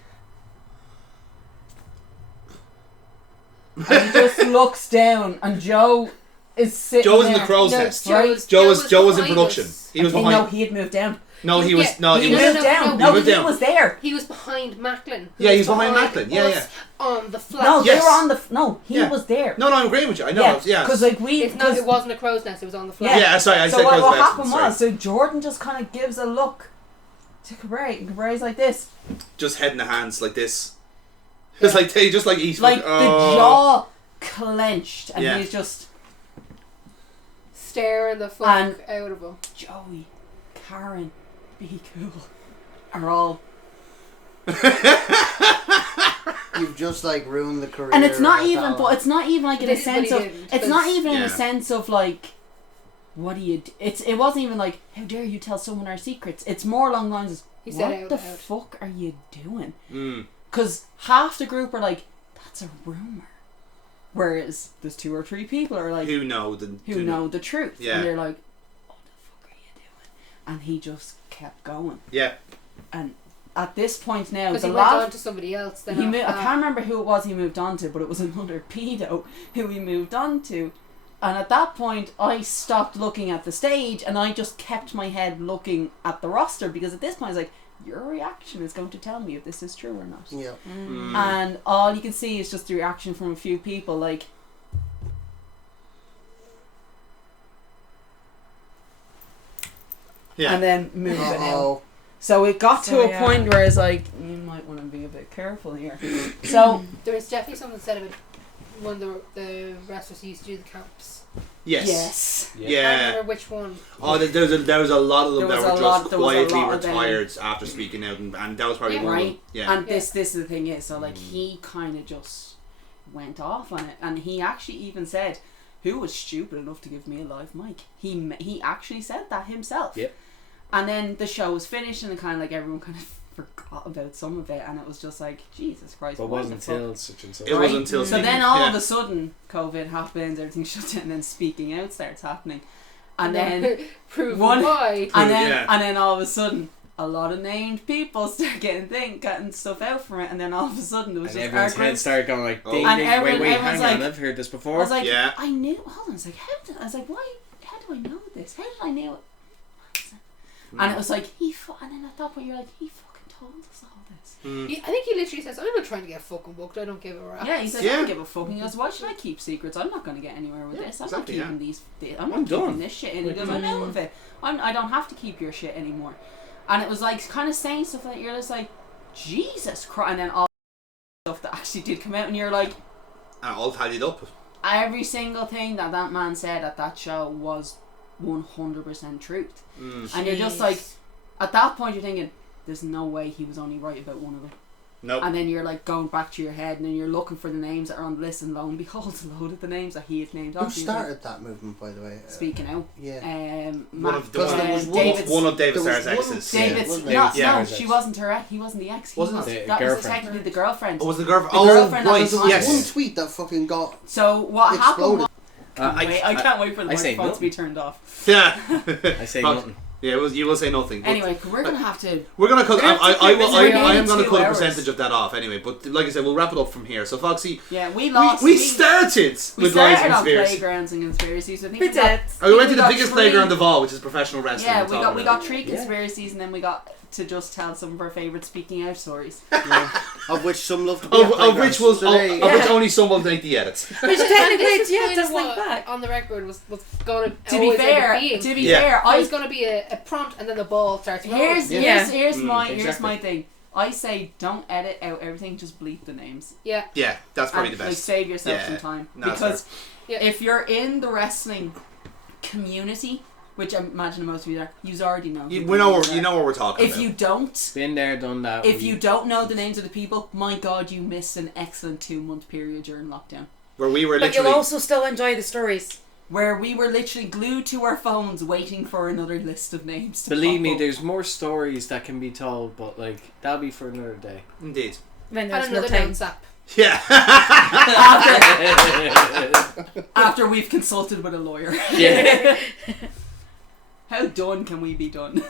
and he just looks down, and Joe is sitting. Joe was in there. the crow's No, nest. Right. Joe was in behind production. us. He was Okay, behind. no, he had moved down. No, he was. Yeah. No, He he was. moved down. no, No, moved he down. was there. He was behind Macklin. Yeah, he was behind Macklin. Yeah, us on the flat. No, they Yes. were on the. No, he Yeah. was there. No, I'm agreeing with you. I know. Yeah. because like we. It's not. It wasn't a crow's nest. It was on the flat. Yeah. Yeah, sorry, I So said what crow's nest, happened sorry. was, so Jordan just kind of gives a look to Cabray, and Cabray's like this, Just head in the hands like this. It's like he's like fucking, the jaw clenched, and Yeah. he's just Staring the fuck And- out of him. Joey, Karen, be cool, are all. You've just like ruined the career. And it's not of even, that but one. it's not even like in It a is, but sense he of. didn't, It's not even in Yeah. a sense of like, what do you? It wasn't even like, how dare you tell someone our secrets? It's more along the lines of, He said what out the loud. fuck are you doing? Mm. Because half the group are like, that's a rumor, whereas there's 2 or 3 people are like, Who know who know the truth, Yeah. and they're like, what the fuck are you doing? And he just kept going, Yeah. and at this point now, Because the he went last. on to somebody else. Then He after I that. can't remember who it was he moved on to, but it was another pedo who he moved on to. And at that point, I stopped looking at the stage and I just kept my head looking at the roster, because at this point, I was like, your reaction is going to tell me if this is true or not. Yeah. Mm. And all you can see is just the reaction from a few people, like, Yeah. and then move it out. Oh, So it got So, to a yeah. point where it's like, you might want to be a bit careful here. So, There was definitely something said about when the wrestlers used to do the camps. Yes. yes. I can't Yeah. remember which one. Oh, there was a lot of them There that was were a lot- just there was a quietly lot of them. retired after speaking out, and that was probably Yeah. one of them. Right. Yeah. And this is the thing is, so like he kind of just went off on it, and he actually even said, "Who was stupid enough to give me a live mic?" He actually said that himself. Yep. And then the show was finished, and kind of like everyone kind of forgot about some of it, and it was just like, Jesus Christ. But what wasn't the fuck? until such and such. It wasn't until So Stephen- then all yeah. of a sudden, COVID happens, everything shuts down, and then speaking out starts happening, and then. prove one- why. And then, Yeah. and then all of a sudden, a lot of named people start getting stuff out from it, and then all of a sudden there was And just everyone's arguments. head started going like, Oh. ding, And ding, everyone- wait, everyone's hang on, like- I've heard this I before. was like, Yeah. I knew. Hold on, I was like, I was like, why? How do I know this? How did I know it? And it was like and then at that point you're like, he fucking told us all this. Mm. I think he literally says, "I'm not trying to get fucking booked. I don't give a rap." Yeah, he said, I Yeah. don't give a fuck. He goes, why should I keep secrets? I'm not going to get anywhere with Yeah, this. I'm exactly, not keeping yeah. these. I'm I'm not keeping done. this shit in. He goes, I'm out of it. I don't have to keep your shit anymore. And it was like kind of saying stuff like, you're just like, Jesus Christ, and then all stuff that actually did come out, and you're like, And it all tallied up. every single thing that man said at that show was 100% truth. And you're just like, at that point you're thinking, there's no way he was only right about one of them. Nope. And then you're like going back to your head, and then you're looking for the names that are on the list, and lo and behold, a load of the names that he had named. Who started that movement, by the way? Speaking out. Yeah. One of David's, David there was Starr's one- exes. David's, wasn't no, it? Yeah. no, she wasn't her ex. He wasn't the ex. He Wasn't was, it? that The was girlfriend. technically the girlfriend. Oh, was the girlfriend? The Oh, girlfriend right. that There was was Yes. one tweet that fucking got So what exploded. happened? I can't wait for the I say microphone to be nothing. turned off. Yeah. I say Fuck. nothing. Yeah, you will say nothing. But Anyway, we're gonna have to. we're gonna cut. We're gonna have to I keep this am gonna 2 cut a hours. percentage of that off anyway. But like I said, we'll wrap it up from here. So Foxy, Yeah, we lost. we started we with lies started and on conspiracy. playgrounds and conspiracies. I think We did. We went to the got biggest 3 playground of all, which is professional wrestling. Yeah, We're we talking got about. 3 conspiracies, and then we got to just tell some of our favourite speaking out stories. of which some love to be Of which was so there you go. of which only some will make the edits. Which technically, This is yeah, kind of just like what back. on the record was going to To be fair, Yeah. I There's going to be a prompt and then the ball starts rolling. here's my exactly. thing. I say don't edit out everything, just bleep the names. Yeah. Yeah, that's probably And, the like, best. save yourself Yeah. some time. No, that's because Yeah. if you're in the wrestling community, which I imagine most of you are, you already know. You who know the what we're talking If about. you don't, Been there, done that. if you don't know the names of the people, my God, you missed an excellent 2-month period during lockdown. Where we were But you'll literally. also still enjoy the stories. Where we were literally glued to our phones waiting for another list of names to Believe pop me, up. there's more stories that can be told, but like that'll be for another day. Indeed. When And there's no another time. noun sap. Yeah. After we've consulted with a lawyer. Yeah. How done can we be done?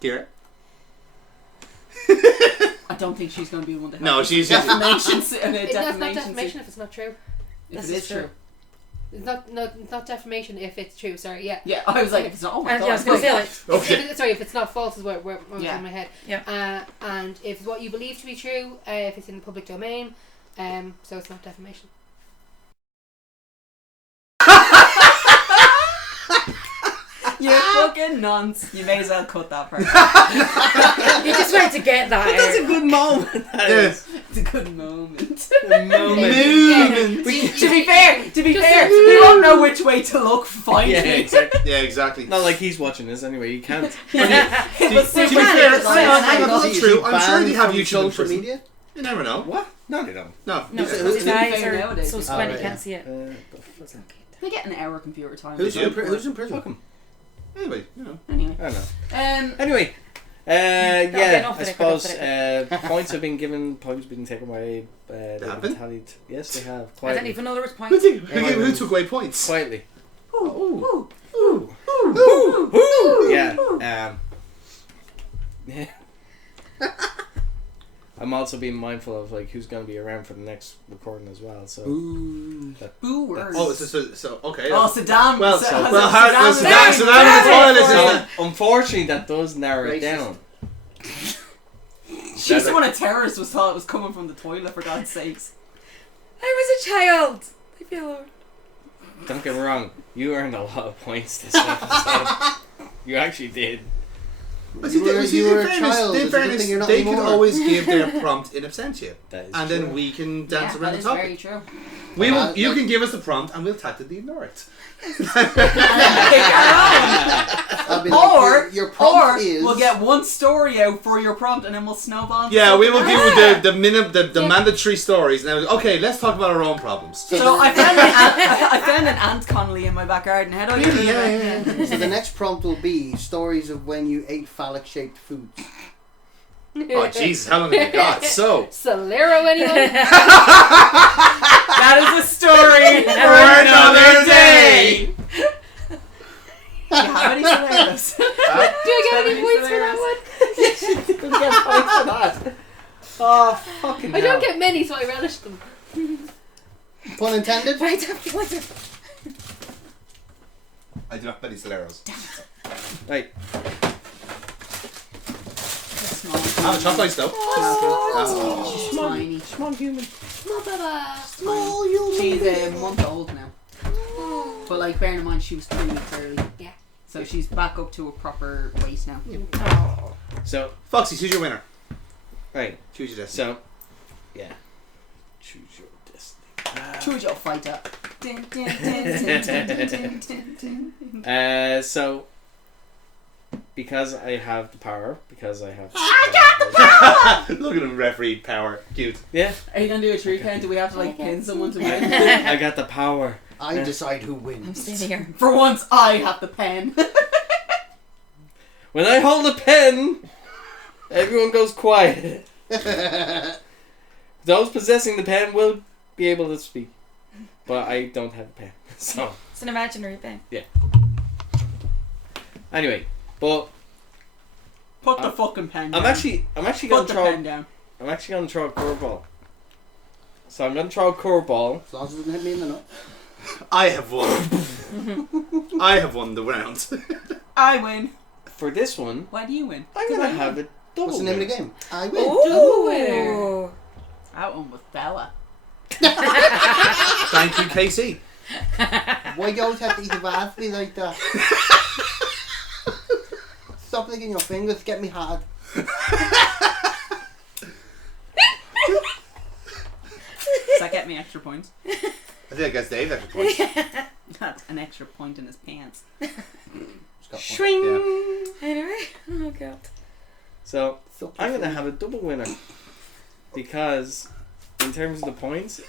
Kira? I don't think she's going to be the one to help. No, us. she's defamation. It's not defamation if it's not true. If This it is is true. true. It's not defamation if it's true. Sorry, yeah. Yeah, I was like, if it's not. Oh my And God. yeah, I was going to say, like, Okay. Sorry, if it's not false is what was Yeah. in my head. Yeah. And if what you believe to be true, if it's in the public domain, so it's not defamation. You fucking nonce. You may as well cut that part. you just wanted to get that That's a out. good moment. Yeah. It's a good moment. Moment. To be fair, Just we say, won't know which way to look finally. Yeah, exactly. Yeah, exactly. Not like he's watching this anyway. You can't. It was To be super fair, serious. hang on, Hang on. that's Is true. he I'm sure they banned have from YouTube in social prison. media. You never know. What? No, they don't. No. No, Who's- because his who's- eyes fair are nowadays. so Oh, squinty, right, can't yeah. see it. They get an hour computer time. Who's Yeah. in prison? Fuck him. Anyway, you know. Anyway. I don't know. Anyway, Yeah, enough I of it, suppose enough points have been given, points been taken away. They've have been been? tallied. Yes, they have. I didn't Quietly. even know there was Who, points. who took away points? Quietly. ooh. Yeah. Yeah. I'm also being mindful of like who's going to be around for the next recording as well. So Booers. Oh, so okay. Oh, Saddam. Well, Saddam Saddam in the toilet is unfortunately, that does narrow it Racist. down. She's the one a terrorist was thought it was coming from the toilet, for God's sakes. I was a child. Leave me alone. Don't get me wrong, you earned a lot of points this episode. You actually did. You were a child. In It's a good fairness, thing you're not they can anymore. always give their prompt in absentia, That is and true. then we can dance Yeah, around that the is very topic. true. We will. You like- can give us the prompt, and we'll tactically ignore it. And then pick our own. I'll be Or, like, your prompt is. we'll get one story out for your prompt, and then we'll snowball. Yeah, we will something give else. you the mandatory stories. Now, okay, let's talk about our own problems. So I found an ant Connolly in my back garden. How do I get rid of it? So the next prompt will be stories of when you ate phallic-shaped foods. Oh, Jesus, how long have you got? So, Solero, anyone? That is a story for another day. Do you have any scenarios? Do I get any points for that one? Oh, fucking I don't get many, so I relish them. Pun intended? Right after I do not have many Soleros. Right. Have a chocolate though. Oh, she's tiny. Small human. Small human. She's a month old now. But like, bearing in mind she was 3 weeks early. Yeah. So So she's back up to a proper weight now. Oh. So, Foxy, choose your winner. right. Choose your destiny. So, yeah. Choose your destiny. Choose your fighter. Dun, dun, dun, dun, dun, dun, dun, dun. So, because I have the power, because I have... Look at him, referee power. Cute. Yeah. Are you gonna do a 3 count? Do we have to like pin someone to win? I got the power. I decide who I'm wins. staying here. For once, I have the pen. When I hold a pen, everyone goes quiet. Those possessing the pen will be able to speak. But I don't have a pen. So, It's an imaginary pen. anyway. But Put the fucking pen down. I'm actually Put gonna the throw pen down. I'm actually gonna throw a curveball. So I'm gonna throw a curveball. As long as it doesn't hit me in the nut. I have won. I have won the round. I win. For this one, Why do you win? I'm gonna have a double. What's the name of the winner. game? I win. Ooh. That one was Bella. Thank you, KC. Why do you always have to eat the raspberry like that? Stop licking your fingers, get me hard. Does that get me extra points? I think I guess Dave extra points. That's an extra point in his pants. It's got one. Swing. Yeah. Anyway, oh god. So Suck I'm your gonna thumb. have a double winner because, in terms of the points,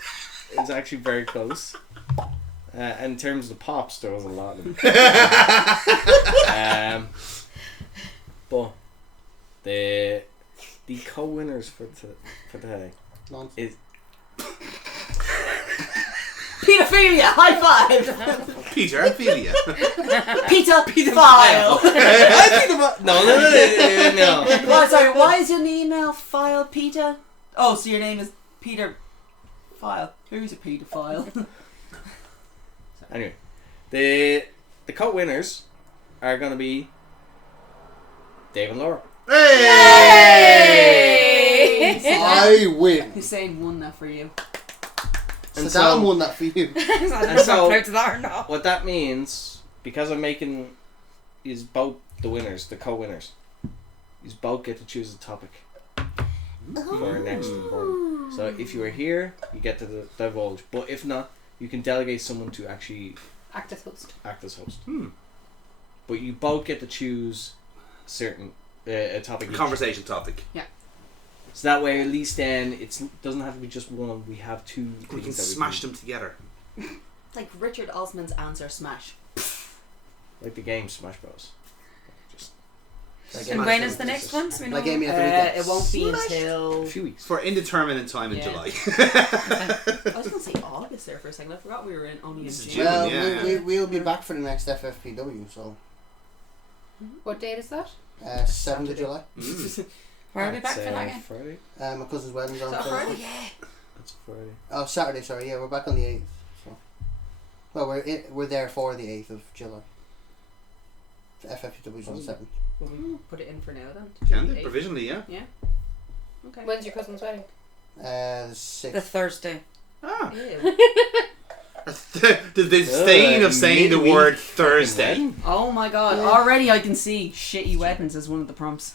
it's actually very close. And in terms of the pops, there was a lot of them. But the co-winners for today Nonsense. is Pedophilia! High five! Peter, Ophelia. Peter file! no. Well, sorry, why is your email file Peter? Oh, so your name is Peter File. Who's a pedophile? Anyway, the co-winners are gonna be Dave and Laura. Hey! I win. Hussein won that for you. And So Dan won that for you. And so- proud to that or not. What that means, because I'm making, is both the winners, the co-winners, is both get to choose a topic for our next recording. So if you are here, you get to divulge. But if not, you can delegate someone to actually Act as host. act as host. But you both get to choose certain a topic. each. Conversation topic. So that way, at least then it doesn't have to be just one. We have two. We can things that smash them together. Like Richard Osman's answer smash. like the game Smash Bros. Just And when is the next one? So we know. Like Amy at the weekend. It won't be a until... few weeks. For indeterminate time in Yeah. July. I was going to say August there for a second. I forgot we were in only in This is June. June. Well, yeah. we'll be back for the next FFPW, so What date is that? 7th of July. Where are we back for That's, that again? Friday. My cousin's wedding's on Is that Thursday. Friday? That's Friday. Oh, Saturday, sorry. Yeah, we're back on the 8th. So. Well, we're there for the 8th of July. FFPW's on the 7th. Will we put it in for now then? Can they? 8th? Provisionally, yeah. Yeah. Okay. When's your cousin's wedding? The 6th. The Thursday. Ah. Ew. the disdain of saying the word Thursday. Oh my god. Already I can see shitty weddings as one of the prompts.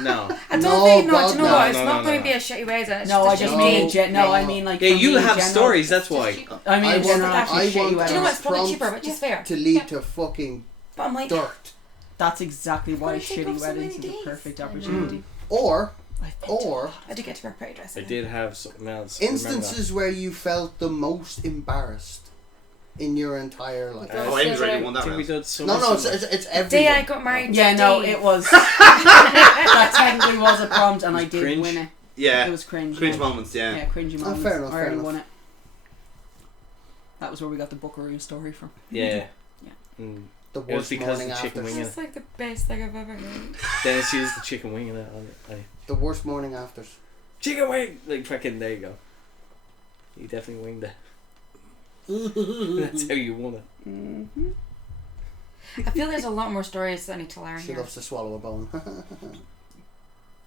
No. I don't No, think, God, do you know no. what? It's No, not no, going no. to be a shitty wedding. It's No, I just just a mean... shitty- No, I mean like... Yeah, for you'll me, have general- stories. That's Just why. cheaper. I mean, I in general, want- actually I shitty want- Do you know what? It's probably Prompt cheaper, which is fair. To lead Yeah. to fucking But I'm like, dirt. That's exactly why gonna take shitty off so weddings many is a days. perfect I know. opportunity. Or I did get to wear pretty dress. I did have something else. instances where you felt the most embarrassed in your entire life. Oh, Amy's already won I that think we round. did some. No, it's every Day I got married. Yeah, no, Dave. it was. That technically was a prompt and I did cringe. win it. It Yeah. was cringe. Cringe yeah. moments, yeah. Yeah, cringy moments. fair enough, I already fair won it. That was where we got the Buckaroo story from. Yeah. Yeah. And the it was worst because morning of the chicken after. wing. It's like the best thing I've ever heard. Dennis used the chicken wing in it. The worst morning afters. Chicken wing! Like fucking, there you go. You definitely winged it. That's how you won it. Mm-hmm. I feel there's a lot more stories that I need to learn She here. loves to swallow a bone.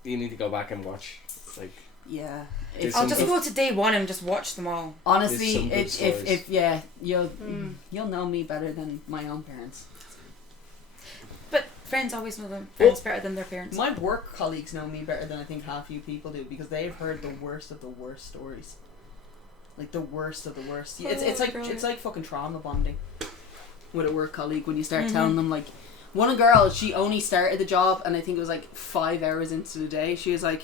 You need to go back and watch. Like, Yeah. There's If, I'll some just good- go to day one and just watch them all. honestly, There's some good if stories. yeah, you'll know me better than my own parents. Friends always know them friends better than their parents. My work colleagues know me better than I think half you people do because they've heard the worst of the worst stories. Like the worst of the worst. It's like fucking trauma bonding with a work colleague when you start telling them like one girl, she only started the job and I think it was like 5 hours into the day. She was like,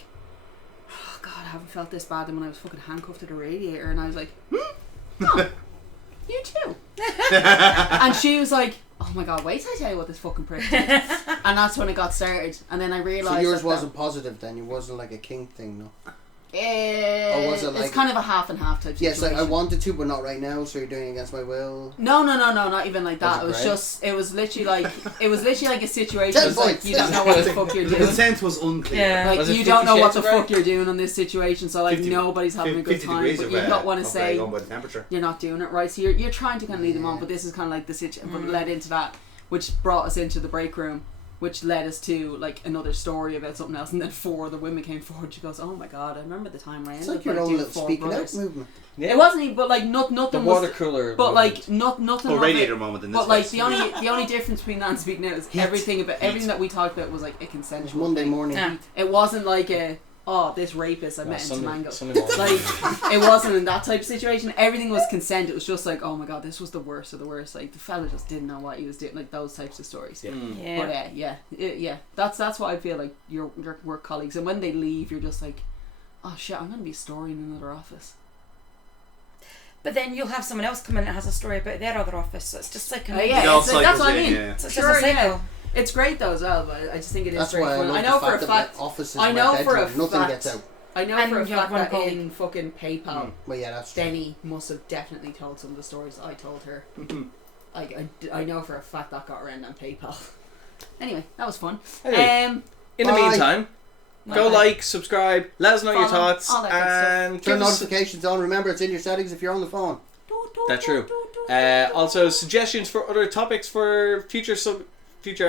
oh God, I haven't felt this bad than when I was fucking handcuffed to the radiator. And I was like, no, you too. And she was like, oh my God, wait till I tell you what this fucking prick did. And that's when it got started. And then I realised so yours wasn't positive then? It wasn't like a kink thing, no? Or was it like... It's kind of a half and half type situation. Yes, like I wanted to, but not right now, so you're doing it against my will? No, not even like that. It was literally like a situation. It was like, you don't know what the fuck you're The doing. consent was unclear. Yeah. Like, you don't know what the fuck you're doing on this situation, so like nobody's having a good time, but you don't want to say you're not doing it right. So you're trying to kind of lead them on, but this is kind of like the situation, but led into that, which brought us into the break room, which led us to like another story about something else, and then 4 other women came forward. She goes, "Oh my God, I remember the time I ended up your own doing little 4 speaking brothers." out movement. Yeah. It wasn't even, but like nothing The was. water cooler. But moment. like nothing. Or of radiator it, moment in this But like case. the only difference between that and speaking out is everything that we talked about was like a consensual Monday thing. morning. Yeah. It wasn't like this rapist I met in Tamango. Sunday morning. Like, it wasn't in that type of situation. Everything was consent. It was just like, oh my God, this was the worst of the worst. Like, the fella just didn't know what he was doing. Like, those types of stories. Yeah. But that's what I feel like your work colleagues. And when they leave, you're just like, oh shit, I'm going to be a story in another office. But then you'll have someone else come in that has a story about their other office, so it's just like Yeah, It all that's what I cycles in, mean. yeah. it's just Sure, a cycle. yeah. It's great though as well, but I just think it is That's very why fun. I I know love for a the fact fact. that offices I know my for a bedroom, nothing fact. gets out. I know And for a you have fact one that colleague. in fucking PayPal, Well, yeah, that's true. Denny must have definitely told some of the stories that I told her. Like I know for a fact that got around on PayPal. Anyway, that was fun. Anyway, in the bye. meantime, go like, subscribe, let us know your Follow, thoughts, all that good stuff. and Turn give us... notifications on. Remember, it's in your settings if you're on the phone. That's true. Also, suggestions for other topics for future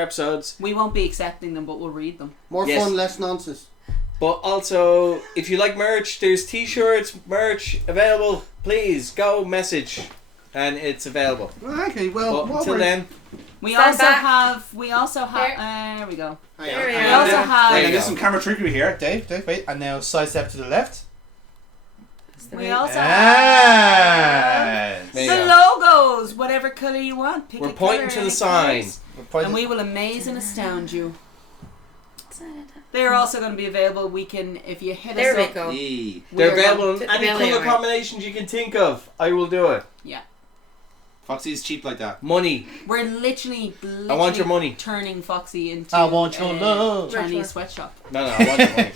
episodes. We won't be accepting them, but we'll read them. More Yes. fun, less nonsense. But also, if you like merch, there's t-shirts, merch available. Please go message, and it's available. Okay, well, But until then, We Stand also back. have. There. There we go. There we We are. also There have. you I get go. some camera trickery here. Dave, wait. And now sidestep to the left. We also Yes. There you the go. logos, whatever colour you want. Pick We're a pointing colour, to the any sign. colours, and we will amaze and astound you. They're also going to be available. We can, if you hit There us we up. go. Yee. we They're are available going- in to any the belly, colour right? combinations you can think of. I will do it. Yeah, Foxy's cheap like that. Money. we're literally I want your money. turning Foxy into I want your love. Chinese sweatshop. No, I want your money.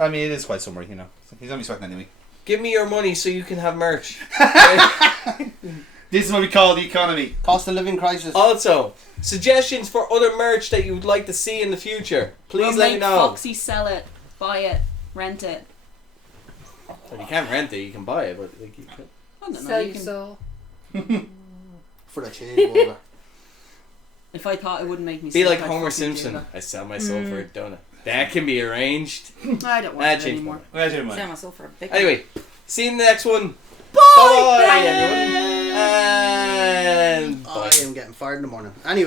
I mean, it is quite summery, you know. He's only sweating anyway. Give me your money so you can have merch. This is what we call the economy. Cost of living crisis. Also, suggestions for other merch that you would like to see in the future. Please We'll let me make know. Foxy sell it, buy it, rent it. Well, you can't rent it, you can buy it, but like you could. I don't know. Sell You your can, soul. For the change water. if I thought it wouldn't make me Be sick, like I'd Homer fucking do Simpson. I sell my soul for a donut. That can be arranged. that. I don't want That it changed anymore. Well, never mind. Sell myself for a big Anyway, see you in the next one. Bye, Bye everyone. And bye. I am getting fired in the morning. Anyway.